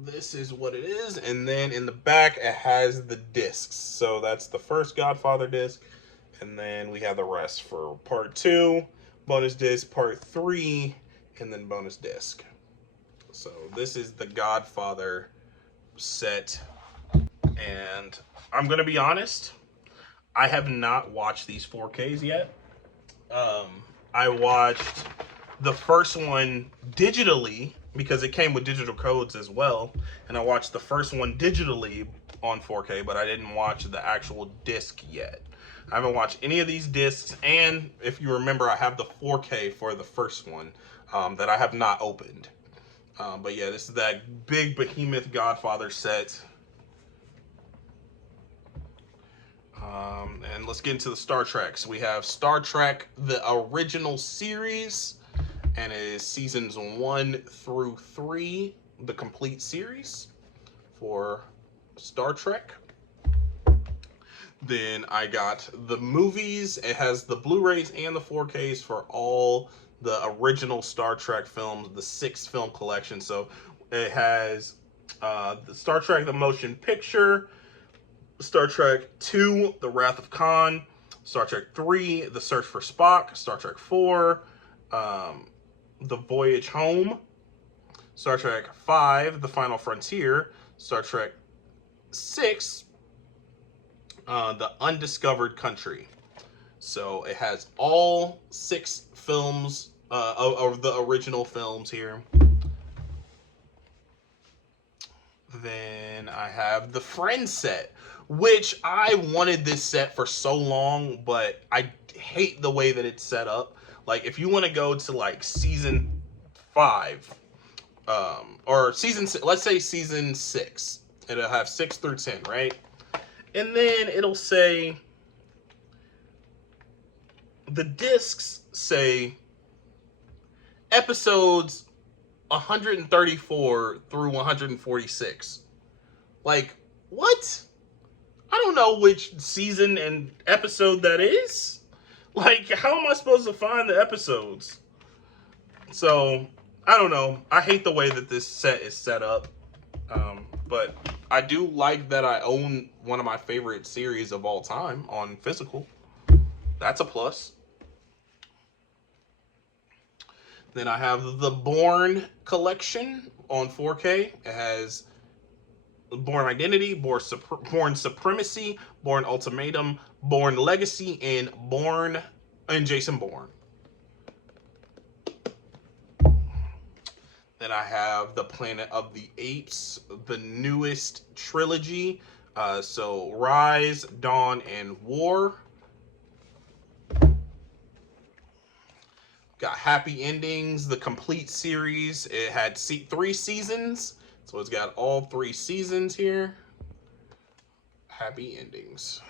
this is what it is. And then in the back it has the discs. So that's the first Godfather disc, and then we have the rest for part 2, bonus disc, part 3, and then bonus disc. So this is the Godfather set, and I'm gonna be honest, I have not watched these 4Ks yet. I watched the first one digitally because it came with digital codes as well, and I watched the first one digitally on 4K, but I didn't watch the actual disc yet. I haven't watched any of these discs, and if you remember, I have the 4K for the first one that I have not opened. But yeah, this is that big behemoth Godfather set. And let's get into the Star Treks. We have Star Trek, the original series, and it is seasons 1 through 3, the complete series for Star Trek. Then I got the movies. It has the Blu-rays and the 4Ks for all the original Star Trek films, the 6 film collection. So it has the Star Trek the Motion Picture, Star Trek 2, The Wrath of Khan, Star Trek 3, The Search for Spock, Star Trek 4, The Voyage Home, Star Trek 5, The Final Frontier, Star Trek 6, The Undiscovered Country. So it has all 6 films of the original films here. Then I have the Friends set, which I wanted this set for so long, but I hate the way that it's set up. Like, if you want to go to like season 5, or season, let's say season 6, it'll have 6 through 10, right? And then it'll say, the discs say episodes 134 through 146. Like, what? I don't know which season and episode that is. Like, how am I supposed to find the episodes? So, I don't know. I hate the way that this set is set up. But I do like that I own one of my favorite series of all time on physical. That's a plus. Then I have the Bourne collection on 4K. It has Bourne Identity, Bourne Supremacy, Bourne Ultimatum, Bourne Legacy, and Jason Bourne. Then I have the Planet of the Apes, the newest trilogy, So Rise, Dawn, and War. Got Happy Endings, the complete series. It had 3 seasons, so it's got all 3 seasons here. Happy Endings.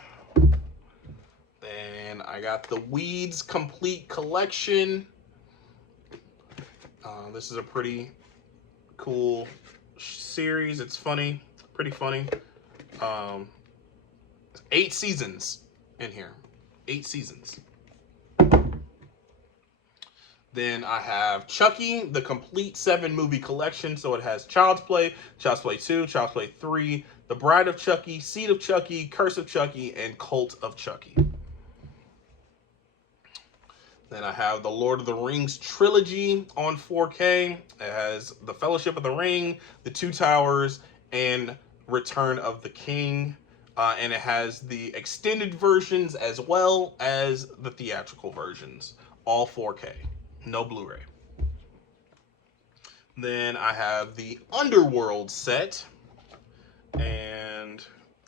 Then I got the Weeds Complete Collection. This is a pretty cool series. It's funny, pretty funny. 8 seasons in here. 8 seasons. Then I have Chucky, the complete 7 movie collection. So it has Child's Play, Child's Play 2, Child's Play 3, The Bride of Chucky, Seed of Chucky, Curse of Chucky, and Cult of Chucky. Then I have the Lord of the Rings trilogy on 4K. It has The Fellowship of the Ring, The Two Towers, and Return of the King. And it has the extended versions as well as the theatrical versions. All 4K. No Blu-ray. Then I have the Underworld set. And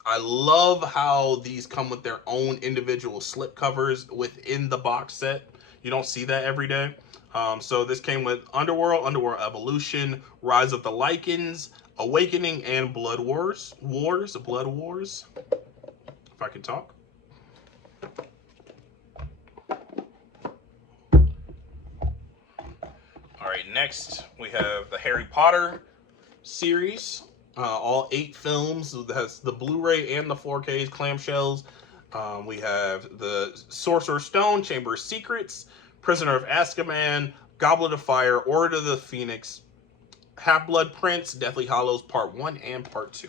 I love how these come with their own individual slipcovers within the box set. You don't see that every day. So this came with Underworld, Underworld Evolution, Rise of the Lycans, Awakening, and Blood Wars. Blood Wars. If I can talk. All right, next we have the Harry Potter series. All 8 films. It has the Blu-ray and the 4K clamshells. We have the Sorcerer's Stone, Chamber of Secrets, Prisoner of Azkaban, Goblet of Fire, Order of the Phoenix, Half-Blood Prince, Deathly Hallows Part 1 and Part 2.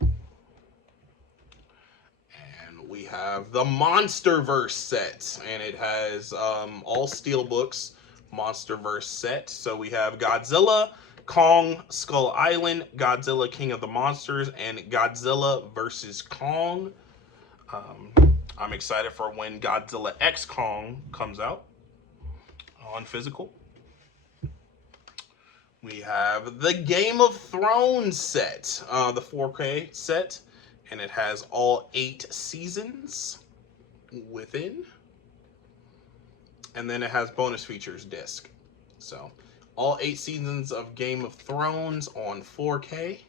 And we have the Monsterverse set, and it has all Steelbooks Monsterverse set. So we have Godzilla, Kong, Skull Island, Godzilla King of the Monsters, and Godzilla vs. Kong. I'm excited for when Godzilla X Kong comes out on physical. We have the Game of Thrones set, the 4K set, and it has all 8 seasons within. And then it has bonus features disc. So all 8 seasons of Game of Thrones on 4K.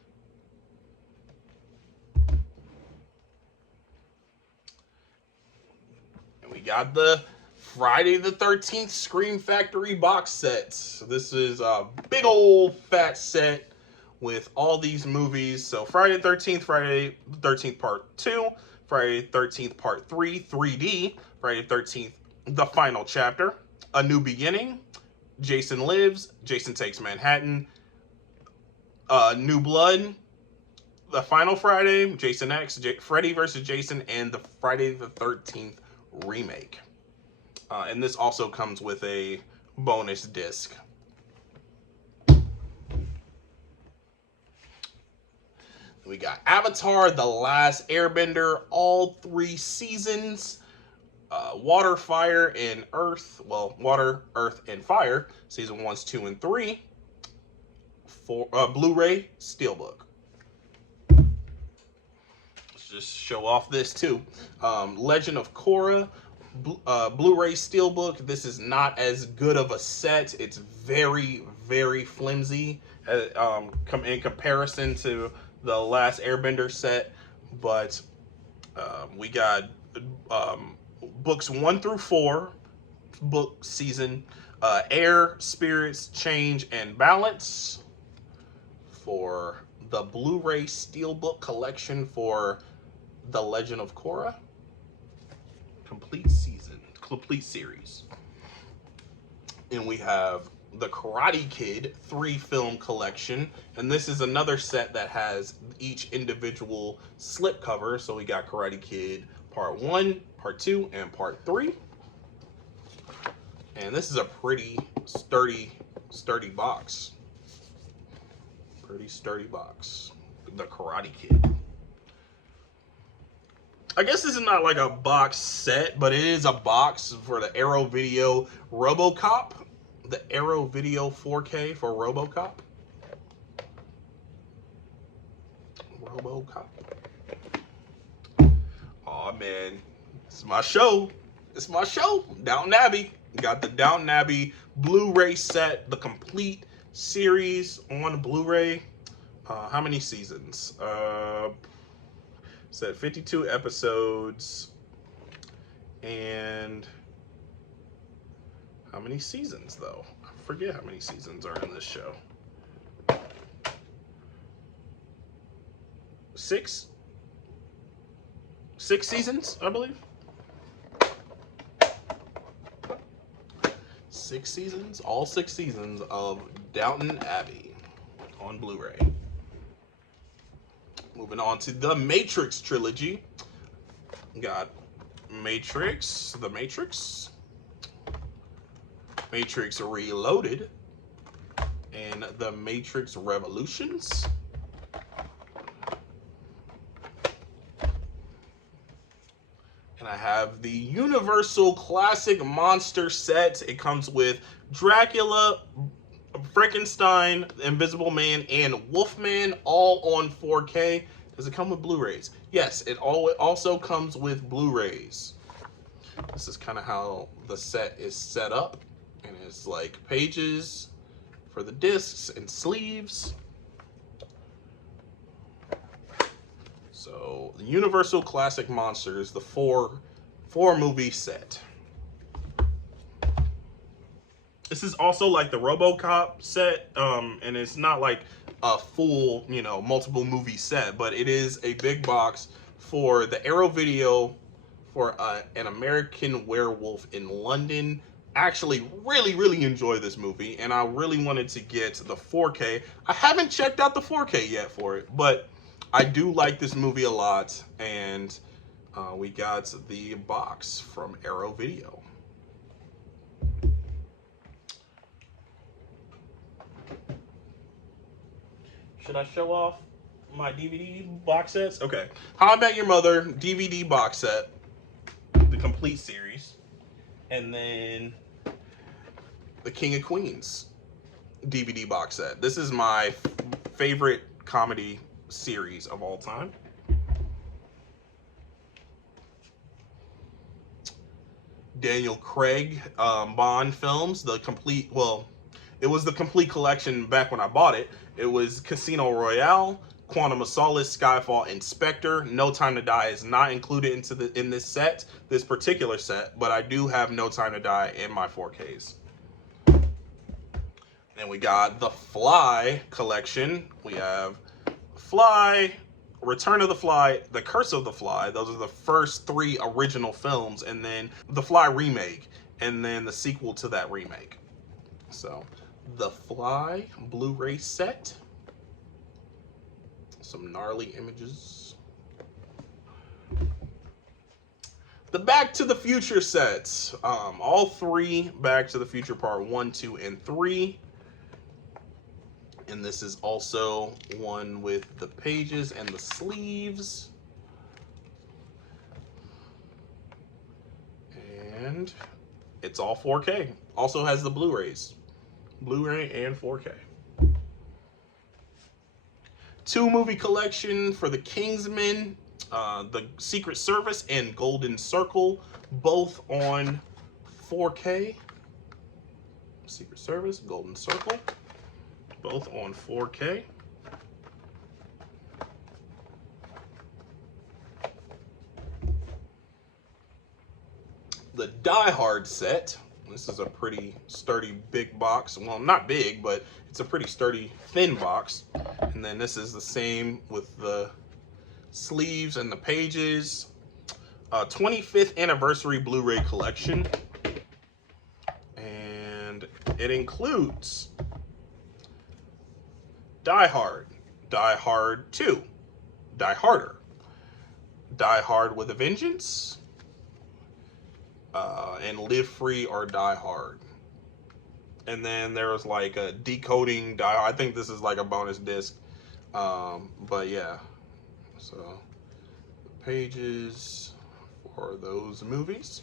And we got the Friday the 13th Scream Factory box set. So this is a big old fat set with all these movies. So Friday the 13th, Friday the 13th Part 2, Friday the 13th Part 3, 3D, Friday the 13th The Final Chapter, A New Beginning, Jason Lives, Jason Takes Manhattan, New Blood, The Final Friday, Jason X, Freddy vs. Jason, and the Friday the 13th remake. And this also comes with a bonus disc. We got Avatar, The Last Airbender, all 3 seasons. Water, Fire, and Earth. Well, Water, Earth, and Fire. Season 1, 2, and 3. For Blu-ray, Steelbook. Let's just show off this too. Legend of Korra, Blu-ray Steelbook. This is not as good of a set. It's very, very flimsy in comparison to the Last Airbender set. But we got books 1 through 4, book season, Air, Spirits, Change, and Balance for the Blu-ray Steelbook collection for The Legend of Korra. Complete series. And we have the Karate Kid 3-film collection. And this is another set that has each individual slipcover. So we got Karate Kid Part 1, Part 2, and Part 3. And this is a pretty sturdy box. Pretty sturdy box. The Karate Kid. I guess this is not like a box set, but it is a box for the Arrow Video RoboCop. The Arrow Video 4K for RoboCop. Oh man, it's my show. It's my show. Downton Abbey. Got the Downton Abbey Blu-ray set, the complete series on Blu-ray. How many seasons? Said 52 episodes. And how many seasons though? I forget how many seasons are in this show. 6 seasons, I believe. 6 seasons, all 6 seasons of Downton Abbey on Blu-ray. Moving on to the Matrix trilogy. Got Matrix, The Matrix, Matrix Reloaded, and The Matrix Revolutions. And I have the Universal Classic Monster set. It comes with Dracula, Frankenstein, Invisible Man, and Wolfman, all on 4K. Does it come with Blu-rays? Yes, it also comes with Blu-rays. This is kind of how the set is set up. And it's like pages for the discs and sleeves. So the Universal Classic Monsters, the four movie set. This is also like the RoboCop set, and it's not like a full, multiple movie set, but it is a big box for the Arrow Video for An American Werewolf in London. Actually really enjoy this movie, and I really wanted to get the 4K. I haven't checked out the 4K yet for it, but I do like this movie a lot, and we got the box from Arrow Video. Should I show off my DVD box sets? Okay. How I Met Your Mother DVD box set, the complete series, and then the King of Queens DVD box set. This is my favorite comedy series of all time. Daniel Craig Bond films, the complete, it was the complete collection back when I bought it. It was Casino Royale, Quantum of Solace, Skyfall, and Spectre. No Time to Die is not included in this set, this particular set, but I do have No Time to Die in my 4Ks. Then we got the Fly collection. We have Fly, Return of the Fly, The Curse of the Fly. Those are the first 3 original films, and then the Fly remake, and then the sequel to that remake. So, the Fly Blu-ray set. Some gnarly images. The Back to the Future sets. All 3 Back to the Future Part 1, 2, and 3. And this is also one with the pages and the sleeves. And it's all 4K. Also has the Blu-rays. Blu-ray and 4K. 2 movie collection for the Kingsman, the Secret Service, and Golden Circle, both on 4K. Secret Service, Golden Circle, both on 4K. The Die Hard set. This is a pretty sturdy big box. Well, not big, but it's a pretty sturdy thin box. And then this is the same with the sleeves and the pages. 25th anniversary Blu-ray collection. And it includes Die Hard, Die Hard 2, Die Harder, Die Hard with a Vengeance, and Live Free or Die Hard. And then there was like a decoding Die Hard. I think this is like a bonus disc. But yeah, so pages for those movies.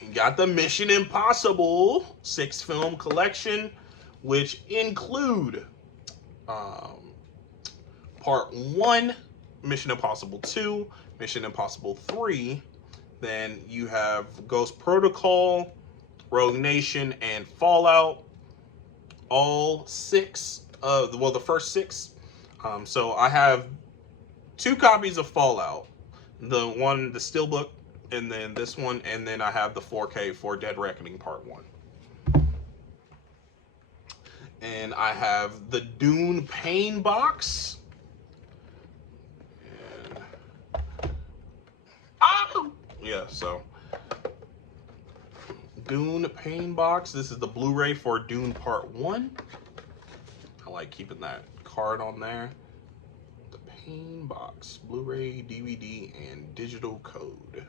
You got the Mission Impossible 6-film collection, which include Part 1, Mission Impossible 2, Mission Impossible 3. Then you have Ghost Protocol, Rogue Nation, and Fallout. All 6, well, the first 6. So I have 2 copies of Fallout. The Steelbook, and then this one, and then I have the 4K for Dead Reckoning Part 1. And I have the Dune Pain box. And, yeah, so Dune Pain box. This is the Blu-ray for Dune Part 1. I like keeping that card on there. The Pain box, Blu-ray, DVD, and digital code.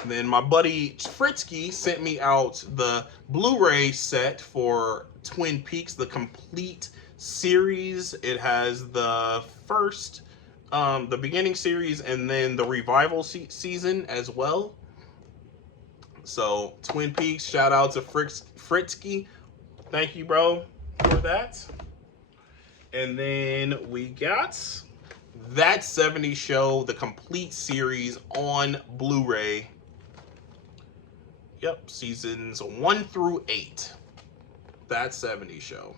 And then my buddy Fritsky sent me out the Blu-ray set for Twin Peaks, the complete series. It has the first, the beginning series, and then the revival season as well. So Twin Peaks, shout out to Fritsky. Thank you, bro, for that. And then we got That 70s Show, the complete series on Blu-ray. Yep, seasons 1 through 8. That 70s Show.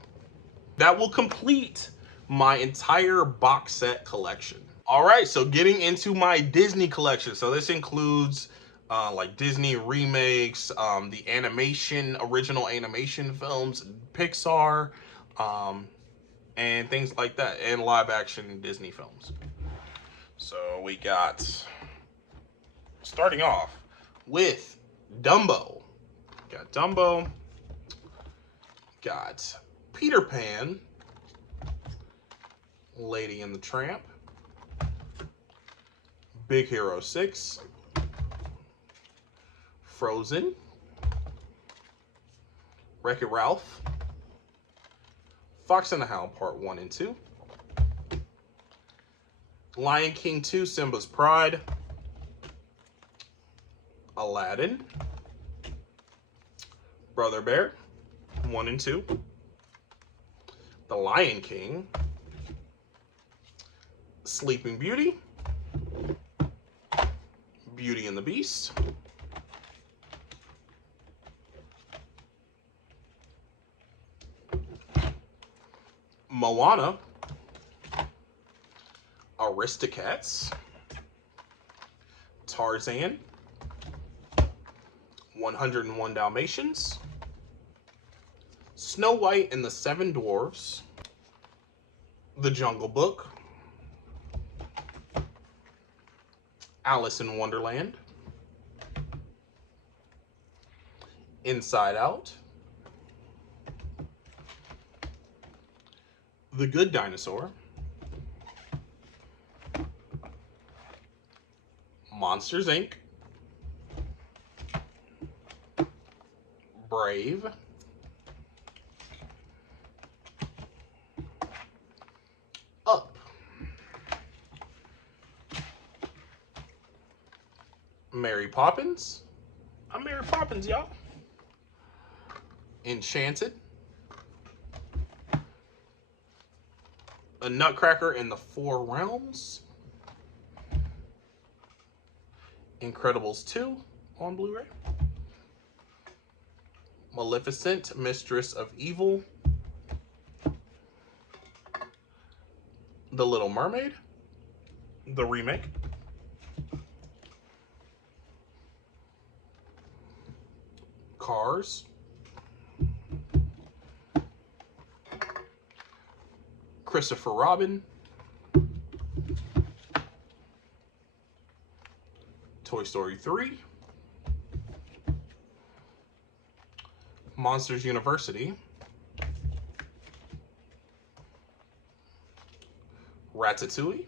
That will complete my entire box set collection. All right, so getting into my Disney collection. So this includes like Disney remakes, the original animation films, Pixar, and things like that, and live action Disney films. So we got, starting off with Dumbo. Got Dumbo. Got Peter Pan, Lady and the Tramp, Big Hero 6, Frozen, Wreck-It Ralph, Fox and the Hound Part 1 and 2, Lion King 2, Simba's Pride, Aladdin, Brother Bear 1 and 2, The Lion King, Sleeping Beauty, Beauty and the Beast, Moana, Aristocats, Tarzan, 101 Dalmatians, Snow White and the Seven Dwarfs, The Jungle Book, Alice in Wonderland, Inside Out, The Good Dinosaur, Monsters, Inc., Brave, Up, Mary Poppins. I'm Mary Poppins, y'all. Enchanted, A Nutcracker in the Four Realms, Incredibles 2 on Blu-ray, Maleficent, Mistress of Evil, The Little Mermaid, the remake, Cars, Christopher Robin, Toy Story 3, Monsters University, Ratatouille,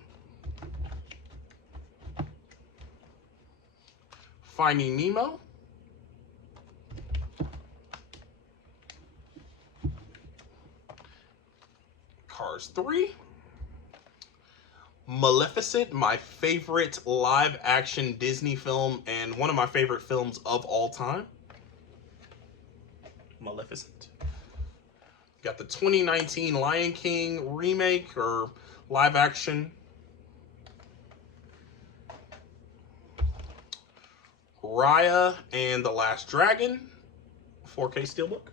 Finding Nemo, Cars 3, Maleficent, my favorite live action Disney film and one of my favorite films of all time. Maleficent. Got the 2019 Lion King remake or live action. Raya and the Last Dragon, 4K Steelbook.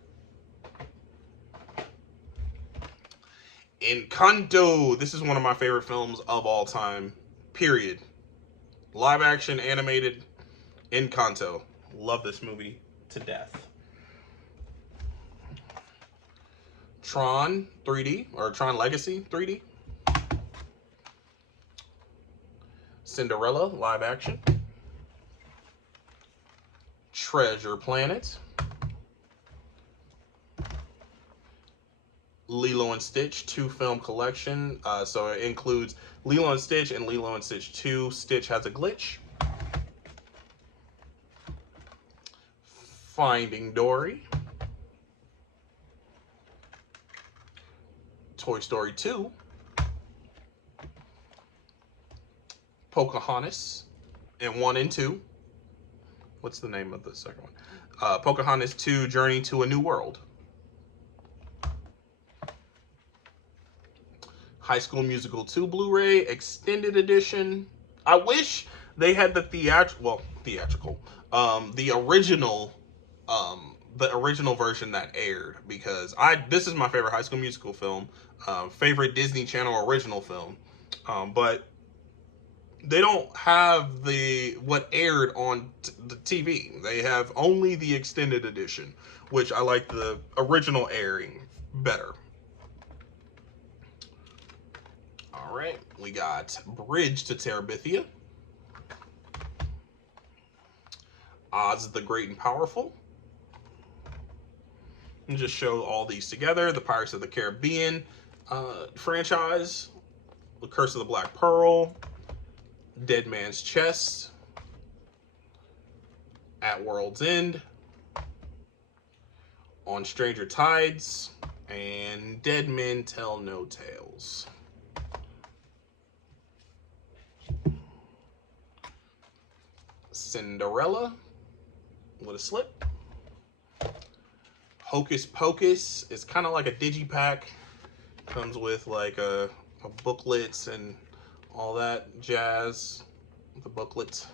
Encanto. This is one of my favorite films of all time, period. Live action, animated, Encanto. Love this movie to death. Tron 3D, or Tron Legacy 3D. Cinderella, live action. Treasure Planet. Lilo and Stitch 2 film collection. So it includes Lilo and Stitch and Lilo and Stitch 2. Stitch has a glitch. Finding Dory. Toy Story 2. Pocahontas and 1 and 2. What's the name of the second one? Pocahontas 2 Journey to a New World. High School Musical 2 Blu-ray Extended Edition. I wish they had the theatrical, the original version that aired, because this is my favorite High School Musical film, favorite Disney Channel original film, but they don't have what aired on the TV. They have only the extended edition, which I like the original airing better. All right, we got Bridge to Terabithia, Oz the Great and Powerful, and just show all these together. The Pirates of the Caribbean franchise, The Curse of the Black Pearl, Dead Man's Chest, At World's End, On Stranger Tides, and Dead Men Tell No Tales. Cinderella with a slip. Hocus Pocus is kind of like a digipack. Comes with like a booklets and all that jazz. The booklet.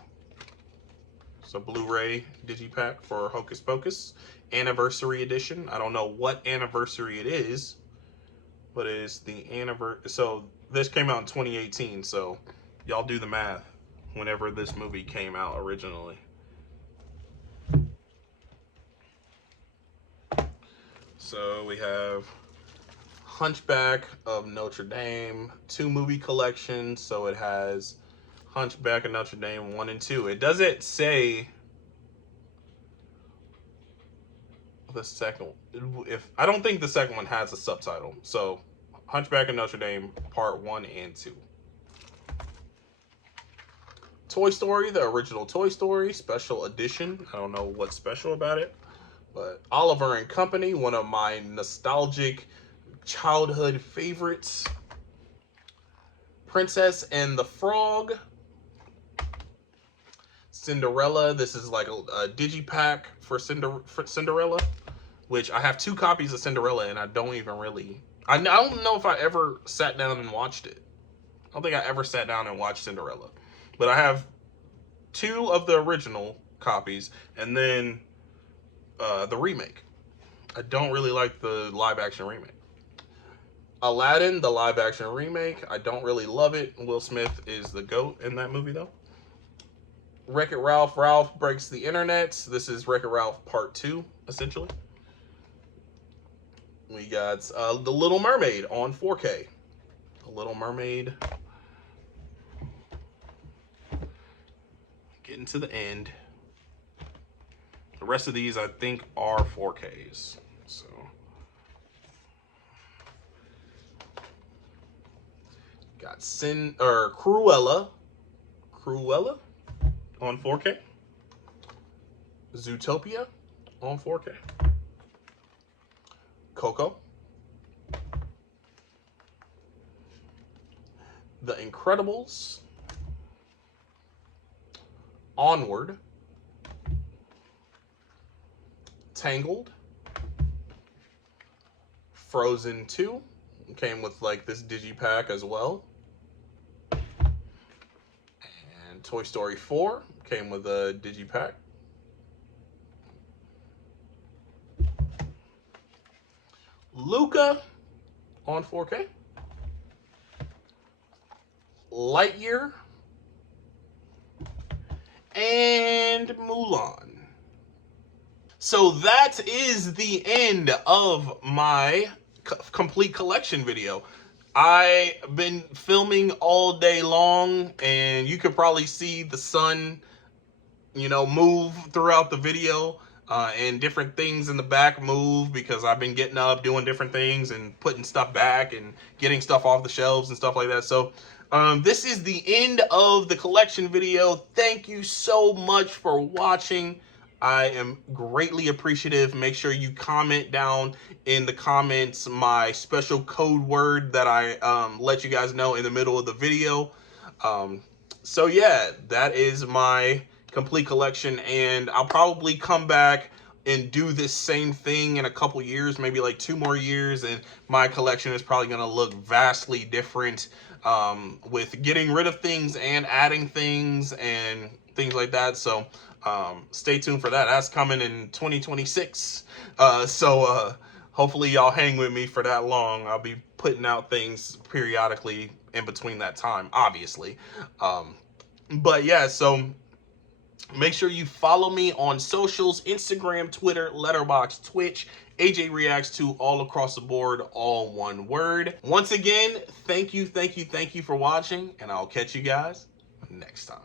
It's a Blu-ray digipack for Hocus Pocus Anniversary Edition. I don't know what anniversary it is, but it is the anniversary. So this came out in 2018. So y'all do the math. Whenever this movie came out originally. So we have Hunchback of Notre Dame 2 movie collection. So it has Hunchback of Notre Dame 1 and 2. It doesn't say the second. I don't think the second one has a subtitle. So Hunchback of Notre Dame Part 1 and 2. Toy Story, the original Toy Story, special edition. I don't know what's special about it, but Oliver and Company, one of my nostalgic childhood favorites. Princess and the Frog. Cinderella, this is like a digipack for Cinderella, which I have 2 copies of Cinderella, and I don't even really, I don't know if I ever sat down and watched it. I don't think I ever sat down and watched Cinderella. But I have 2 of the original copies, and then the remake. I don't really like the live action remake. Aladdin, the live action remake. I don't really love it. Will Smith is the GOAT in that movie, though. Wreck-It Ralph, Ralph Breaks the Internet. This is Wreck-It Ralph Part 2, essentially. We got The Little Mermaid on 4K. The Little Mermaid. Getting to the end. The rest of these, I think, are 4Ks. So, got Cruella on 4K. Zootopia on 4K. Coco. The Incredibles. Onward. Tangled. Frozen 2 came with like this digipack as well. And Toy Story 4 came with a digipack. Luca on 4K. Lightyear. And Mulan. So that is the end of my complete collection video. I've been filming all day long, and you could probably see the sun, you know, move throughout the video, and different things in the back move because I've been getting up, doing different things, and putting stuff back and getting stuff off the shelves and stuff like that. So this is the end of the collection video. Thank you so much for watching. I am greatly appreciative. Make sure you comment down in the comments my special code word that I let you guys know in the middle of the video. So yeah, that is my complete collection, and I'll probably come back and do this same thing in a couple years, maybe like 2 more years, and my collection is probably going to look vastly different, with getting rid of things and adding things and things like that. So stay tuned for that. That's coming in 2026. Hopefully y'all hang with me for that long. I'll be putting out things periodically in between that time, obviously. But yeah, so make sure you follow me on socials: Instagram, Twitter, Letterboxd, Twitch, AJ Reacts 2, all across the board, all one word. Once again, thank you for watching, and I'll catch you guys next time.